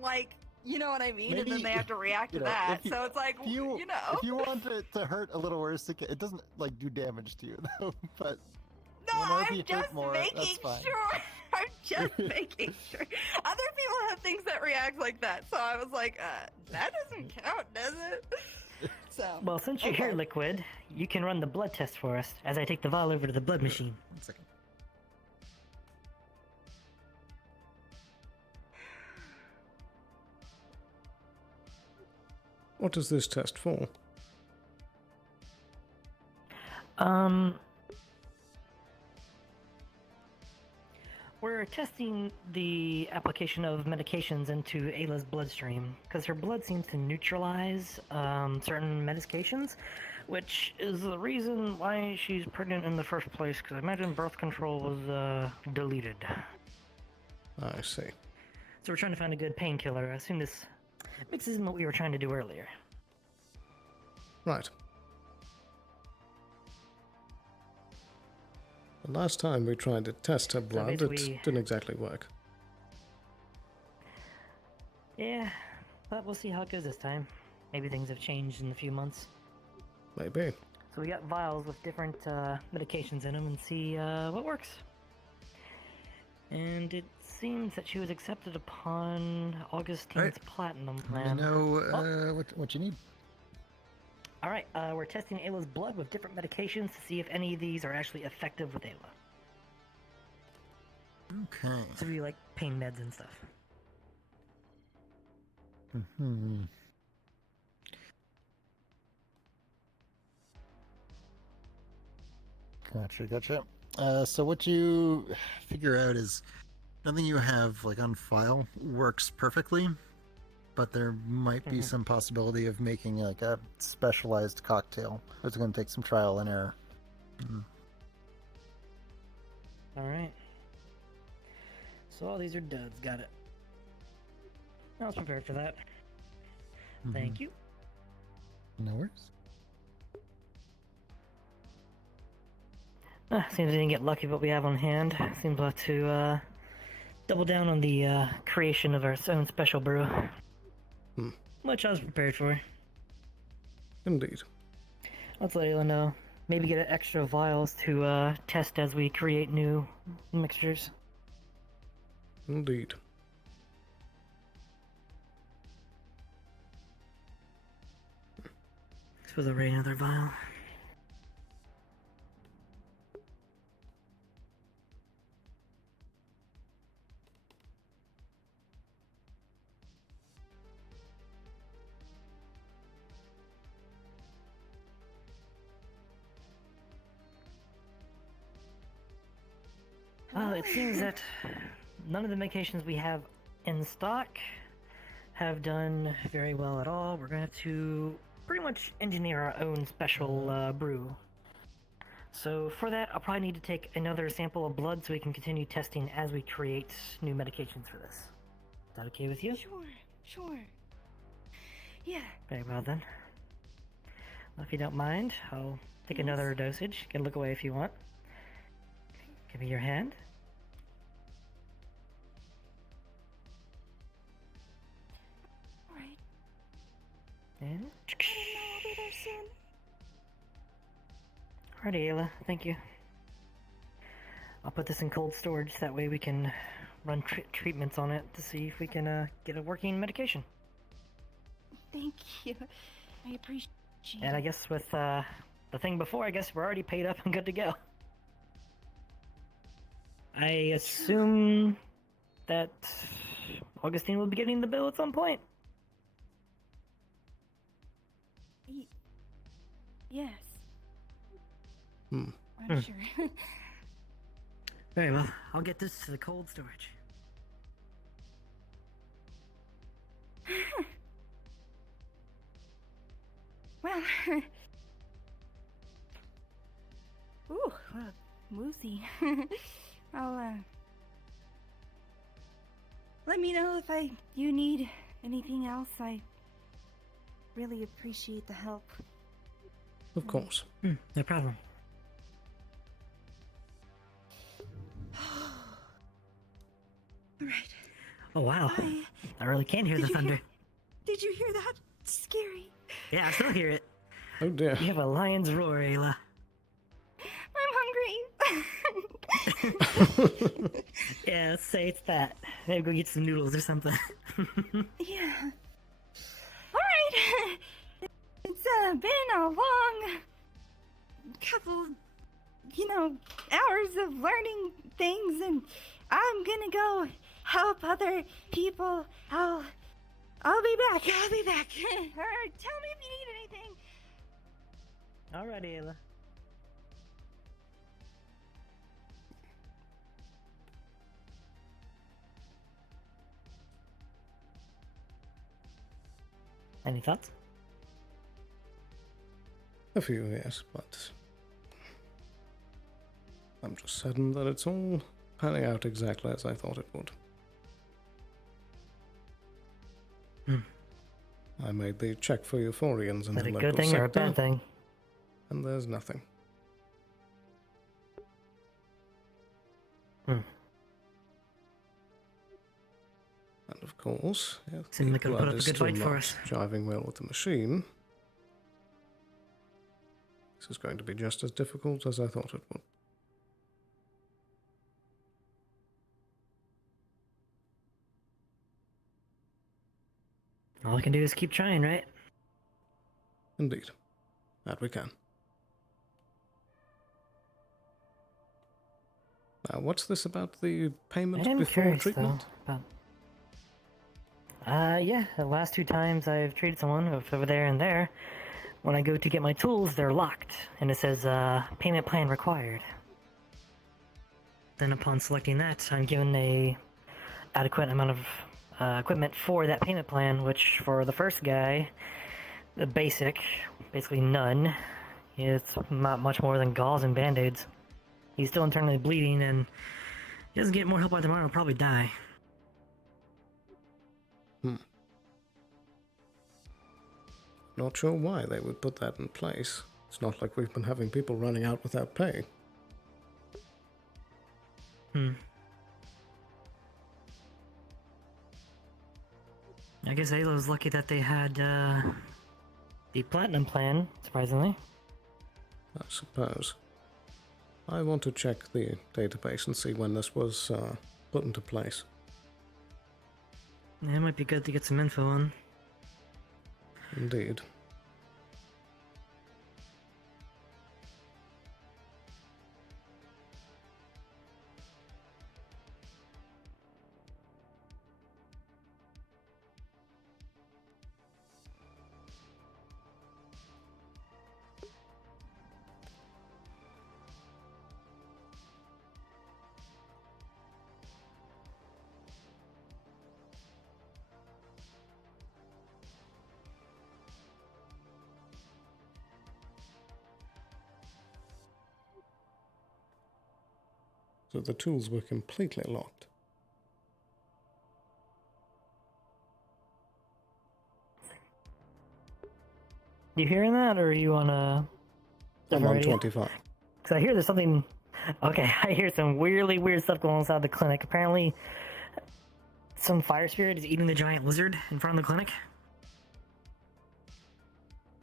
you know what I mean, and then they have to react to that. So it's like if you want it to hurt a little worse, it doesn't do damage to you though. But no, whenever I'm you just hurt more, making that's fine. sure. I'm just making sure. Other people have things that react like that, so I was like, that doesn't count, does it? So. Well, since you're here, Liquid, you can run the blood test for us as I take the vial over to the blood machine. 1 second. What is this test for? We're testing the application of medications into Ayla's bloodstream, because her blood seems to neutralize certain medications, which is the reason why she's pregnant in the first place, because I imagine birth control was deleted. I see. So we're trying to find a good painkiller. I assume this mixes in what we were trying to do earlier. Right. The last time we tried to test her blood, it basically- didn't exactly work. Yeah, but we'll see how it goes this time. Maybe things have changed in a few months. Maybe. So we got vials with different medications in them and see what works. And it seems that she was accepted upon Augustine's platinum Let plan. me know what you need. All right, we're testing Ayla's blood with different medications to see if any of these are actually effective with Ayla. Okay. So we like pain meds and stuff. Hmm. Gotcha. So what you figure out is nothing you have like on file works perfectly, but there might be some possibility of making like a specialized cocktail. It's going to take some trial and error. All right. So all these are duds. Got it. I was prepared for that. Thank you. No worries. Seems we didn't get lucky with what we have on hand. Seems we'll have to double down on the creation of our own special brew. Which I was prepared for. Indeed. Let's let Ayla know. Maybe get extra vials to test as we create new mixtures. Indeed. For the rain another vial. Well, it seems that none of the medications we have in stock have done very well at all. We're going to have to pretty much engineer our own special brew. So for that, I'll probably need to take another sample of blood so we can continue testing as we create new medications for this. Is that okay with you? Sure. Yeah. Very well then. Well, if you don't mind, I'll take another dosage. You can look away if you want. Give me your hand. Alright. And I'll be there soon. alrighty, Ayla. Thank you. I'll put this in cold storage. That way we can run treatments on it to see if we can get a working medication. Thank you. I appreciate it. And I guess with the thing before, I guess we're already paid up and good to go. I assume that Augustine will be getting the bill at some point. Yes. Hmm. I'm sure. Very well. I'll get this to the cold storage. Well. Ooh, well, woozy. I'll, let me know if you need anything else. I really appreciate the help. Of course. No problem. Alright. Oh, wow. I really can hear the thunder. Did you hear that? It's scary. Yeah, I still hear it. Oh dear. You have a lion's roar, Ayla. I'm hungry. Yeah, let's say it's that. Maybe go get some noodles or something. Yeah. Alright. It's been a long couple, hours of learning things, and I'm gonna go help other people. I'll be back. Or tell me if you need anything. Alrighty, Ayla. Any thoughts? A few, yes, but I'm just saddened that it's all panning out exactly as I thought it would. I made the check for euphorians in Is that the a local good thing sector, or a bad thing? and there's nothing. And of course, if Seemed the like I put blood up a is good still fight for not us. jiving well with the machine, this is going to be just as difficult as I thought it would. All I can do is keep trying, right? Indeed. That we can. Now, what's this about the payment I am before curious, treatment? though, yeah, the last 2 times I've treated someone over there and there, when I go to get my tools, they're locked, and it says, payment plan required. Then upon selecting that, I'm given a adequate amount of equipment for that payment plan, which for the first guy, the basically none. It's not much more than gauze and band-aids. He's still internally bleeding, and he doesn't get more help by tomorrow, he'll probably die. Not sure why they would put that in place. It's not like we've been having people running out without pay. I guess Halo's lucky that they had, the platinum plan, surprisingly. I suppose. I want to check the database and see when this was put into place. Yeah, it might be good to get some info on. Indeed. So the tools were completely locked. You hearing that, or are you on a... I'm on 25. Because I hear there's something... Okay, I hear some weirdly weird stuff going on inside the clinic. Apparently, some fire spirit is eating the giant lizard in front of the clinic.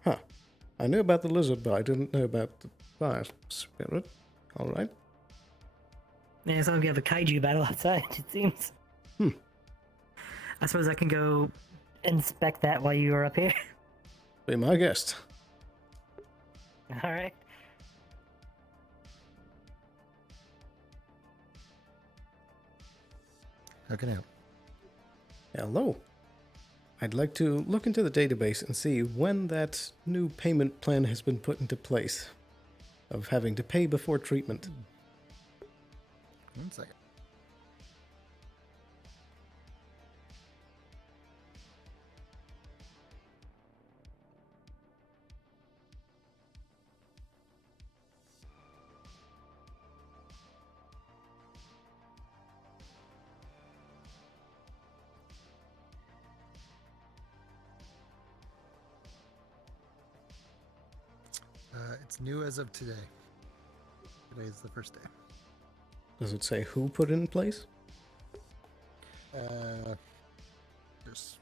Huh. I knew about the lizard, but I didn't know about the fire spirit. Alright. Yeah, it's like we have a kaiju battle outside, it seems. I suppose I can go inspect that while you are up here. Be my guest. Alright. How can I help? Hello. I'd like to look into the database and see when that new payment plan has been put into place of having to pay before treatment. 1 second. It's new as of today. Today is the first day. Does it say who put it in place? Just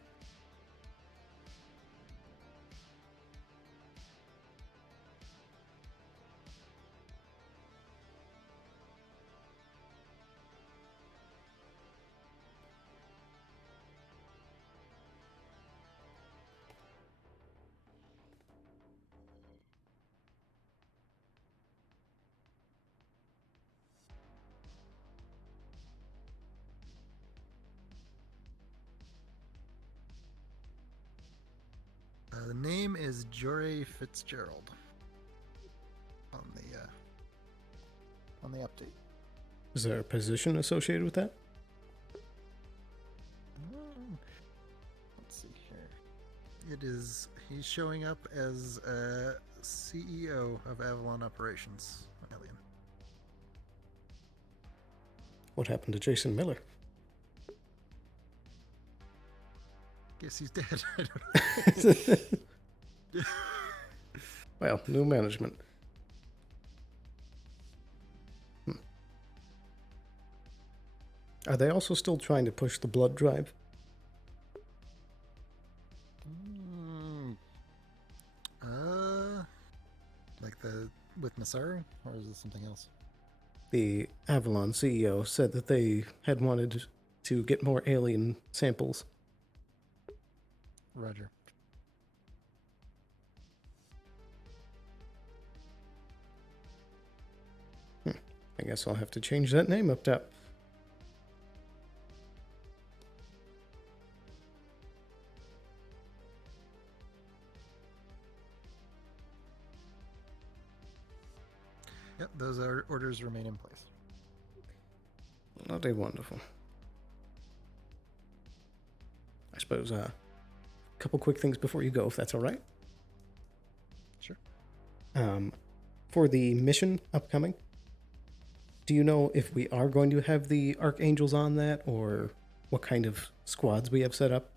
the name is Jory Fitzgerald on the update. Is there a position associated with that? Let's see here. It is. He's showing up as CEO of Avalon Operations. Alien. What happened to Jason Miller? Guess he's dead. I don't know. Well, new management. Are they also still trying to push the blood drive? Like with Masaru, or is it something else? The Avalon CEO said that they had wanted to get more alien samples. Roger. I guess I'll have to change that name up top. Yep, those orders remain in place. Bloody wonderful. I suppose, a couple quick things before you go, if that's all right. Sure. For the mission upcoming, do you know if we are going to have the Archangels on that, or what kind of squads we have set up?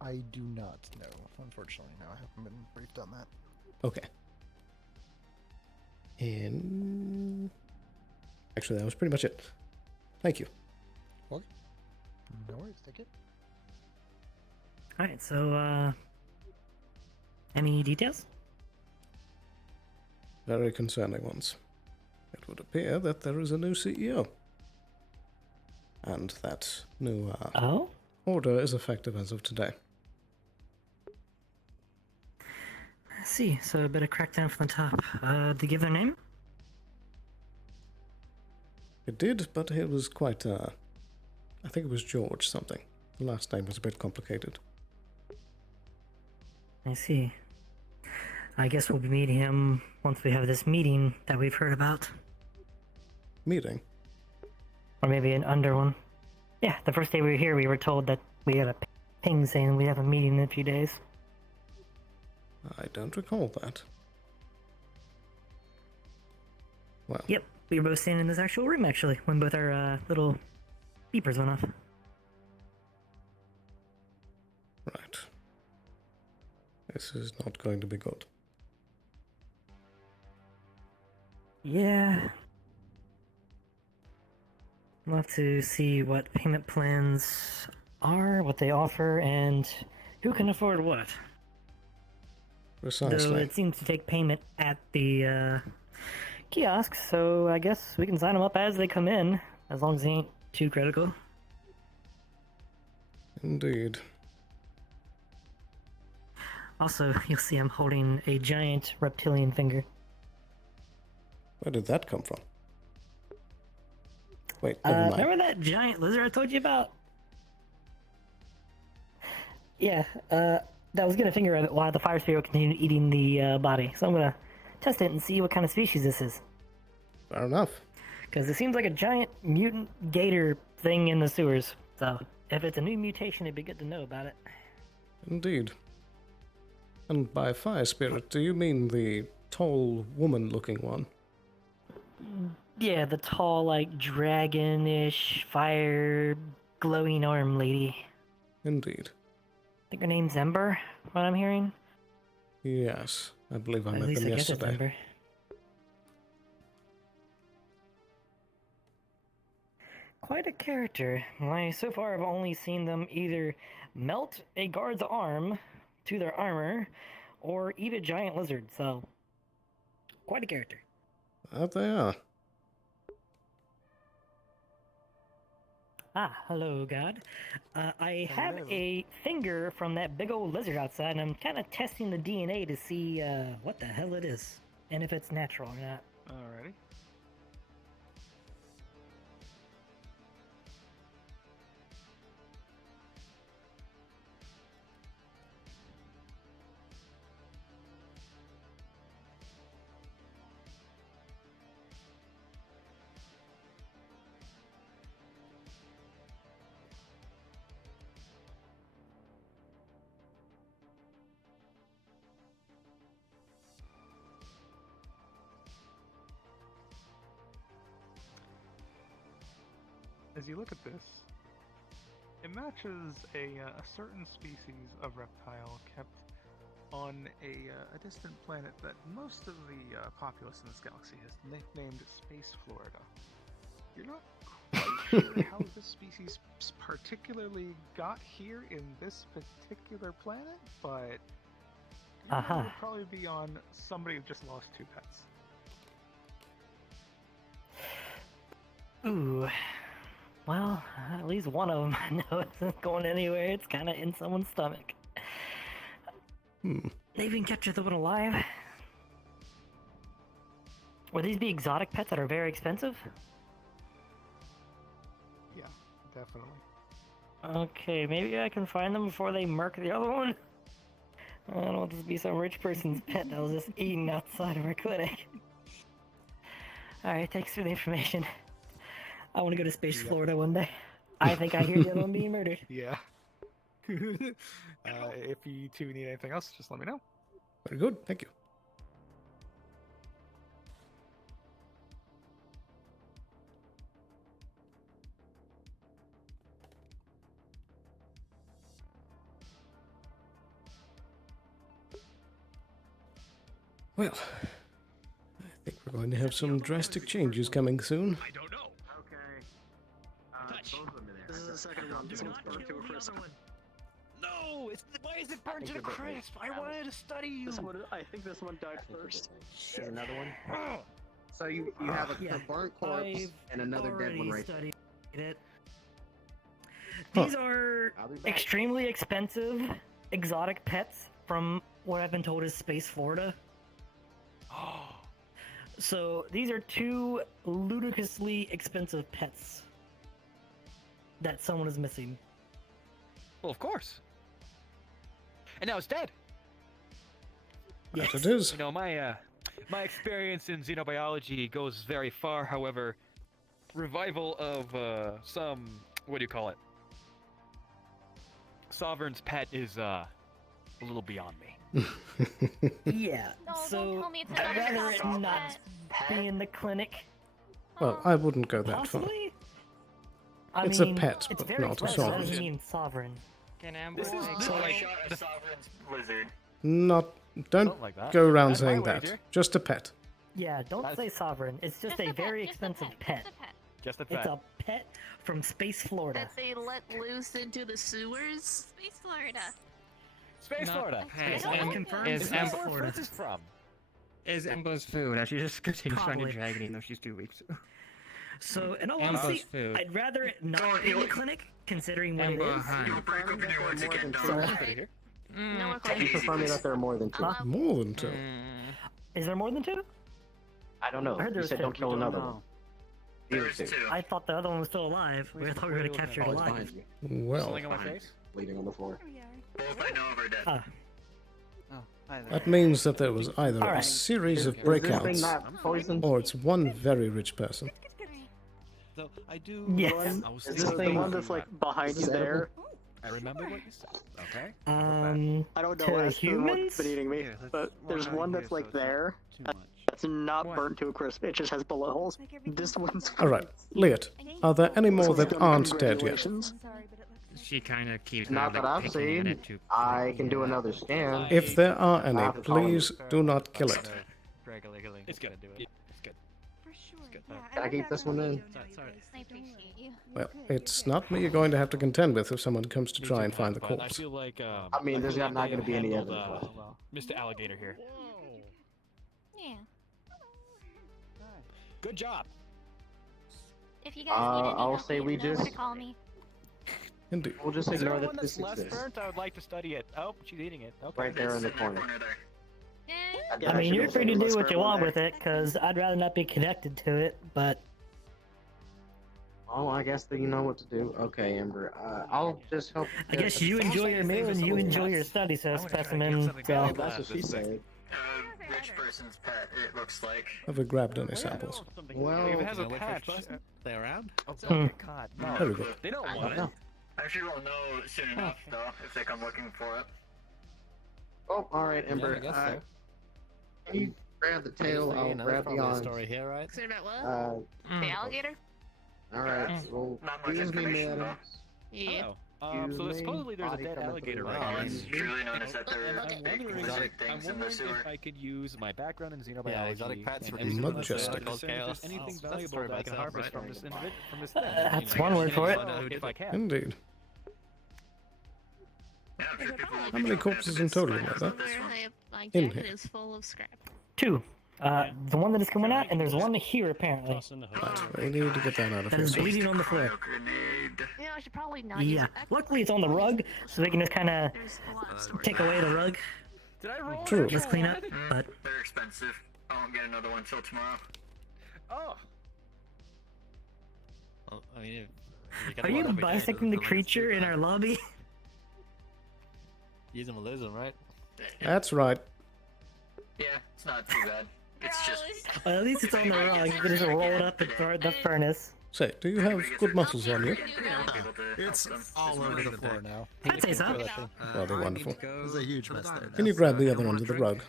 I do not know, unfortunately. No, I haven't been briefed on that. Okay. And actually, that was pretty much it. Thank you. Okay. No worries, take it. Alright, so, any details? Very concerning ones. It would appear that there is a new CEO. And that new order is effective as of today. I see, so a bit of crackdown from the top. Did they give their name? It did, but it was quite, I think it was George something. The last name was a bit complicated. I see. I guess we'll be meeting him once we have this meeting that we've heard about. Meeting? Or maybe an under one. Yeah, the first day we were here, we were told that we got a ping saying we have a meeting in a few days. I don't recall that. Well. Yep, we were both standing in this actual room, actually, when both our little beepers went off. Right. This is not going to be good. Yeah. We'll have to see what payment plans are, what they offer, and who can afford what. Precisely. Though it seems to take payment at the kiosk, so I guess we can sign them up as they come in, as long as they ain't too critical. Indeed. Also, you'll see I'm holding a giant reptilian finger. Where did that come from? Wait, never mind. Remember that giant lizard I told you about? Yeah, that was gonna finger of it while the fire spirit continued eating the body. So I'm gonna test it and see what kind of species this is. Fair enough. Because it seems like a giant mutant gator thing in the sewers. So if it's a new mutation, it'd be good to know about it. Indeed. And by fire spirit, do you mean the tall woman-looking one? Yeah, the tall, like, dragon-ish, fire, glowing arm lady. Indeed. I think her name's Ember, what I'm hearing. Yes, I believe I At met least them I guess it's yesterday. Ember. Quite a character. I so far have only seen them either melt a guard's arm to their armor, or eat a giant lizard, so quite a character. That they are. Ah, hello, God. I have a finger from that big old lizard outside, and I'm kind of testing the DNA to see what the hell it is, and if it's natural or not. Alrighty. As you look at this, it matches a certain species of reptile kept on a distant planet that most of the populace in this galaxy has nicknamed Space Florida. You're not quite sure how this species particularly got here in this particular planet, but it would probably be on somebody who just lost 2 pets. Ooh. Well, at least one of them I know isn't going anywhere. It's kind of in someone's stomach. They even captured the one alive. Would these be exotic pets that are very expensive? Yeah, definitely. Okay, maybe I can find them before they murk the other one. I don't want this to be some rich person's pet that was just eaten outside of our clinic. Alright, thanks for the information. I want to go to Space Florida one day. I think I hear the other one being murdered. Yeah. If you two need anything else, just let me know. Very good, thank you. Well, I think we're going to have some drastic changes coming soon. I don't know. Okay. This is the second one. This one's burnt to a crisp. No, why is it burned to the crisp? I wanted to study you. I think this one died first. There's another one. So you have a burnt corpse and another dead one right there. It. These are extremely expensive exotic pets from what I've been told is Space Florida. So these are two ludicrously expensive pets that someone is missing. Well, of course. And now it's dead. Yes, it is. You know, my experience in xenobiology goes very far. However, revival of some, what do you call it? Sovereign's pet is a little beyond me. Yeah, so I'd rather it not be in the clinic. Well, I wouldn't go that far. Possibly? It's I mean, a pet, it's but very not a expensive. That sovereign. doesn't mean sovereign. Can Amber This is like the sovereign's lizard. Don't like that. go around That's my saying wager. that. Just a pet. Yeah, don't say sovereign. It's just a very expensive pet. Just a It's pet. a pet from Space Florida. That they let loose into the sewers? Space Florida. Space Florida. Is Is Amber where Fritz is from? is Amber's food? And she just continues trying to Probably. drag it even though she's 2 weeks. So, in all Amber's honesty, food. I'd rather it not be in the clinic, considering what Amber it is. Hunt. You'll break up your once again, So, dog. No more You questions. confirm me that there are more than two. More than two. is there more than two? I don't know. I heard You there was said two. don't kill another one. There's These two. I thought the other one was still alive. I thought we were going to capture it Oh, it's alive. behind you. Well, Something on my Behind. face? Bleeding on the floor. Both I know of are dead. Ah, that means that there was either a Alright. series of Is this thing breakouts, not poisoned? or it's one very rich person. So I do. Yes. I was Is thinking this the one about that's you, like behind you there? I remember what you said. Okay. I don't know to as to humans? what's been eating me, but there's one that's like there. That's not burnt to a crisp. It just has bullet holes. This one's. Alright, Liat, are there any more that aren't dead yet? Congratulations. She kind of keeps Not that I've seen. I can do another scan. If there are any, have to follow please do not kill it. It's good. It's good. Can I keep this one in? I appreciate you. Well, it's not me you're going to have to contend with if someone comes to try and find the But I corpse. feel like. I mean, there's feel not like gonna they be any handled, evidence Mr. Alligator here. Yeah. Good job. If you guys need any I'll help, say you we know where to just- call me. Indeed. We'll just Is there ignore one that that's this less exists. burnt? I would like to study it. Oh, she's eating it. Okay. Right there in the corner. Eh, I mean, you're free to do what you want with it. it, because I'd rather not be connected to it, but Oh, I guess that you know what to do. Okay, Amber. I'll just help. I guess you enjoy your meal and you enjoy your study, so specimen. So, That's what she said. Rich person's pet, it looks like. Have we grabbed any samples? Well, If it has a patch. They around? Oh Hmm. God, There we no. go. They don't I want don't it. know. Actually, we'll know soon enough, though, if they come looking for it. Oh, all right, Amber. I guess so. Can you grab the tail? I'll grab the arms. story here, right? Excited about what? The alligator? All right. Well, Not much excuse me, information, madam. Yeah. So Excuse me, supposedly there's a body dead coming alligator through right my now. eyes. It's truly known as that And they're I'm big wondering, lizard I'm things in the wondering sewer. if I could use my background in xenobiology. Yeah, exotic pets and for use Mud it to justice. discern if there's anything That's valuable story that I by can itself, harvest right? from this thing. That's one word for it. If I can. Indeed. Yeah, I'm sure people will How be many jumping corpses at in this total, right Mother? after this one. My In jacket here. is full of scrap. 2. The one that is coming out, and there's one here apparently. Right, we need to get that out of That here. is soon. bleeding on the floor. Grenade. Yeah, I should probably not use Yeah. it. Luckily, it's on the rug, so they can just kind of There's a lot of storage. take away the rug. Did I roll? True. Let's clean up, but They're expensive. I won't get another one till tomorrow. Oh. Well, I mean, are you bisecting the creature in our lobby? Use them or lose them, right? That's right. Yeah, it's not too bad. It's just. Well, at least it's on the rug. You can just roll it up and throw it in the furnace. Say, do you have good muscles on you? It's all over the floor now. I'd say so. Well, they're wonderful. There's a huge mess there. Can you grab the other end of the rug?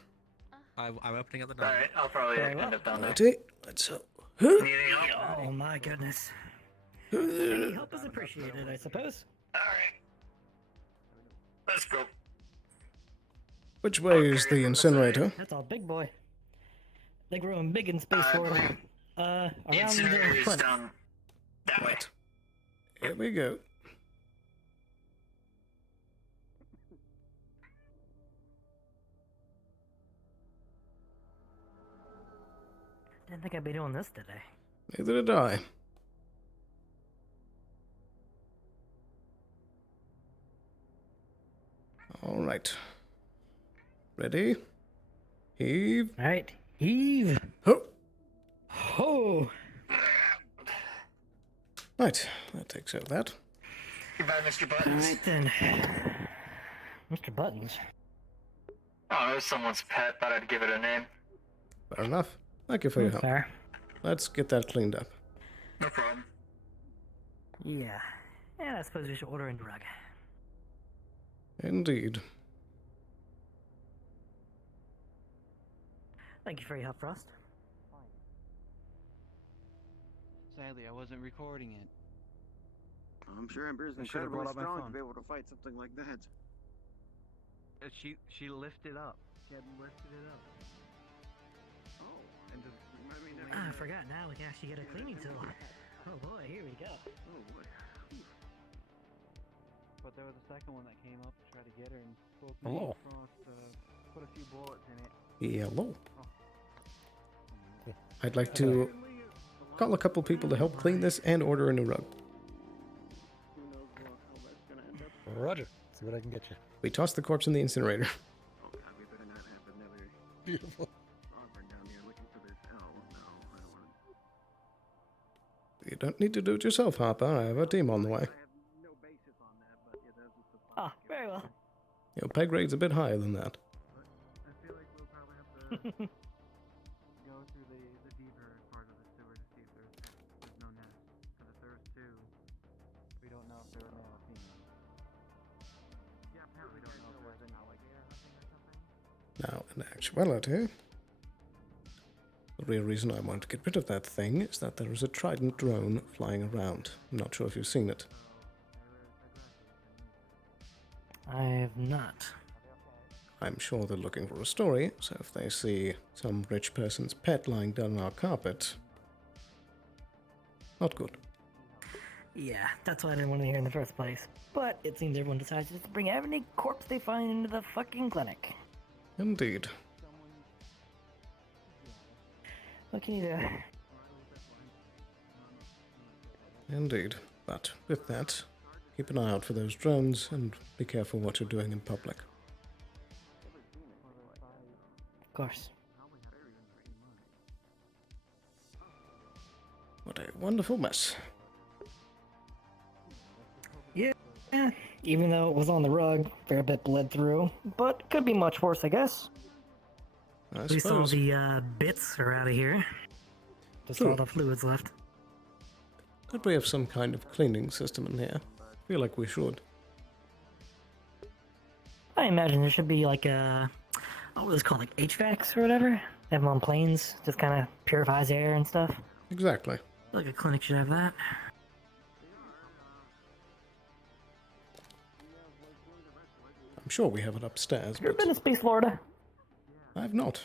I'm opening up the door. Alright, I'll probably end up down there. Righty, let's Oh my goodness. Any help is appreciated, I suppose. Alright. Let's go. Which way is the incinerator? That's all big boy. They grow them big in space, Florida. Around the front. Down that way. Here we go. Didn't think I'd be doing this today. Neither did I. All right. Ready? Heave. All right, heave. Ho. Ho. Right, that takes care of that. Goodbye, Mr. All Buttons. right then, Mr. Buttons. Oh, it was someone's pet. Thought I'd give it a name. Fair enough. Thank you for your help. Fair. Let's get that cleaned up. No problem. Yeah. And I suppose we should order in the rug. Indeed. Thank you for your help, Frost. Sadly, I wasn't recording it. I'm sure Ember's I should've incredibly brought up my strong to phone. be able to fight something like that. She lifted up. She had lifted it up. Oh, and I mean, I forgot. Now we can actually get a cleaning tool. Oh boy, here we go. Oh boy. But there was a second one that came up to try to get her, and both me Hello. and Frost put a few bullets in it. Hello. I'd like to call a couple people to help clean this and order a new rug. Roger. See what I can get you. We toss the corpse in the incinerator. Oh god, we better not have another Beautiful. Auburn down here looking for this. Oh no, I don't want to. You don't need to do it yourself, Harper. I have a team on the way. No basis on that, but yeah, that's just the Ah, very well. Your pay grade's a bit higher than that. I feel like we'll probably have to go through the deeper part of the sewer to see if there's no nest. Because if there's two, We don't know if they're male or female. yeah, apparently we don't know if there's an alligator hunting or something. Now, in actuality, the real reason I want to get rid of that thing is that there is a Trident drone flying around. I'm not sure if you've seen it. I have not. I'm sure they're looking for a story, so if they see some rich person's pet lying down on our carpet, not good. Yeah, that's why I didn't want to hear in the first place. But it seems everyone decides just to bring every corpse they find into the fucking clinic. Indeed. What can you do? Indeed. But with that, keep an eye out for those drones and be careful what you're doing in public. Of course. What a wonderful mess. Yeah, even though it was on the rug, fair bit bled through. But could be much worse, I guess. I At least all suppose. the bits are out of here. Just all the fluids left. Could we have some kind of cleaning system in here? I feel like we should. I imagine there should be like a, what was it called, like HVACs or whatever? They have them on planes, just kind of purifies air and stuff. Exactly. Like a clinic should have that. I'm sure we have it upstairs, You ever but been to Space Florida? I've not.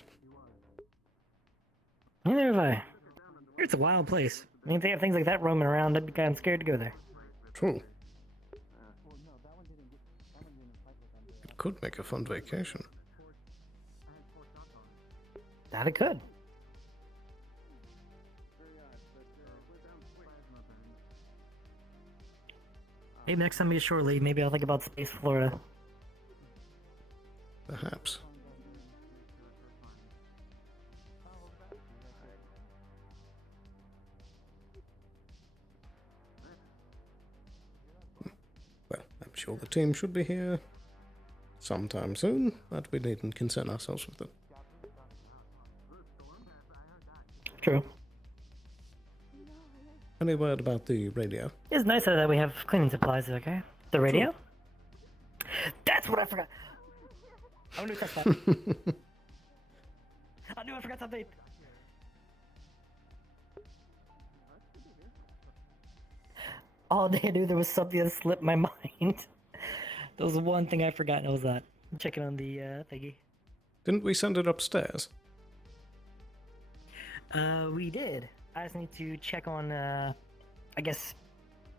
Neither have I. It's a wild place. I mean, if they have things like that roaming around, I'd be kind of scared to go there. True. It could make a fun vacation. That it could. Maybe next time we get shore leave, maybe I'll think about Space Florida. Perhaps. Well, I'm sure the team should be here sometime soon, but we needn't concern ourselves with it. True. Any word about the radio? It's nice that we have cleaning supplies, okay? The radio? That's what I forgot! I knew that's that. I knew I forgot something! All day I knew there was something that slipped my mind. There was one thing I forgot, and it was that. I'm checking on the thingy. Didn't we send it upstairs? We did. I just need to check on, I guess,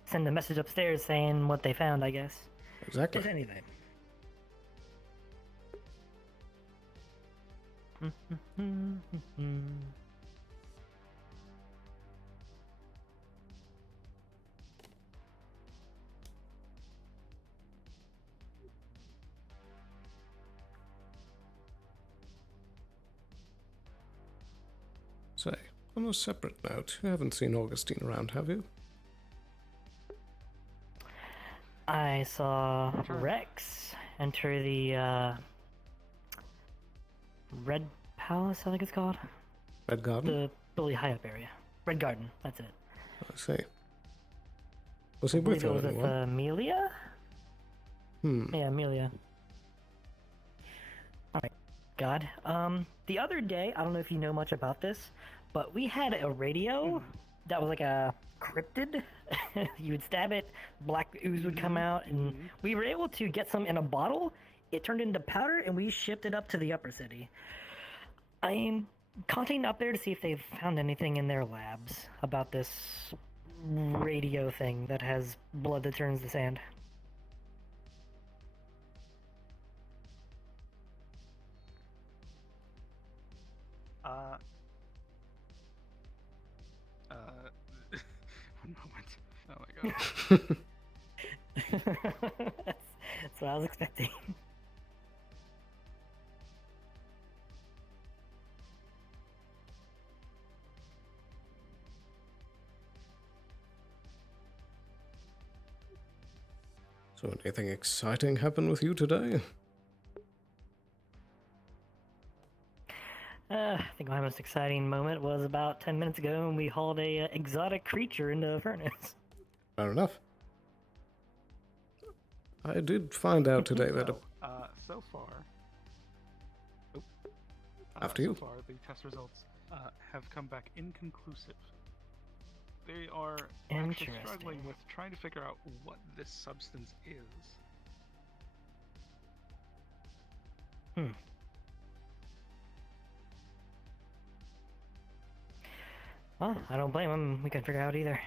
send a message upstairs saying what they found, I guess. Exactly. If anything. Say, on a separate note, you haven't seen Augustine around, have you? I saw Rex enter the Red Palace, I think it's called. Red Garden? The really high up area. Red Garden, that's it. I see. Was he with I believe it was anyone? with Amelia? Yeah, Amelia. Alright, God. The other day, I don't know if you know much about this, but we had a radio that was like a cryptid. You would stab it, black ooze would come out, and we were able to get some in a bottle. It turned into powder, and we shipped it up to the upper city. I'm contacting up there to see if they've found anything in their labs about this radio thing that has blood that turns to sand. One moment. Oh my god. That's what I was expecting. So anything exciting happen with you today? I think my most exciting moment was about 10 minutes ago when we hauled a exotic creature into a furnace. Fair enough. I did find out today that So far... After you. So far, the test results have come back inconclusive. They are actually struggling with trying to figure out what this substance is. Well, I don't blame them. We couldn't figure it out either.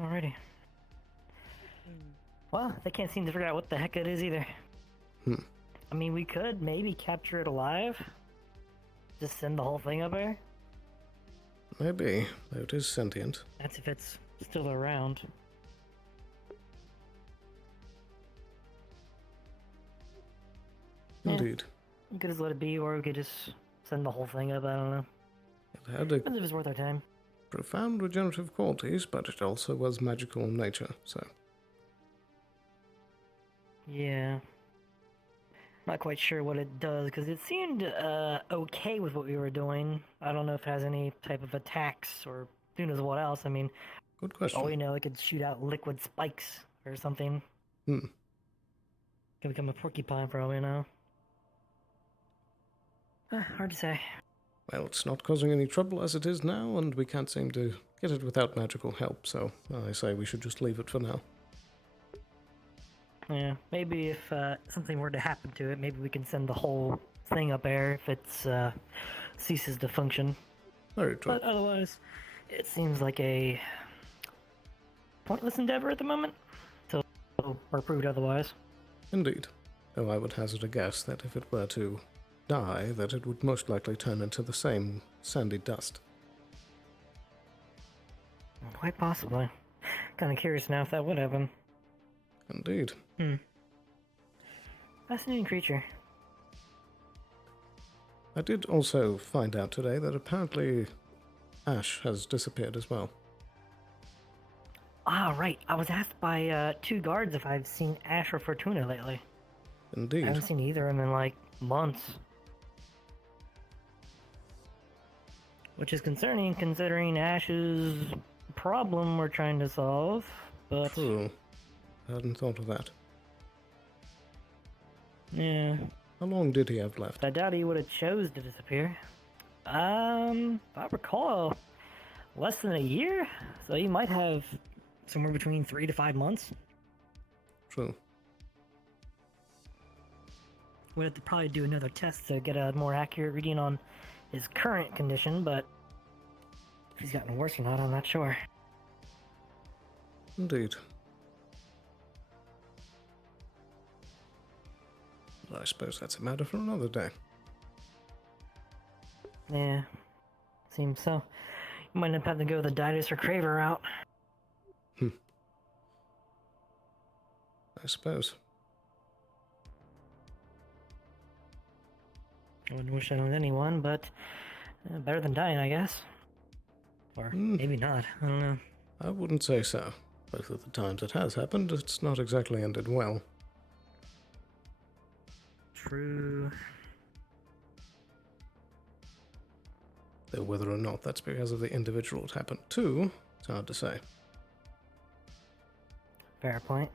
Alrighty. Well, they can't seem to figure out what the heck it is either. I mean, we could maybe capture it alive. Just send the whole thing up there. Maybe, though it is sentient. That's if it's still around. Indeed. We could just let it be, or we could just send the whole thing up, I don't know. It had Depends if it's worth our time. profound regenerative qualities, but it also was magical in nature, so... Yeah. Not quite sure what it does, because it seemed okay with what we were doing. I don't know if it has any type of attacks, or who knows what else. I mean, good question. Oh, we know it could shoot out liquid spikes or something. Could become a porcupine for all we know. Hard to say. Well, it's not causing any trouble as it is now, and we can't seem to get it without magical help, so I say we should just leave it for now. Yeah, maybe if something were to happen to it, maybe we can send the whole thing up there if it's ceases to function. Very true. But otherwise, it seems like a pointless endeavor at the moment, until we're proved otherwise. Indeed. Though I would hazard a guess that if it were to die, that it would most likely turn into the same sandy dust. Quite possibly. Kind of curious now if that would happen. Indeed. Fascinating creature. I did also find out today that apparently Ash has disappeared as well. Ah, right. I was asked by 2 guards if I've seen Ash or Fortuna lately. Indeed. I haven't seen either of them in like months. Which is concerning considering Ash's problem we're trying to solve, but... True. I hadn't thought of that. Yeah. How long did he have left? I doubt he would have chose to disappear. If I recall, less than a year? So he might have somewhere between 3 to 5 months. True. We'd have to probably do another test to get a more accurate reading on his current condition, but if he's gotten worse or not, I'm not sure. Indeed. Well, I suppose that's a matter for another day. Yeah, seems so. You might end up having to go the Didus or Craver route. I suppose. I wouldn't wish that on anyone, but better than dying, I guess. Or maybe not, I don't know. I wouldn't say so. Both of the times it has happened, it's not exactly ended well. True. Though whether or not that's because of the individual it happened to, it's hard to say. Fair point.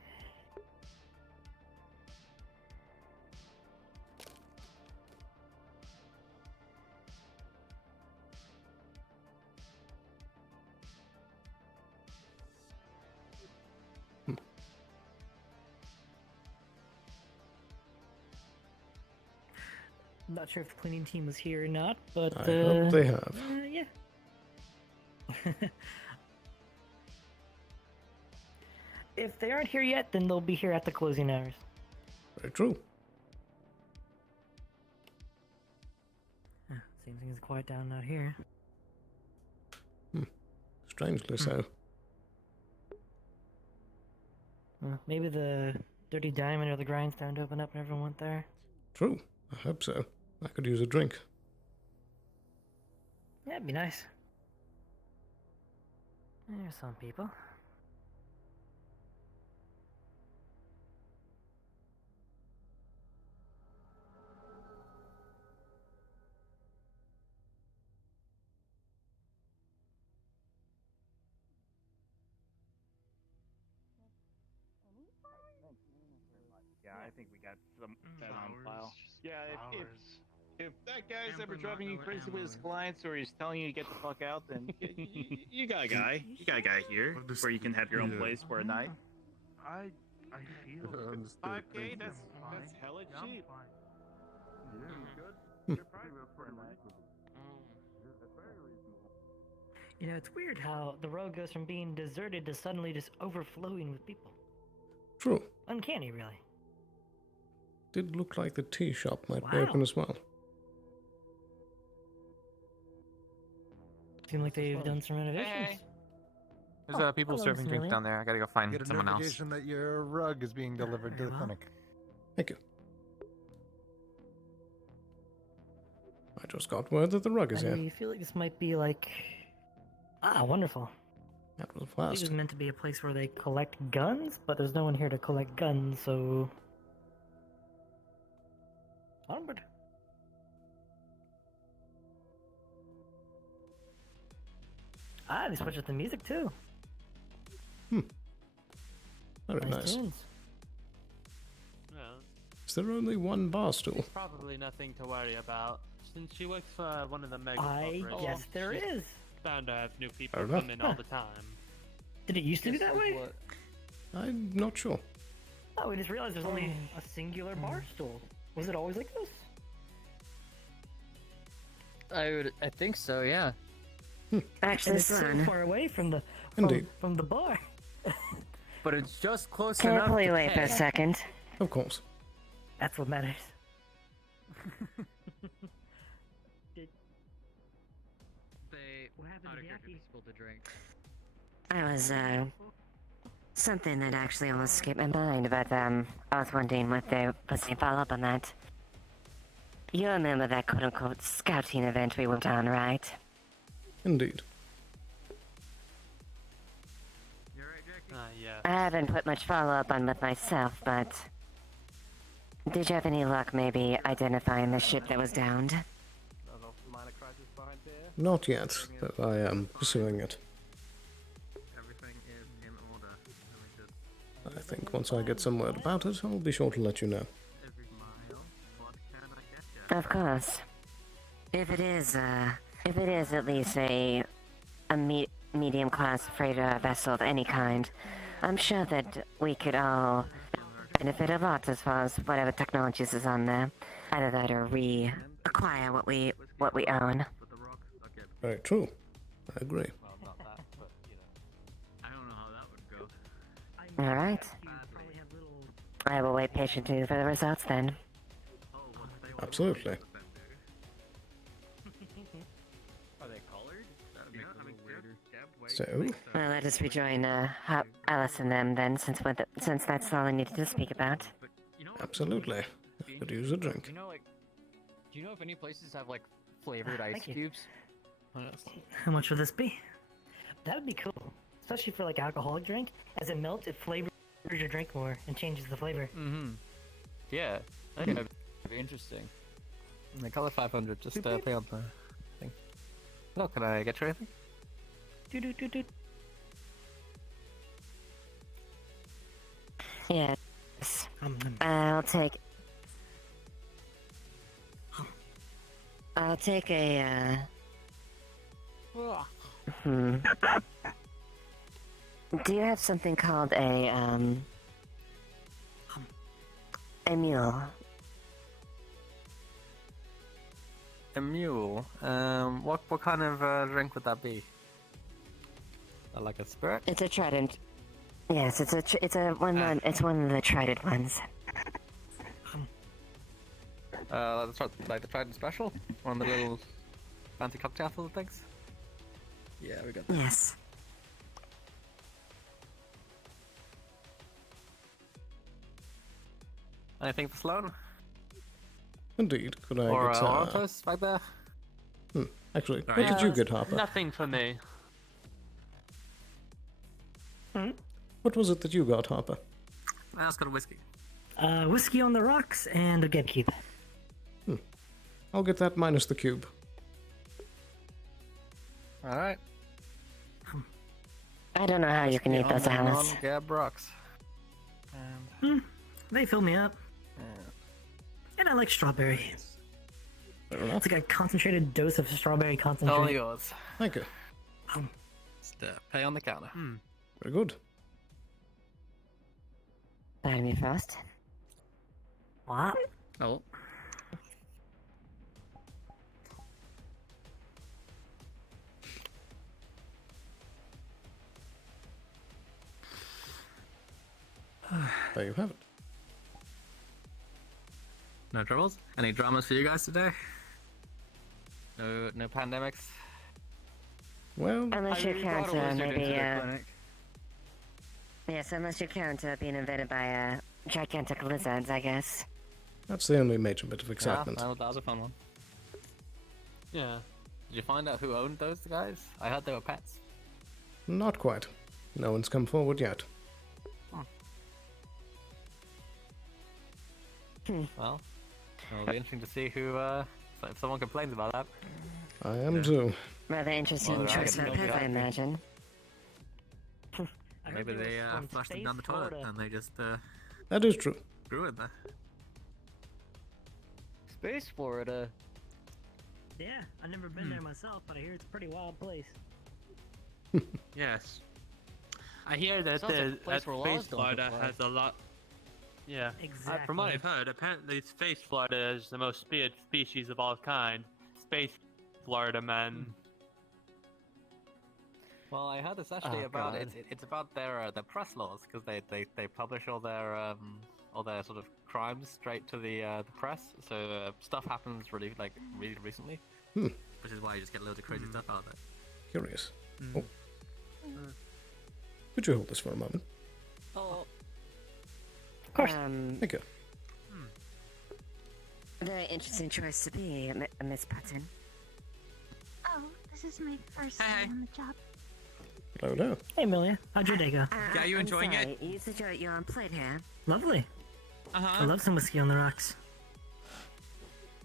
Not sure if the cleaning team was here or not, but I hope they have. Yeah. If they aren't here yet, then they'll be here at the closing hours. Very true. Seems things are quiet down out here. Strangely so. Maybe the Dirty Diamond or the Grindstone to open up and everyone went there. True. I hope so. I could use a drink. Yeah, it'd be nice. There's some people. Yeah, I think we got that on file. Yeah, if that guy's ever driving you crazy with his clients or he's telling you to get the fuck out, then you got a guy. You got a guy here where you can have your own place for a night. I feel 5K. That's hella cheap. You know, it's weird how the road goes from being deserted to suddenly just overflowing with people. True. Uncanny, really. Did look like the tea shop might be open as well. Seem like they've done some renovations. Hey. There's people hello, serving Mr. drinks Lillian. down there. I gotta go find Get a someone else. notification that your rug is being delivered to the clinic. Thank you. I just got word that the rug is here. I feel like this might be like... Ah, wonderful. That was It fast. was meant to be a place where they collect guns, but there's no one here to collect guns, so... Onward. Ah, they switched up the music too. Very nice. tunes. Well, Is there only one bar stool? probably nothing to worry about. Since she works for one of the mega I corporations, guess there she's is. bound to have new people Fair enough. come in all the time. Did it used to be that way? I'm not sure. Oh, we just realized there's only a singular bar stool. Was it always like this? I think so, yeah. Actually, And it's so Sloan, far away from the Indeed. from the bar. But it's just close can I enough pull you to away for a pay. second? Of course. That's what matters. They What happened to out of character Jackie? spilled the drink. I was, something that actually almost escaped my mind, but, I was wondering what there was any follow-up on that. You remember that quote-unquote scouting event we went on, right? Indeed. Yeah. I haven't put much follow-up on with myself, but... Did you have any luck maybe identifying the ship that was downed? Not yet, but I am pursuing it. Everything is in order. I think once I get some word about it, I'll be sure to let you know. Of course. If it is at least a medium-class freighter vessel of any kind, I'm sure that we could all benefit a lot as far as whatever technologies is on there. Either that or acquire what we own. Very true. I agree. I don't know how that would go. Alright. I will wait patiently for the results then. Absolutely. Are they colored? That'd be weirder. So, Well, let us rejoin Alice and them then, since that's all I needed to speak about. absolutely. I could use a drink. Do you know if any places have like flavored ice Thank you. cubes? How much would this be? That would be cool, especially for like alcoholic drink. As it melts, it flavors your drink more and changes the flavor. Mm-hmm. Yeah, I think that'd be interesting. I call it 500, just pay on the thing. Hello, can I get you anything? Do. Yes. I'll take a, Do you have something called a mule? A mule? What kind of drink would that be? Like a spirit? It's a trident. Yes, it's one of the trident ones. Like the Trident Special? One of the little fancy cocktail little things? Yeah, we got that. Yes. Anything for Sloan? Indeed. Could I Or get Orantos back there? Actually, what did you get, Harper? Nothing for me. What was it that you got, Harper? I just got a whiskey. Whiskey on the rocks and a GameCube. I'll get that minus the cube. Alright. I don't know how you can eat those, Alice. Gab rocks. They fill me up. And I like strawberry. Fair enough. It's like a concentrated dose of strawberry concentrate. All yours. Thank you. Just pay on the counter. Very good. Pardon me, Frost. What? Oh. There you have it. No troubles? Any dramas for you guys today? No pandemics? Well, Unless you count, maybe, Clinic. yes, unless you count being invaded by gigantic lizards, I guess. that's the only major bit of excitement. Yeah, that was a fun one. Yeah. Did you find out who owned those guys? I heard they were pets. Not quite. No one's come forward yet. Well, it'll be interesting to see who, if someone complains about that. I am too. Rather interesting Well, choice I of can- pet, I imagine. Maybe they flushed them down the toilet and they just That is true. grew in there. Space Florida. Yeah, I've never been there myself, but I hear it's a pretty wild place. Yes. I hear that Sounds like a the place where laws Space don't Florida apply. has a lot. Yeah. Exactly. From what I've heard, apparently Space Florida is the most speared species of all kind. Space Florida man. Well, I heard it's actually Oh, about God. it's about their press laws because they publish all their sort of crimes straight to the press. So stuff happens really recently, which is why you just get loads of crazy stuff out there. Curious. Oh. Could you hold this for a moment? Oh. Of course. Thank you. Very interesting choice to be, Miss Button. Oh, this is my first time on the job. Hello, hello. Hey, Amelia. How'd your day go? Yeah, you enjoying it? You enjoyed your own plate here. Lovely. Uh-huh. I love some whiskey on the rocks.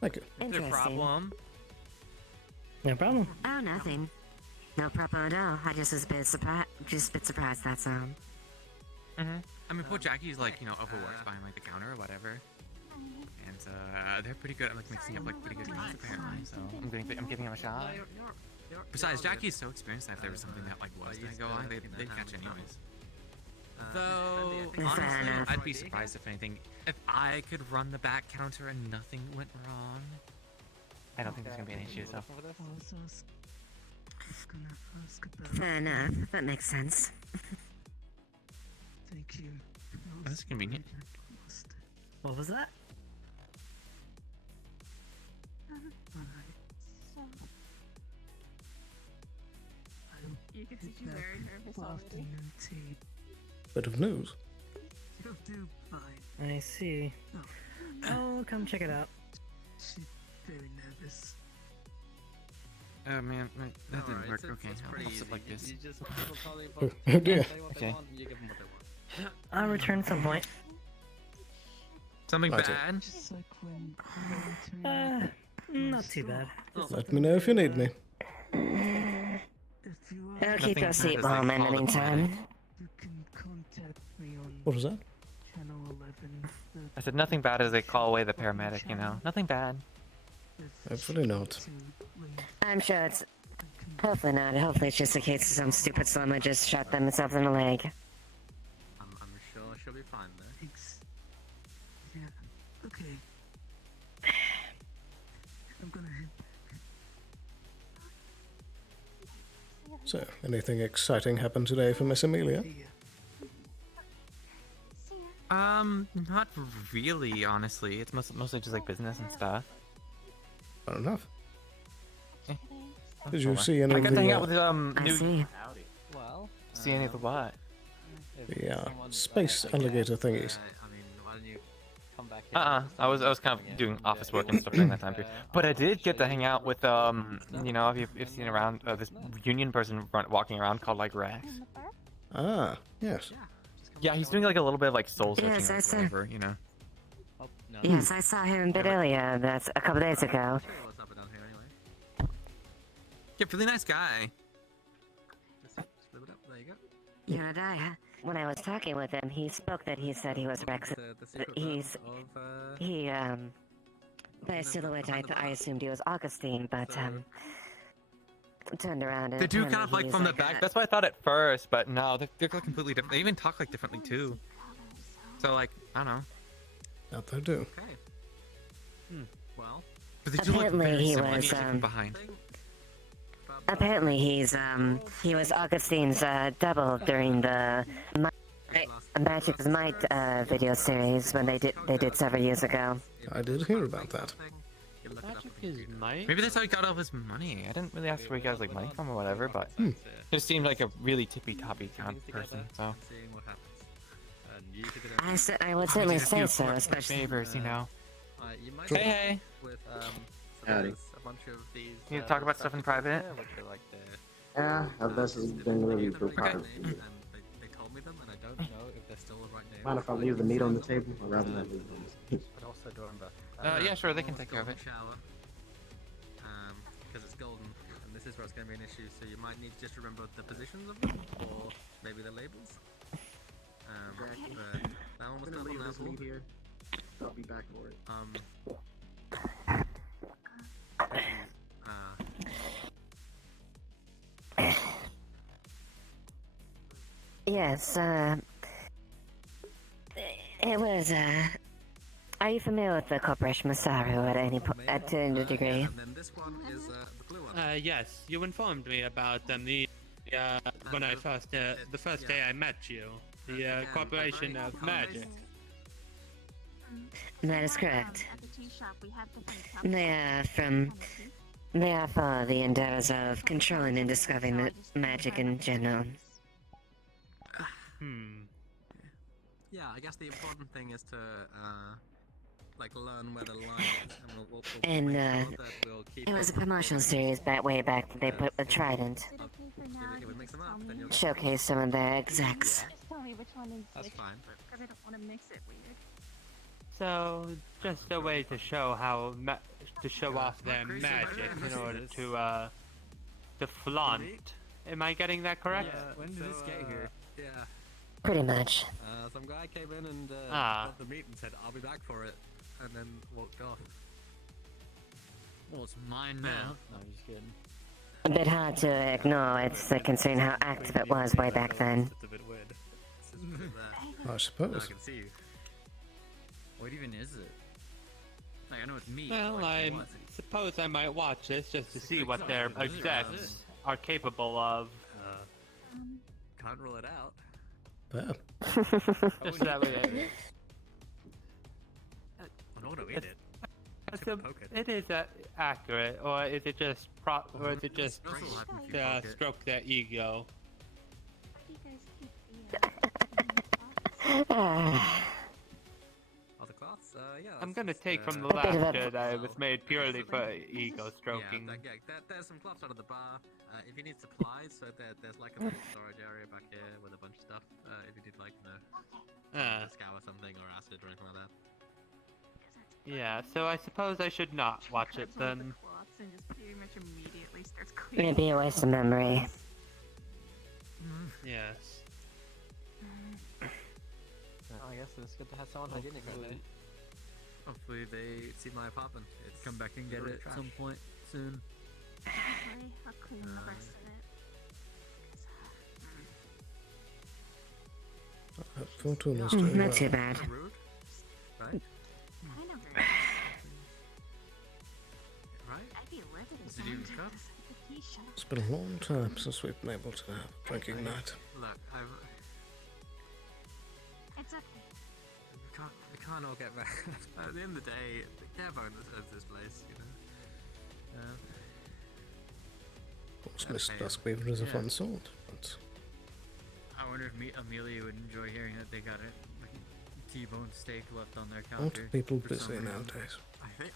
Thank you. Interesting. problem? No problem. Oh, nothing. No problem at all. I just was a bit surprised, that's all. Mm-hmm. I mean, poor Jackie's like, overworked behind like the counter or whatever. And they're pretty good at like mixing up like pretty good drinks apparently. So I'm giving him a shot. Besides, Jackie's so experienced that if there was something that like was gonna go on, they'd catch anyways. Though honestly, I'd be surprised if anything. If I could run the back counter and nothing went wrong, I don't think there's gonna be any issues. So. Fair enough. That makes sense. Thank you. That's convenient. What was that? You can see she's very nervous already. Bit of news. You'll do fine. I see. Oh, come check it out. She's very nervous. Oh man, that didn't work. Okay, I'll sit like this. Oh dear. Okay. I'll return at some point. Something Right, bad? Just like when Not too bad. Let me know if you need me. I'll keep your seat warm in the meantime. you can contact me on What was that? channel 11. I said nothing bad as they call away the paramedic, Nothing bad. Hopefully not. I'm sure it's... Hopefully not. Hopefully it's just a case of some stupid slumber just shot themselves in the leg. I'm sure she'll be fine though. Thanks. Yeah, okay. I'm gonna head So, anything exciting happened today for Miss Amelia? Not really, honestly. It's mostly just like business and stuff. Fair enough. Eh. Did you see any I of got to hang the, out with new. Well, See any of the what? space alligator thingies? I mean, why don't you come back here? I was kind of doing office work and stuff during that time period. But I did get to hang out with if you've seen around this union person walking around called like Rex. Ah, yes. Yeah, he's doing like a little bit of like soul searching Yes, or I saw. whatever, Yes, I saw him a bit earlier. That's a couple days ago. What's up and down here anyway? Yeah, really nice guy. Just flip it up. There you go. Yeah, and when I was talking with him, he spoke that he said he was Rex. The secret He's... of, By a silhouette, I assumed he was Augustine, but, turned around and... They do kind of apparently like he's from the back. That's what I thought at first, but no, they're completely different. They even talk like differently too. So like, I don't know. That they do. Okay. Well. But they do look Apparently very he similar was, from behind. Apparently he was Augustine's, double during the Magic's Might, video series when they did several years ago. I did hear about that. Magic is might. Maybe that's how he got all his money. I didn't really ask where he got his like money from or whatever, but he just seemed like a really tippy-toppy kind of person. So Seeing what happens. And you could I would certainly say so, especially... favors, you might Hey. with Howdy. a bunch of these. You need to talk about stuff in private. Which are like the Yeah, this has been really for private. and they told me them, and I don't know if they're still the right name. Mind if I leave the meat on the table, or rather than leave it on the table? But also Dornbach. Yeah, sure, they can take care of it. Shower. Because it's golden, and this is where it's going to be an issue. So you might need to just remember the positions of them, or maybe the labels. That one was double level. Here. I'll be back for it. Yes, it was, are you familiar with the Corporation Masaru to any degree? And then this one is the blue one. Yes, you informed me about them when I the first day I met you. The Corporation of Magic. That is correct. At the tea shop, we have different cups. They are for the endeavors of controlling and discovering the magic in general. Yeah, I guess the important thing is to like learn where the line is, and we'll And make sure that we'll keep it was a it promotional focused. series way back that they put with Trident. If it makes them up, then you'll Showcase some of their execs. Just tell me which one is That's which. fine. Because I don't want to mix it weird. So, just a way to show how to show off their magic in order to flaunt. Am I getting that correct? Yeah, when did this get here? Yeah. Pretty much. Some guy came in and got the meat and said, "I'll be back for it," and then walked off. Well, it's mine now. No, I'm just kidding. A bit hard to acknowledge, considering how active it was way back then. It's a bit weird. I suppose. I can see you. What even is it? Like, I know it's meat. Well, but, like, I what? suppose I might watch this just to see what their execs are capable of. Can't rule it out. Fair. Just that way. I don't want to eat it. It is accurate, or is it just stroke their ego? All the cloths? Yeah. I'm gonna take from the A bit of a- laughter that it was made purely for ego stroking. There's some cloths out of the bar. If you need supplies, so there's like a little storage area back here with a bunch of stuff. If you need like, a scour something or acid or anything like that. Yeah, so I suppose I should not watch it then. And just pretty much immediately starts It'd be a waste of memory. Yes. Oh, I guess it's good to have someone hygienic right there. Hopefully they see my apartment. It's Come back and get really it trash. at some point soon. Hopefully, I'll clean the rest of it. Fortune is doing Not well. too bad. Rude, right? Kind of rude. Right? I'd be livid if Is it even someone cup? took the key shut up. It's been a long time since we've been able to have a drinking night. Look, It's okay. we can't all get back. At the end of the day, Gavin owns this place, you know. Of course, Mr. Duskweaver is a fun sort, but I wonder if Amelia would enjoy hearing that they got a T-bone steak left on their counter. aren't people for busy some reason. nowadays?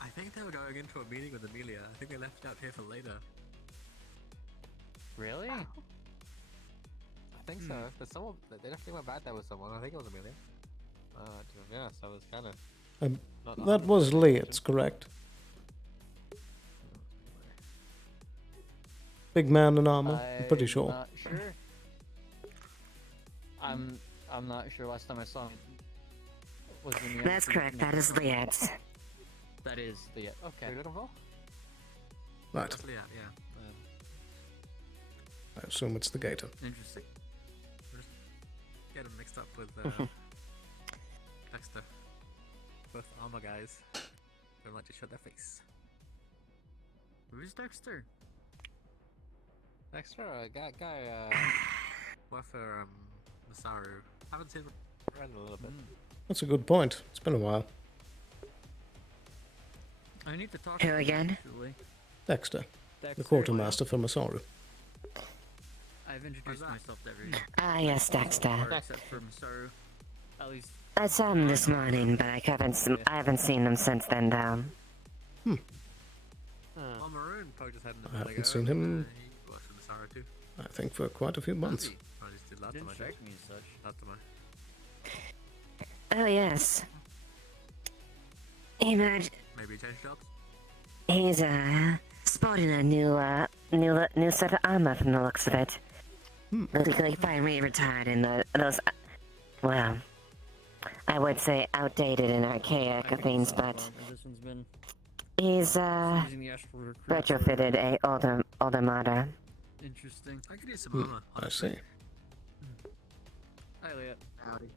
I think they were going into a meeting with Amelia. I think they left it out here for later. Really? I think so. There's someone. They definitely went back there with someone. I think it was Amelia. To be honest, I was kind of. That was Leeds, correct? Big man in armor, I'm pretty sure. Not sure. I'm not sure. Last time I saw him was in the. That's correct, that is Lietz. That is the. Okay. What are you looking for? Right. Yeah. I assume it's the gator. Interesting. Get them mixed up with Dexter. Both armor guys. Don't like to show their face. Who's Dexter? Dexter, guy, Work for Masaru. Haven't seen him around a little bit. That's a good point. It's been a while. I need to talk Who to him, again? actually. Dexter, the Dexter. quartermaster for Masaru. I've introduced myself to everyone. Ah, yes, Dexter. Except for Masaru. At least. I saw him this morning, but I haven't seen him since then, though. Well, Maroon poked his head in the I middle haven't seen him, He works with Masaru too. I think, for quite a few months. I just did that to Didn't my strike me as such. That to my. Oh, yes. Imagine Maybe he changed jobs? he's sporting a new set of armor from the looks of it. Like finally retired in those, well, I would say outdated and archaic things, but This one's been he's using the astral recruit for- retrofitted a older model. Interesting. I could use some armor. I see. Hi, Elliot. Howdy.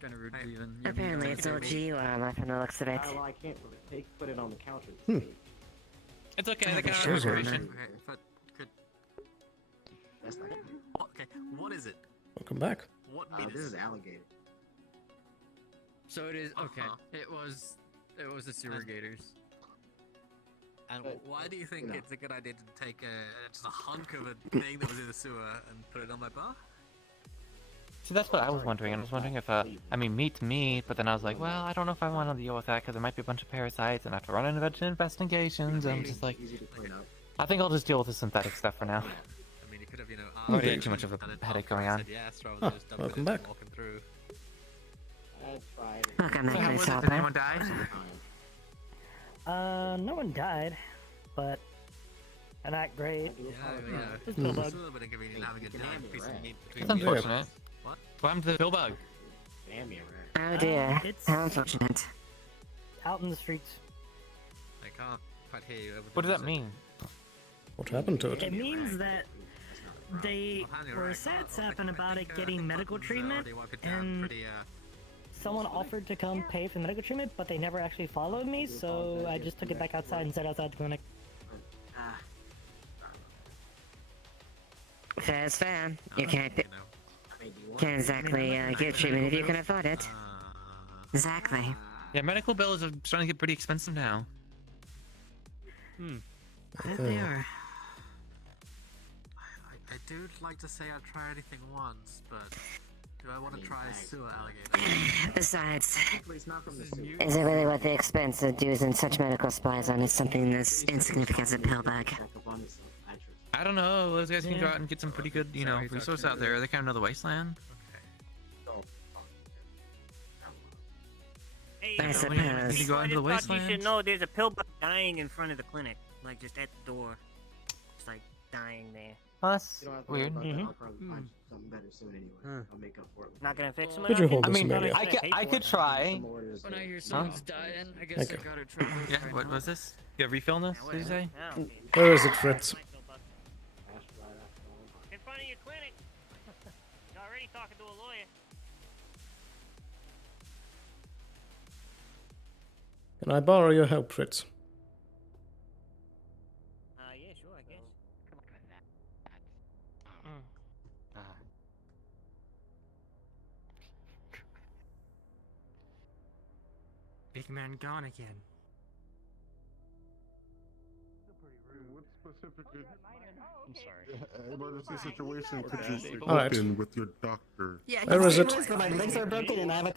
Kind of rude to even. Apparently, it's OG armor from the looks of it. Well, I can't really put it on the counter. It's okay. They can have Shows it, reservation. man. Okay, but could. That's not Okay, what is it? Welcome back. What this meat is alligator. So it is okay. It was the sewer gators. And But, why do you think you know. it's a good idea to take just a hunk of a thing that was in the sewer and put it on my bar? See, that's what I was wondering. I was wondering if, I mean, meat's meat, but then I was like, well, I don't know if I want to deal with that because there might be a bunch of parasites and I have to run into bunch of investigations. And I'm just like, I think I'll just deal with the synthetic stuff for now. I mean, you could have, I already had too much of a headache going on. Yes, rather Oh, than just dumping welcome it back. and walking through. Look, I'm So how making was this it? Did open. anyone die? No one died, but not great. Yeah. Just It's a a bug. little bit inconvenient having a giant piece of meat between That's you. unfortunate. What? What happened to the pill bug? Damn you, Oh dear. It's How unfortunate. out in the streets. I can't quite hear you over the What does that music. mean? What happened to it? It means that they were sad sapping about it getting medical treatment, and someone offered to come pay for the medical treatment, but they never actually followed me, so I just took it back outside and sat outside the clinic. Fair is fair. You can't exactly get treatment if you can afford it. Exactly. Yeah, medical bills are starting to get pretty expensive now. They are. I do like to say I'd try anything once, but do I want to try a sewer alligator? Besides, is it really worth the expense of using such medical supplies on something that's insignificant as a pill bag? I don't know. Those guys can go out and get some pretty good, resources out there. They kind of know the wasteland. Hey, I you suppose. know, You go into the I just thought you wasteland. should know there's a pill bug dying in front of the clinic, like just at the door, just like dying there. Oh, that's You don't have to worry weird. about that. I'll probably find something better soon anyway. I'll make up for it. Not gonna fix him. Could you hold I this, mean, Amelia? I could try. When I hear someone's dying, I guess Thank I you. gotta try. Yeah, what was this? You have refilling this? What did you say? Where is it, Fritz? In front of your clinic. You're already talking to a lawyer. Can I borrow your help, Fritz? Yeah, sure, I guess. Big man gone again. What specifically? I'm sorry. Emergency situation. Could you All right. open with your doctor? Yeah, Where is it? My legs are broken and I have a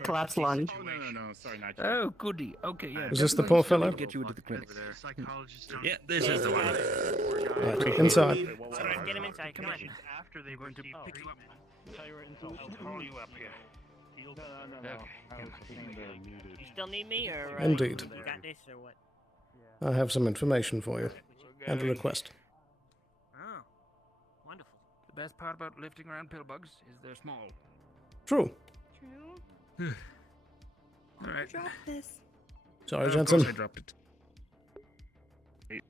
collapsed lung. Oh, no, sorry, not you. Oh, goody. Okay, yeah. Is this the poor fellow? Get you into the clinic. Yeah, this is the one. Right, inside. Alright, get him inside, come on. After they going to pick you up. Tell you where I'll call you up here. No. You still need me, or Indeed. you got this, or what? I have some information for you. And a request. Oh, wonderful. The best part about lifting around pill bugs is they're small. True. True. All right. Drop this. Sorry, Of course Jensen. I dropped it.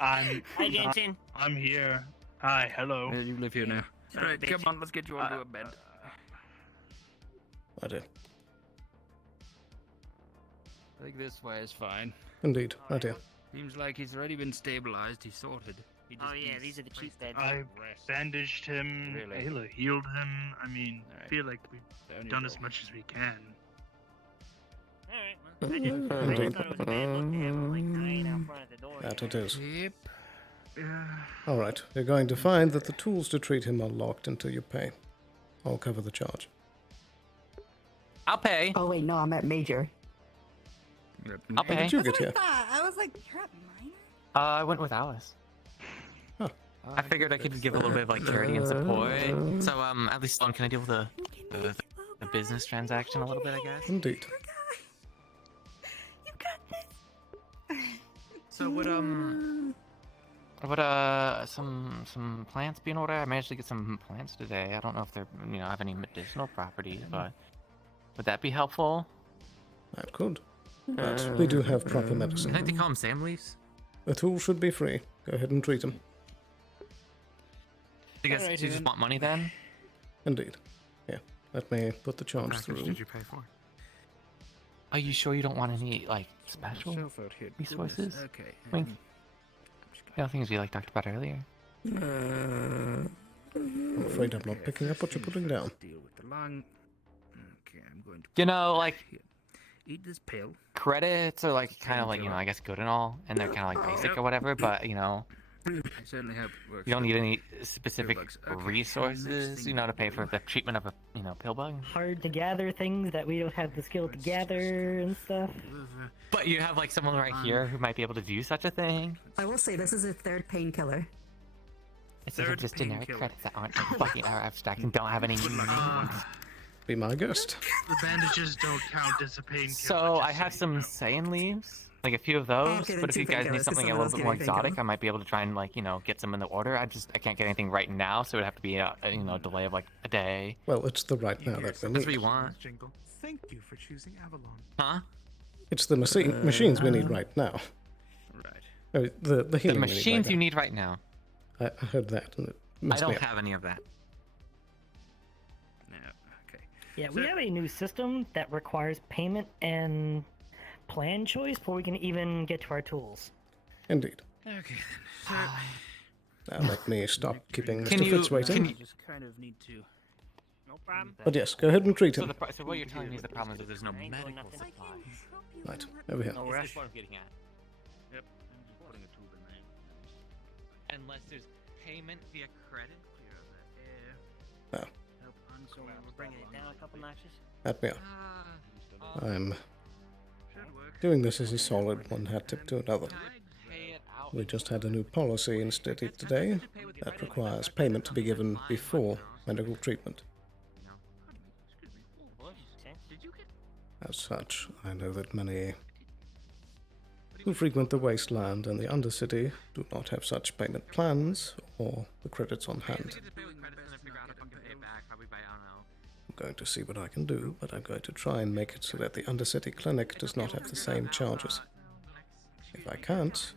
I'm. Hi, Jensen. I'm here. Hi, hello. Yeah, you live here now. All right, come on, let's get you onto a bed. I do. I think this way is fine. Indeed, I do. Seems like he's already been stabilized. He's sorted. He just Oh yeah, needs these are the cheap beds. I bandaged him. Really? Healed him. I mean, Alright. I feel like we've Down you done go. as much as we can. Alright, well, I just thought it was a bad look to have him like dying out front of the door. That here. it is. Yep. Alright, you're going to find that the tools to treat him are locked until you pay. I'll cover the charge. I'll pay. Oh wait, no, I'm at major. I'll How pay. did you That's get what I here? thought. I was like, you're at minor? I went with Alice. Huh. I figured I could give a little bit of like charity and support. So at least Sloan, can I deal with the business transaction a little bit, I guess? Indeed. You got this. So would some plants be in order? I managed to get some plants today. I don't know if they're have any medicinal properties, but would that be helpful? That could. But we do have proper I medicine. think they call them Sam leaves. The tool should be free. Go ahead and treat him. You guys, do you just want money then? Indeed. Yeah. Let me put the What charge package through. did you pay for? Are you sure you don't want any like special Shelf out here. resources? Okay. Wink. Things we like talked about earlier. I'm afraid I'm not picking up what you're putting down. Deal with the lung. Okay, I'm going to. You know, like eat this pill. Credits are like kind of like, you know, I guess good and all, and they're kind of like basic or whatever, but you know, I certainly hope it works. you don't need any specific resources, you know, to pay for the treatment of a, you know, pill bug. Hard to gather things that we don't have the skill to gather and stuff. But you have like someone right here who might be able to do such a thing. I will say this is a third painkiller. Instead of just generic credits that aren't fucking abstract and don't have any meaning. Be my guest. The bandages don't count as a painkiller. So I have some Saiyan leaves, like a few of those. Okay, then but if you two guys painkillers, need 'cause something a someone little else bit more gave me a painkiller. exotic, I might be able to try and like, you know, get some in the order. I can't get anything right now, so it'd have to be a you know, delay of like a day. Well, it's the right now that we That's what need. you want. Thank you for choosing Avalon. Huh? It's the machines we need right now. Right. Oh, the healing we need machines right you now. need right now. I heard that, and it I messed me don't up. have any of that. No. Okay. Yeah, we have a new system that requires payment and plan choice before we can even get to our tools. Indeed. Okay then. Now let me stop keeping Can Mr. you- Fitz waiting. I just kind of need to. No problem. But yes, go ahead and treat So, him. so what you're telling me is the problem is that there's no medical supplies. Right, over here. No rush. Is what I'm getting at. Yep. I'm just putting a tube in there. Unless there's payment via credit. Clear of the air. Now, Help So we're bringing it down a couple notches. help me out. Uh, I'm Should work. doing this as a solid one hat tip to another. We just had a new policy instituted today that requires payment to be given before medical treatment. As such, I know that many who frequent the wasteland and the Undercity do not have such payment plans or the credits on hand. I'm going to see what I can do, but I'm going to try and make it so that the Undercity clinic does not have the same charges. If I can't,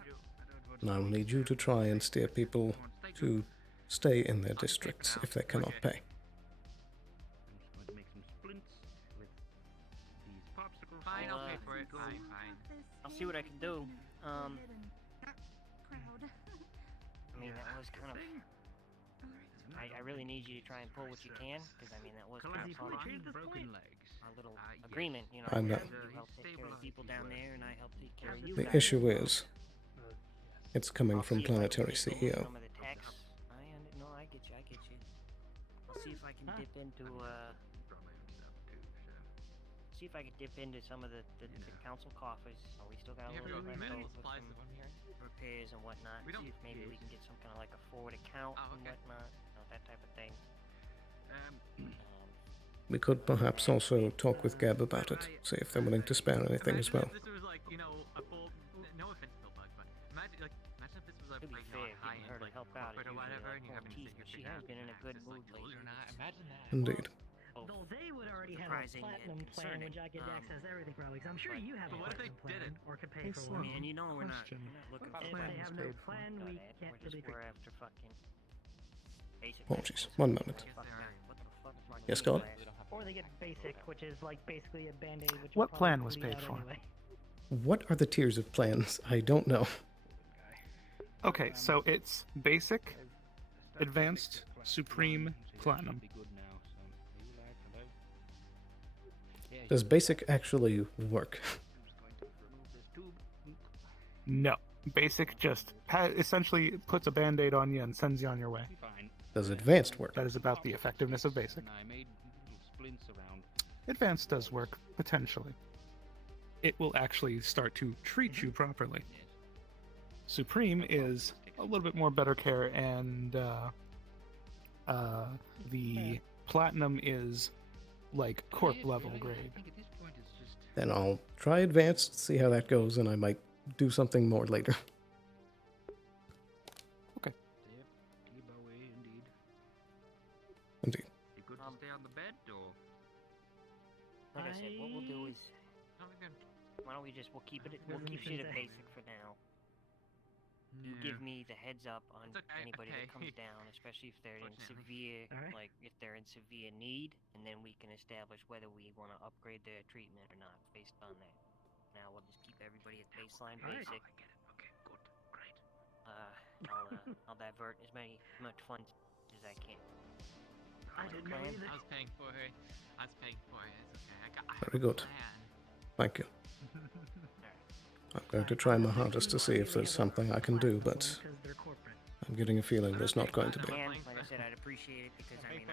then I will need you to try and steer people to stay in their districts if they cannot pay. I'm just going to make some splints with these popsicles. Fine, I'll pay for it. Fine. I'll see what I can do. I mean, that was kind of. I really need you to try and pull what you can, because I mean that was kind of part of broken legs. our little agreement. You know, I know. you help take care of the people down there, and I help take care of you The guys. issue is, it's coming from Planetary E CEO. Some of the tax. No, I get you. I'll see if I can dip into see if I can dip into some of the council coffers. We still got a little bit left over from repairs and whatnot. See if maybe we can get some kind of like a forward account and whatnot, you know, that type of thing. We could perhaps also talk with Gab about it, see if they're willing to spare anything as well. This was like, you know, a full, no offense to Bug, but imagine if this was a To be fair, high getting her to help out is or usually whatever, like and you pulling having to teeth, stick but she your has finger been in a good mood lately. Imagine that. Indeed. Though they would already have a Surprising platinum and plan, concerning. which I get to access everything probably. Because I'm sure you have a But what if they platinum plan, or could pay for I one. mean, and you know we're not looking If for they have no plan, we can't really. we're after fucking basic. Apologies. One moment. What the fuck is my Yes, game God? last? Or they get basic, which is like basically a band-aid. Which What will plan probably was bleed paid out for? Anyway. What are the tiers of plans? I don't know. Okay, so it's basic, advanced, supreme, platinum. Does basic actually work? No. Basic just essentially puts a band-aid on you and sends you on your way. Does advanced work? That is about the effectiveness of basic. I made little splints around. Advanced does work, potentially. It will actually start to treat you properly. Supreme is a little bit more better care, and the platinum is like corp level grade. Then I'll try advanced, see how that goes, and I might do something more later. Okay. Indeed. You good to stay on the bed, or? Like I said, what we'll do is, why don't we just we'll keep shit at basic for now. You give me the heads up on anybody that comes down, especially if they're in severe, like if they're in severe need, and then we can establish whether we want to upgrade their treatment or not based on that. Now we'll just keep everybody at baseline basic. Okay, good, great. I'll divert much funds as I can. I was paying for it. It's okay. I got Very good. Plan. Thank you. I'm going to try my hardest to see if there's something I can do, but I'm getting a feeling there's not going to be. And like I said, I'd appreciate it because I mean,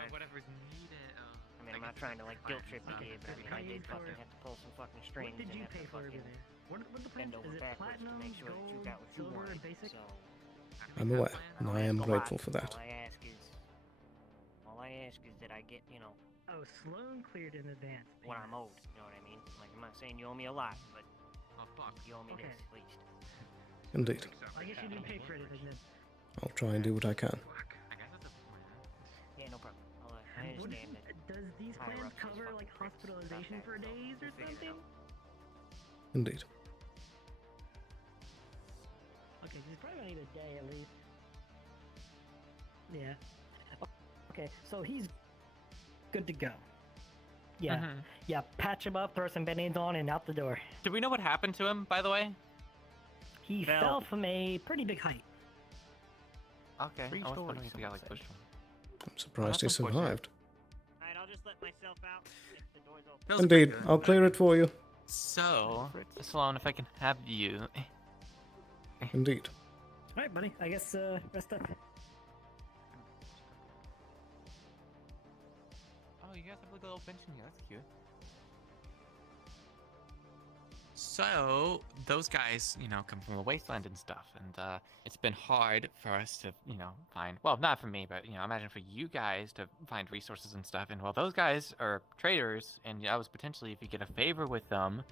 I'm not trying to like guilt trip you here, but I mean, I did fucking have to pull some fucking strings and have to fucking bend over backwards to make sure that you got what you wanted. So I'm aware, and I am grateful for that. All I ask is that I get, you know. Oh, Sloan cleared in advance. What I'm owed. You know what I mean? Like, I'm not saying you owe me a lot, but you owe me this at least. Indeed. I guess you do pay for it, isn't it? I'll try and do what I can. Yeah, no problem. I understand that. Does these plans cover like hospitalization for days or something? Indeed. Okay, he's probably gonna need a day at least. Yeah. Okay, so he's good to go. Yeah. Yeah, patch him up, throw some band-aids on, and out the door. Do we know what happened to him, by the way? He fell from a pretty big height. Okay, I was wondering if he got like pushed from. I'm surprised he survived. Alright, I'll just let myself out if the door's open. Indeed, I'll clear it for you. So, Sloan, if I can have you. Indeed. Alright, buddy, I guess rest up. Oh, you guys have like a little bench in here. That's cute. So, those guys, you know, come from the wasteland and stuff, and it's been hard for us to, you know, find, well, not for me, but, you know, imagine for you guys to find resources and stuff, and well, those guys are traders, and I was potentially, if you get a favor with them,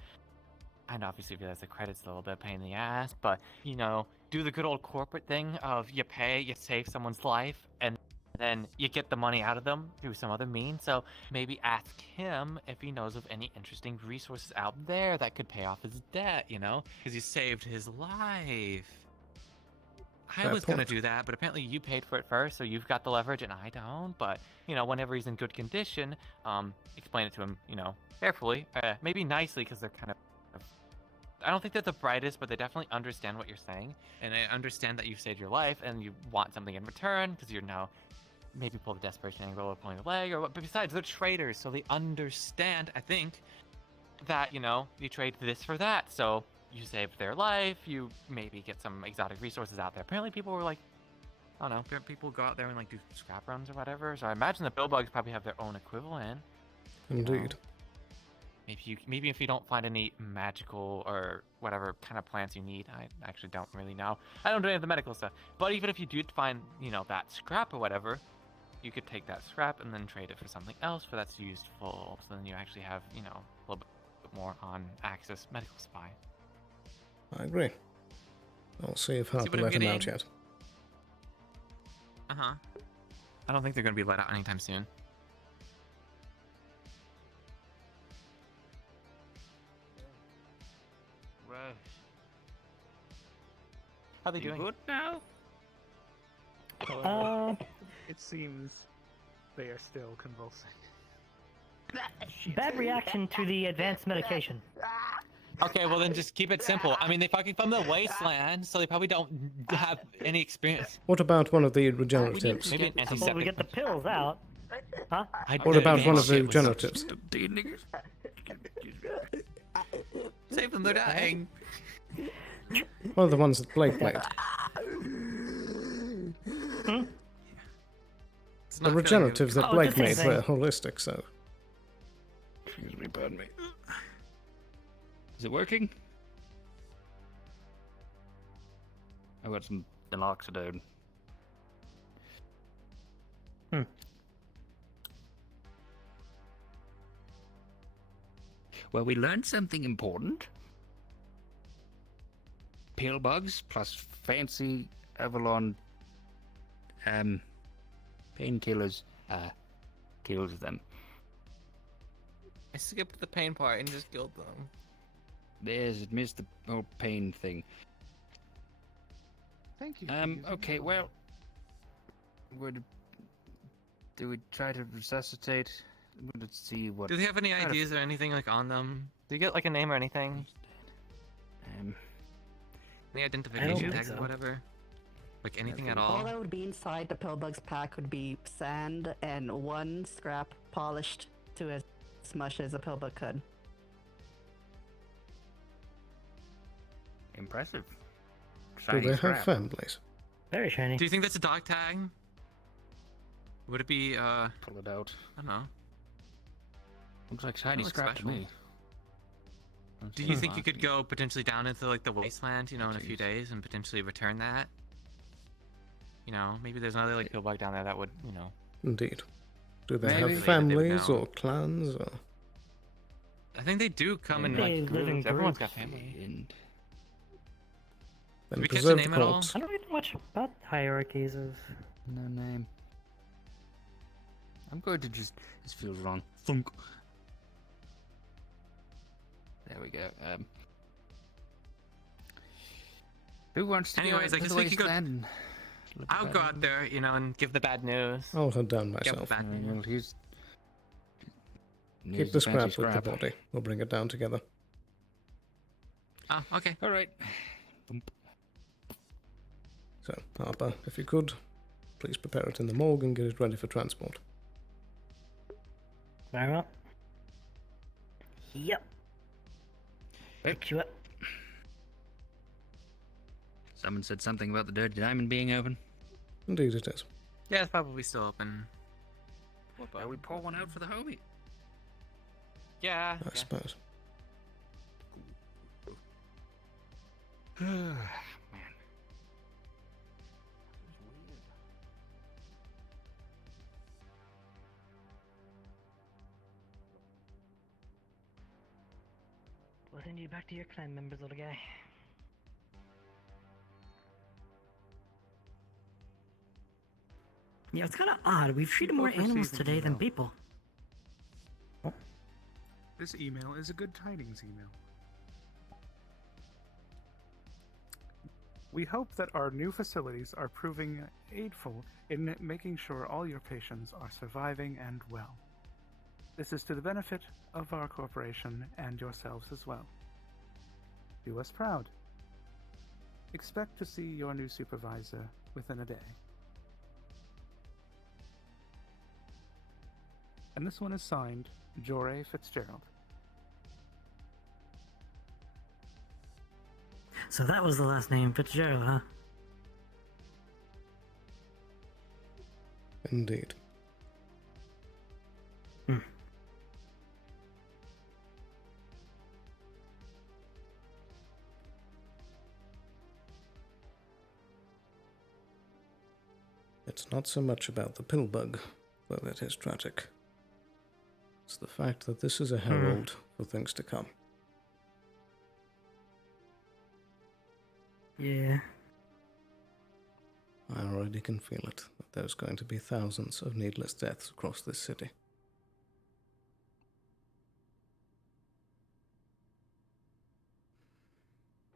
and obviously realize the credit's a little bit pain in the ass, but, you know, do the good old corporate thing of you pay, you save someone's life, and then you get the money out of them through some other means. So maybe ask him if he knows of any interesting resources out there that could pay off his debt, you know, because you saved his life. I was going to do that, but apparently you paid for it first, so you've got the leverage and I don't. But, you know, whenever he's in good condition, explain it to him, you know, carefully, maybe nicely, because they're kind of, I don't think they're the brightest, but they definitely understand what you're saying. And I understand that you've saved your life and you want something in return because you're now maybe pull the desperation angle of pulling the leg or what. But besides, they're traders, so they understand, I think, that, you know, you trade this for that. So you save their life, you maybe get some exotic resources out there. Apparently people were like, I don't know, people go out there and like do scrap runs or whatever. So I imagine the Billbugs probably have their own equivalent. Indeed. Maybe if you don't find any magical or whatever kind of plants you need, I actually don't really know. I don't do any of the medical stuff. But even if you do find, you know, that scrap or whatever, you could take that scrap and then trade it for something else for that's useful. So then you actually have, you know, a little bit more on access medical supply. I agree. I'll see if Harper let him out yet. I don't think they're going to be let out anytime soon. How are they doing? Good now? It seems they are still convulsing. Bad reaction to the advanced medication. Okay, well then just keep it simple. I mean, they fucking from the wasteland, so they probably don't have any experience. What about one of the regeneratives? Maybe an antiseptic. Well, we get the pills out. Huh? What about one of the regeneratives? Save them, they're dying. One of the ones that Blake made. The regeneratives that Blake made were holistic, so... Excuse me, pardon me. Is it working? I've got some naloxone. Well, we learned something important. Pill bugs plus fancy Avalon painkillers kills them. I skipped the pain part and just killed them. There's missed the whole pain thing. Thank you. Okay, well, do we try to resuscitate? Let's see what. Do they have any ideas or anything like on them? Do you get like a name or anything? Any identification tags or whatever? Like anything at all? All that would be inside the pillbug's pack would be sand and one scrap polished to as much as a pillbug could. Impressive. Do Shiny they have scrap. families? Very shiny. Do you think that's a dog tag? Would it be, Pull it out. I don't know. Looks like shiny That looks scrap to special. me. Do you think you could go potentially down into like the wasteland, you know, in a few days and potentially return that? You know, maybe there's another like pillbug down there that would, you know. Indeed. Do they Maybe. have families know. or clans? Or... I think they do come in They like live in groups. Everyone's groups. got family. And Then we catch preserve the the name at all? corpse. I don't really know much about hierarchies of. no name. I'm going to just. This feels wrong. Thunk. There we go. Who wants to Anyways, go I to guess the we could go. wasteland? I'll go out there, you know, and give the bad news. I'll head down Give myself. the bad news. Well, here's Keep the scrap with the body. We'll bring it down together. Oh, okay. All right. So, Harper, if you could, please prepare it in the morgue and get it ready for transport. Very well. Yep. Pick you up. Someone said something about the Dirty Diamond being open. Indeed it is. Yeah, it's probably still open. Shall we pour one out for the homie? Yeah. I suppose. Man. We'll send you back to your clan members, little guy. Yeah, it's kind of odd. We've treated more Both animals received an today than email. people. This email is a good tidings email. We hope that our new facilities are proving aidful in making sure all your patients are surviving and well. This is to the benefit of our corporation and yourselves as well. Do us proud. Expect to see your new supervisor within a day. And this one is signed Jorah Fitzgerald. So that was the last name, Fitzgerald, huh? Indeed. It's not so much about the pillbug, though that is tragic. It's the fact that this is a herald for things to come. Yeah. I already can feel it, that there's going to be thousands of needless deaths across this city.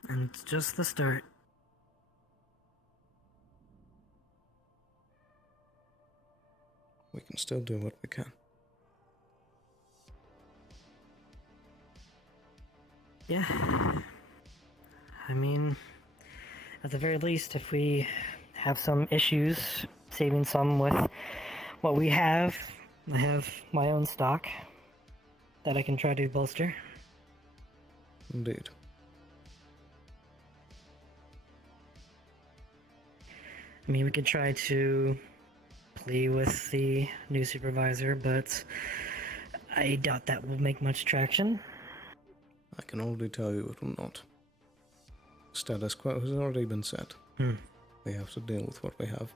And it's just the start. We can still do what we can. Yeah. I mean, at the very least, if we have some issues saving some with what we have, I have my own stock that I can try to bolster. Indeed. I mean, we could try to plea with the new supervisor, but I doubt that will make much traction. I can already tell you it will not. Status quo has already been set. We have to deal with what we have.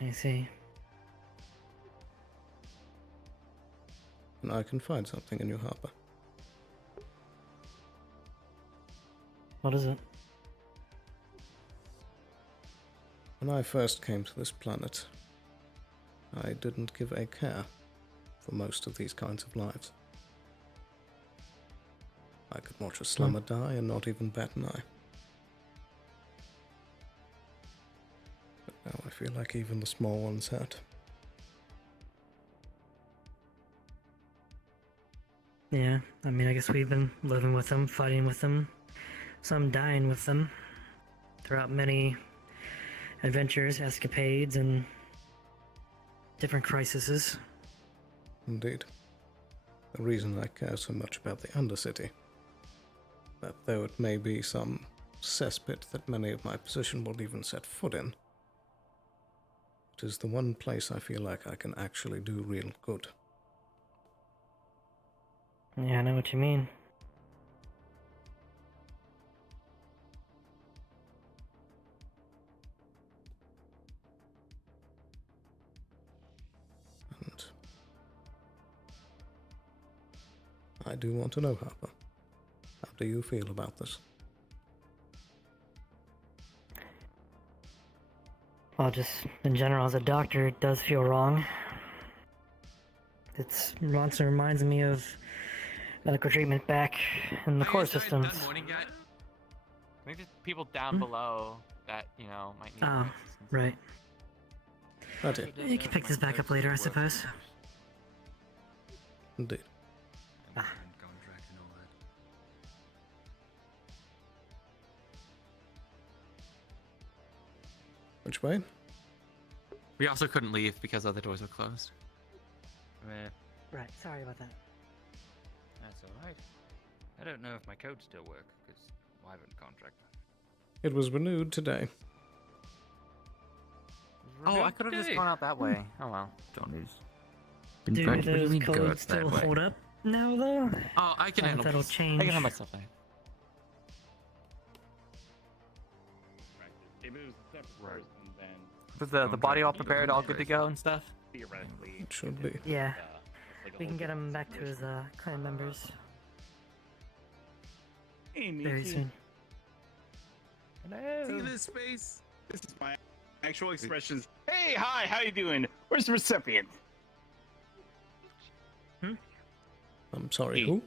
I see. And I can find something in you, Harper. What is it? When I first came to this planet, I didn't give a care for most of these kinds of lives. I could watch a slumber die and not even bat an eye. But now I feel like even the small ones hurt. Yeah, I mean, I guess we've been living with them, fighting with them, some dying with them, throughout many adventures, escapades, and different crises. Indeed. The reason I care so much about the Undercity that though it may be some cesspit that many of my position will even set foot in, it is the one place I feel like I can actually do real good. Yeah, I know what you mean. And I do want to know, Harper, how do you feel about this? Well, just in general, as a doctor, it does feel wrong. It also reminds me of medical treatment back in the core systems. Maybe people down below that, you know, might need Oh, assistance. right. Righty. You can pick this back up later, I suppose. Indeed. Contract and all that. Which way? We also couldn't leave because other doors were closed. Right, sorry about that. That's alright. I don't know if my codes still work, because I haven't contract. It was renewed today. Oh, I could have just gone out that way. Oh well. Do What do you those mean go codes that still way? hold up now, though? Oh, I can handle that'll this. change. I can have myself there. If it was a separate person, then Was the body all prepared, all good to go and stuff? theoretically, It should be. Yeah. like a We whole can get him different back to his clan members Hey, me very too. soon. See this face? This is my actual expressions. Hey, hi, how you doing? Where's the recipient? I'm sorry, Hey. who?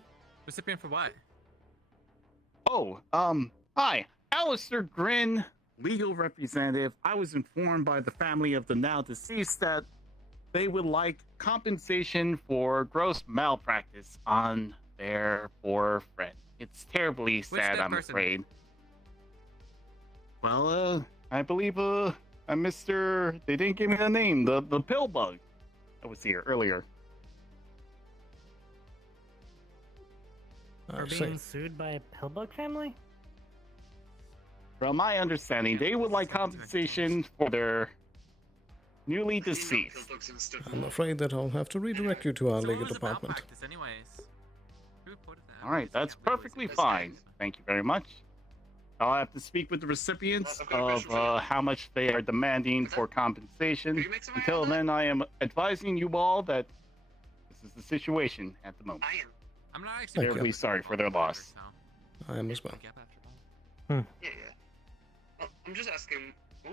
Recipient for what? Oh, hi, Alistair Grin, legal representative. I was informed by the family of the now deceased that they would like compensation for gross malpractice on their poor friend. It's terribly sad, dead I'm person? afraid. Well, I believe, Mr. They didn't give me the name, the pill bug that was here earlier. We're being sued by a Pillbug family? From my understanding, they would like compensation for their newly deceased. I'm afraid that I'll have to redirect you to our legal department. Anyways. Who reported that? All right, that's perfectly fine. Thank you very much. I'll have to speak with the recipients of how much they are demanding for compensation. Until then, I am advising you all that this is the situation at the moment. I'm not actually Thank Terribly you. sorry for their loss. I am as well. Yeah. Oh, I'm just asking. Oh,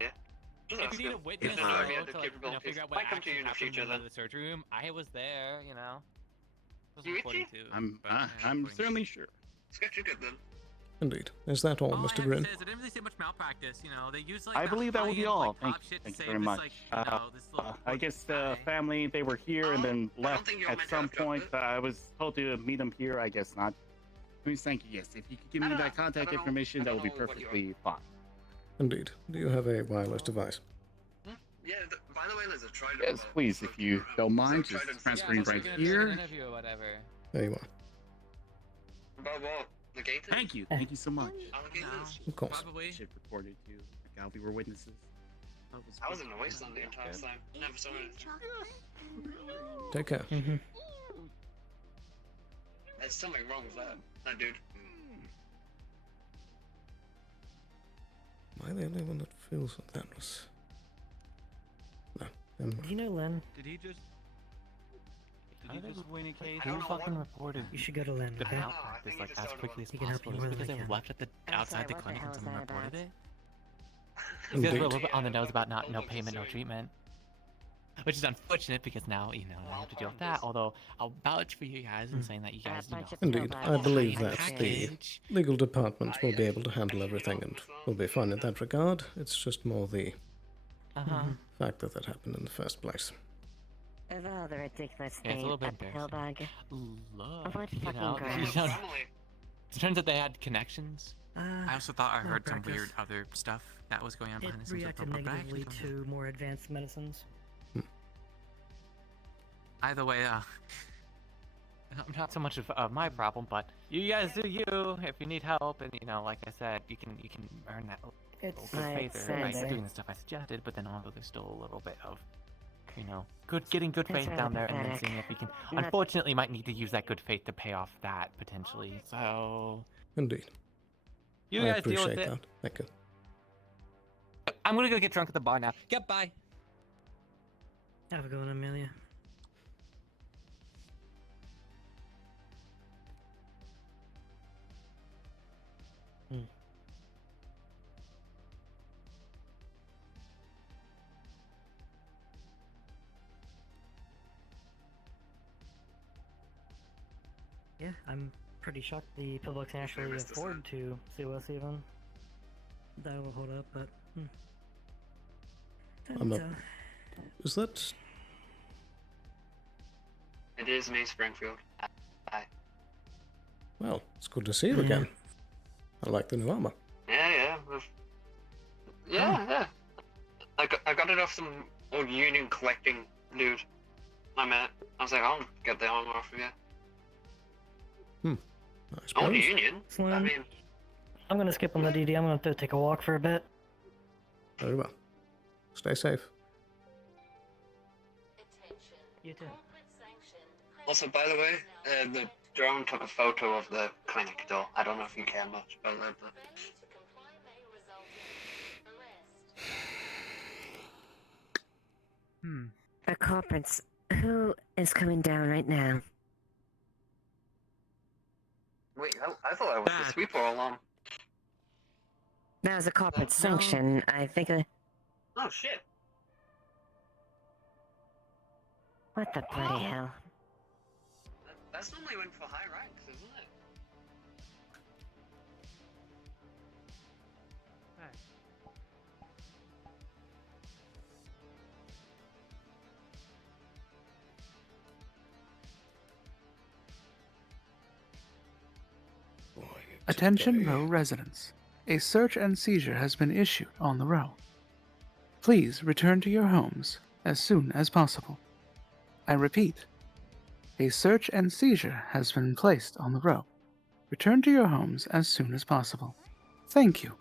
yeah. Just If you need a asking. witness If they know we have to the like, you know, capabilities, figure out what might come to actually you in the happened future in then. the surgery room, I was there, you know. Was You reporting itchy? to. I'm certainly sure. Sketch you good then. Indeed. Is that all, Mr. Grin? I didn't really see much malpractice, you know. They use like I believe that will be all. Like, Thank you very much. this little I guess the family, they were here and then left at some point. I was told to meet them here. I guess not. Please, thank you. Yes, if you could give me that contact information, that would be perfectly fine. Indeed. Do you have a wireless device? Yeah, by the way, there's a trident. Yes, please, if you don't mind, just transferring right here. Interview or whatever. There you are. About what? The gate? Thank you. Thank you so much. Alligators? Of course. Probably. Ship reported to. Gal, we were witnesses. I was in the wasteland the entire time. Never saw anything. Take care. There's something wrong with that dude. Am I the only one that feels that that was... No. Never mind. Do you know Lynn? Did he just win a case? Who fucking reported You should go to Lynn, the okay? malpractice like as quickly as He can help you possible? Just where because they they can. left at the outside the clinic and someone reported it? You Indeed. guys were a little bit on the nose about no payment, no treatment. Which is unfortunate because now, you know, I have to deal with that. Although, I'll vouch for you guys in saying that you guys, you know, Indeed. I believe that the package. legal department will be able to handle everything and will be fine in that regard. It's just more the fact that that happened in the first place. Of all the ridiculous Yeah, it's a things, little bit a Pillbug. Look, What you fucking know, gross. it turns out they had connections. I also thought I heard some malpractice. weird other stuff that was going on It behind the scenes. with reacted Pillbug, but I actually negatively don't know. to more advanced medicines. Either way, not so much of my problem, but you guys do you. If you need help, and like I said, you can earn that It's good like faith by Sunday. doing the stuff I suggested. But then also there's still a little bit of getting good That's faith really down there, and then pathetic. seeing if we can. Not- Unfortunately, might need to use that good faith to pay off that potentially. So Indeed. you I guys deal with appreciate it. that. Thank you. I'm gonna go get drunk at the bar now. Goodbye. Have a good one, Amelia. Yeah, I'm pretty shocked the pillbox can actually afford to sue us even. That will hold up, but I'm not. Is that? It is me, Springfield. Hi. Well, it's good to see you again. I like the new armor. Yeah. Yeah. I got it off some old Union collecting dude I met. I was like, I'll get the armor off of you. I Old suppose. Union? I Sloan, mean, I'm gonna skip on the DD. I'm gonna go take a walk for a bit. Very well. Stay safe. You too. also, by the way, the drone took a photo of the clinic door. I don't know if you care much about that, but... The culprits. Who is coming down right now? Wait, I thought I was the sweeper all along. That was a corporate sanction. I think. Oh, shit. What the bloody hell? That's normally when for high ranks, isn't it? Attention row residents. A search and seizure has been issued on the row. Please return to your homes as soon as possible. I repeat, a search and seizure has been placed on the row. Return to your homes as soon as possible. Thank you.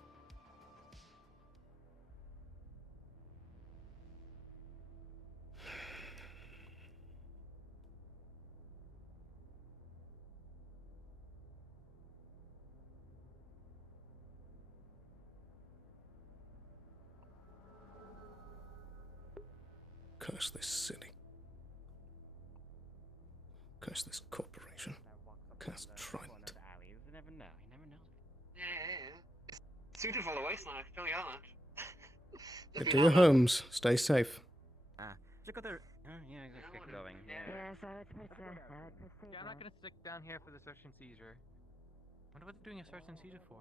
Curse this city. Curse this corporation. Curse Trident. Yeah. It's suited for the wasteland, I can tell you that. Get to your homes. Stay safe. Look at their. Yeah, get going. Yes, I would Yeah, I'm not gonna stick down here for the search and seizure. Wonder what they're doing a search and seizure for.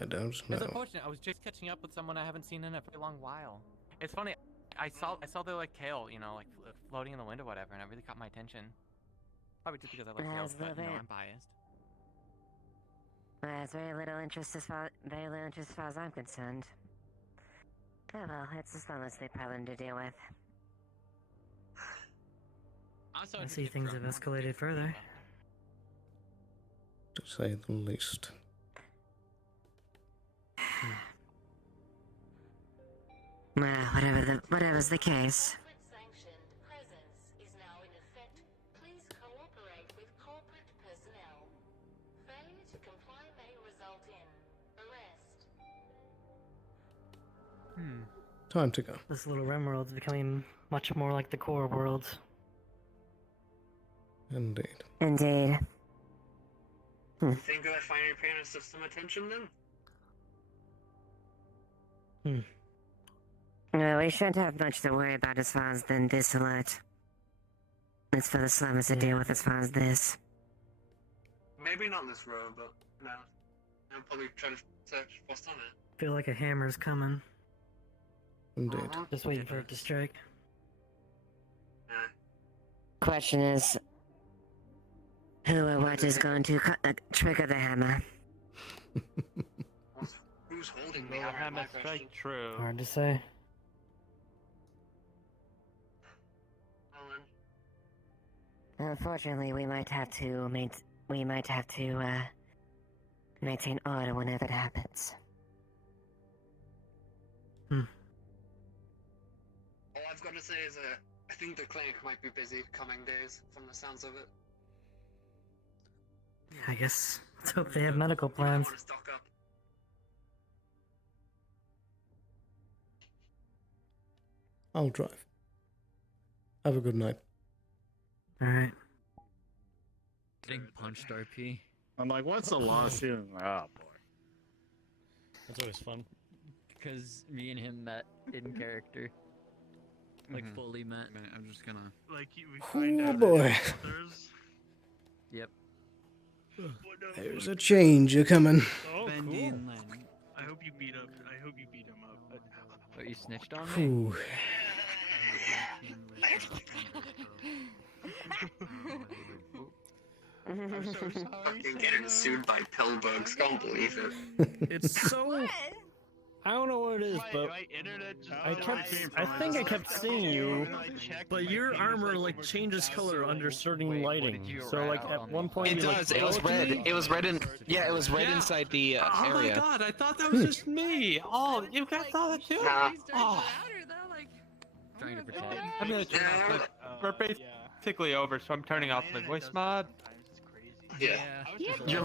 I don't It's know. unfortunate. I was just catching up with someone I haven't seen in a very long while. It's funny. I saw the like kale, like floating in the wind or whatever, and it really caught my attention. Probably just because I like kales, but I'm biased. There's very little interest as far as I'm concerned. Oh well, it's a honestly problem to deal with. I see things have escalated further. To say the least. Well, whatever's the case. Time to go. This little REM world's becoming much more like the core world. Indeed. Indeed. Think that finally paying us some attention then? Well, we shouldn't have much to worry about as far as this alert. It's for the slummers to deal with as far as this. Maybe not this row, but no. I'll probably try to search what's on it. Feel like a hammer's coming. Indeed. Just waiting for it to strike. Question is, who or what is going to trigger the hammer? Who's holding Will the hammer strike true? Hard to say. Unfortunately, we might have to maintain order whenever it happens. All I've got to say is I think the clinic might be busy coming days, from the sounds of it. I guess let's hope they have medical plans. Want to stock up. I'll drive. Have a good night. Alright. Getting punched, RP. I'm like, what's the lawsuit? Oh boy. That's always fun. Because me and him met in character. Like fully met. I'm just gonna. Like we find Oh out boy. others. Yep. There's a change a-coming. Oh, Bendy cool. and Len. I hope you beat up. I hope you beat him up. What, you snitched on me? Ooh. I'm so sorry. Fucking getting sued by Pillbugs, can't believe it. It's so. I don't know what it is, but I think I kept seeing you, but your armor like changes color under certain lighting. So like at one point It you, does. Like, It was red. It was red in. Yeah, it was red inside the area. Oh my god! I thought that was just me. Oh, you guys saw that too? Oh. Trying to protect. I'm gonna turn off. We're basically over, so I'm turning off my voice mod. Yeah. Your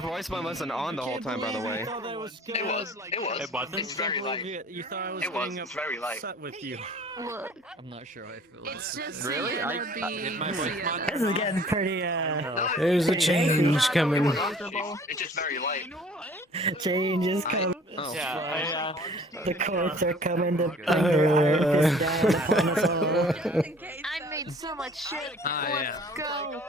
voice mod wasn't on the whole time, by the way. It was. It was. It wasn't? It's very light. You thought I was It was. getting It's very light. upset with you. Look, I'm not sure how I feel. it's just Really? gonna be. my voice mod. This is getting pretty, There's a change coming. It's just very light. Change is coming. Oh. Yeah, The courts are coming to bring their iron fist down upon us all. I made so much shit. Yeah. Go.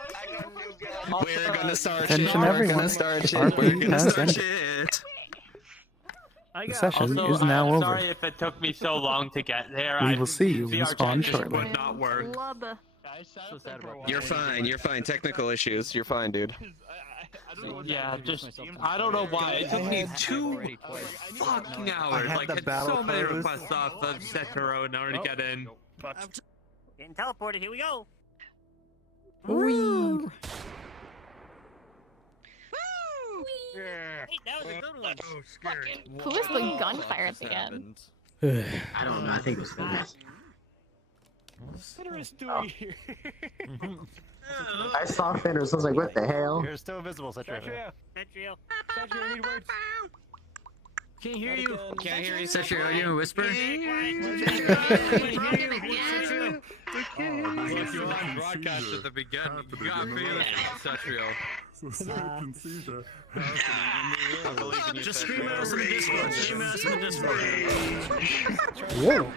We're gonna start Attention shit. We're everyone. gonna start shit. RP We're gonna has start ended. shit. The session Also, is now I'm over. sorry if it took me so long to get there. We will see you VR respawn chat just shortly. would not work. Lubba. You're fine. You're fine. Technical issues. You're fine, dude. Yeah, just I don't know why it took me 2 fucking hours. had Like, the had battle so many pose. requests off of Sekiro in order to get in. Getting teleported. Here we go. Woo! Hey, that was a good one. Oh, scary. Who was the gunfire at the end? I don't know. I think it was Finesse. What are we doing here? I saw Fenders. I was like, what the hell? You're still visible, Setrio. Setrio. Setrio, I need words. Can't hear you. Can't hear you. Setrio, are you gonna whisper? If you were on broadcast at the beginning, you got me Setrio. I believe in you, Just Setrio. scream at us in the Discord. Scream at us in the Discord. Whoa.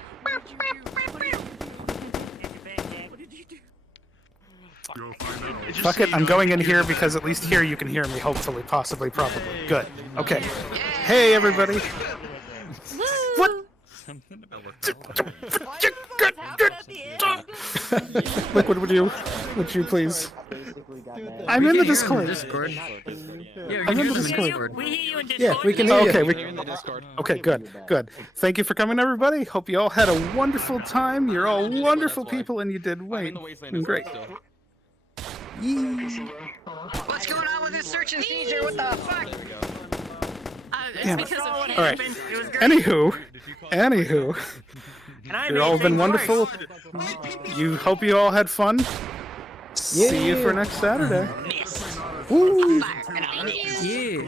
Fuck it, I'm going in here because at least here you can hear me, hopefully, possibly, probably. Good. Okay. Hey, everybody. What? Liquid, would you please? I'm in the Discord. Yeah, I'm in the Discord. Yeah, we can hear you. Okay, good. Thank you for coming, everybody. Hope you all had a wonderful time. You're all wonderful people, and you did great. What's going on with this search and seizure? What the fuck? Damn It's it. because of All him. right. It was great. Anywho, you've all been wonderful. You hope you all had fun. See you for next Saturday. Woo! Yeah.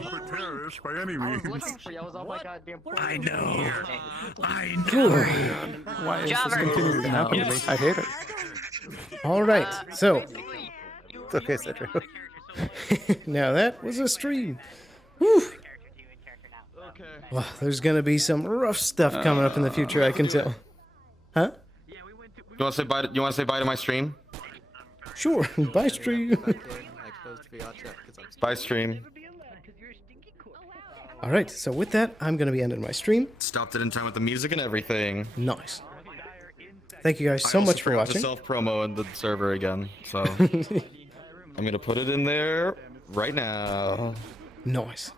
By any means. I know. Why is this continuing to happen to me? I hate it. All right, so It's okay, Cedric. now that was a stream. Whew. Well, there's gonna be some rough stuff coming up in the future, I can tell. Huh? You want to say bye? You want to say bye to my stream? Sure. Bye, stream. Bye, stream. All right, so with that, I'm gonna be ending my stream. Stopped it in time with the music and everything. Nice. Thank you guys so much for watching. Self-promo in the server again, so I'm gonna put it in there right now. Nice.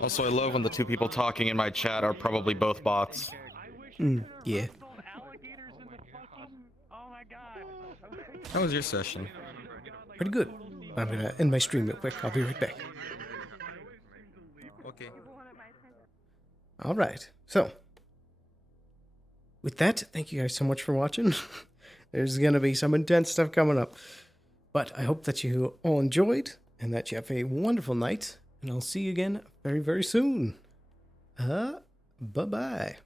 Also, I love when the 2 people talking in my chat are probably both bots. Yeah. How was your session? Pretty good. I'm gonna end my stream real quick. I'll be right back. Okay. Alright, so. With that, thank you guys so much for watching. There's gonna be some intense stuff coming up. But I hope that you all enjoyed, and that you have a wonderful night. And I'll see you again very, very soon. Bye-bye.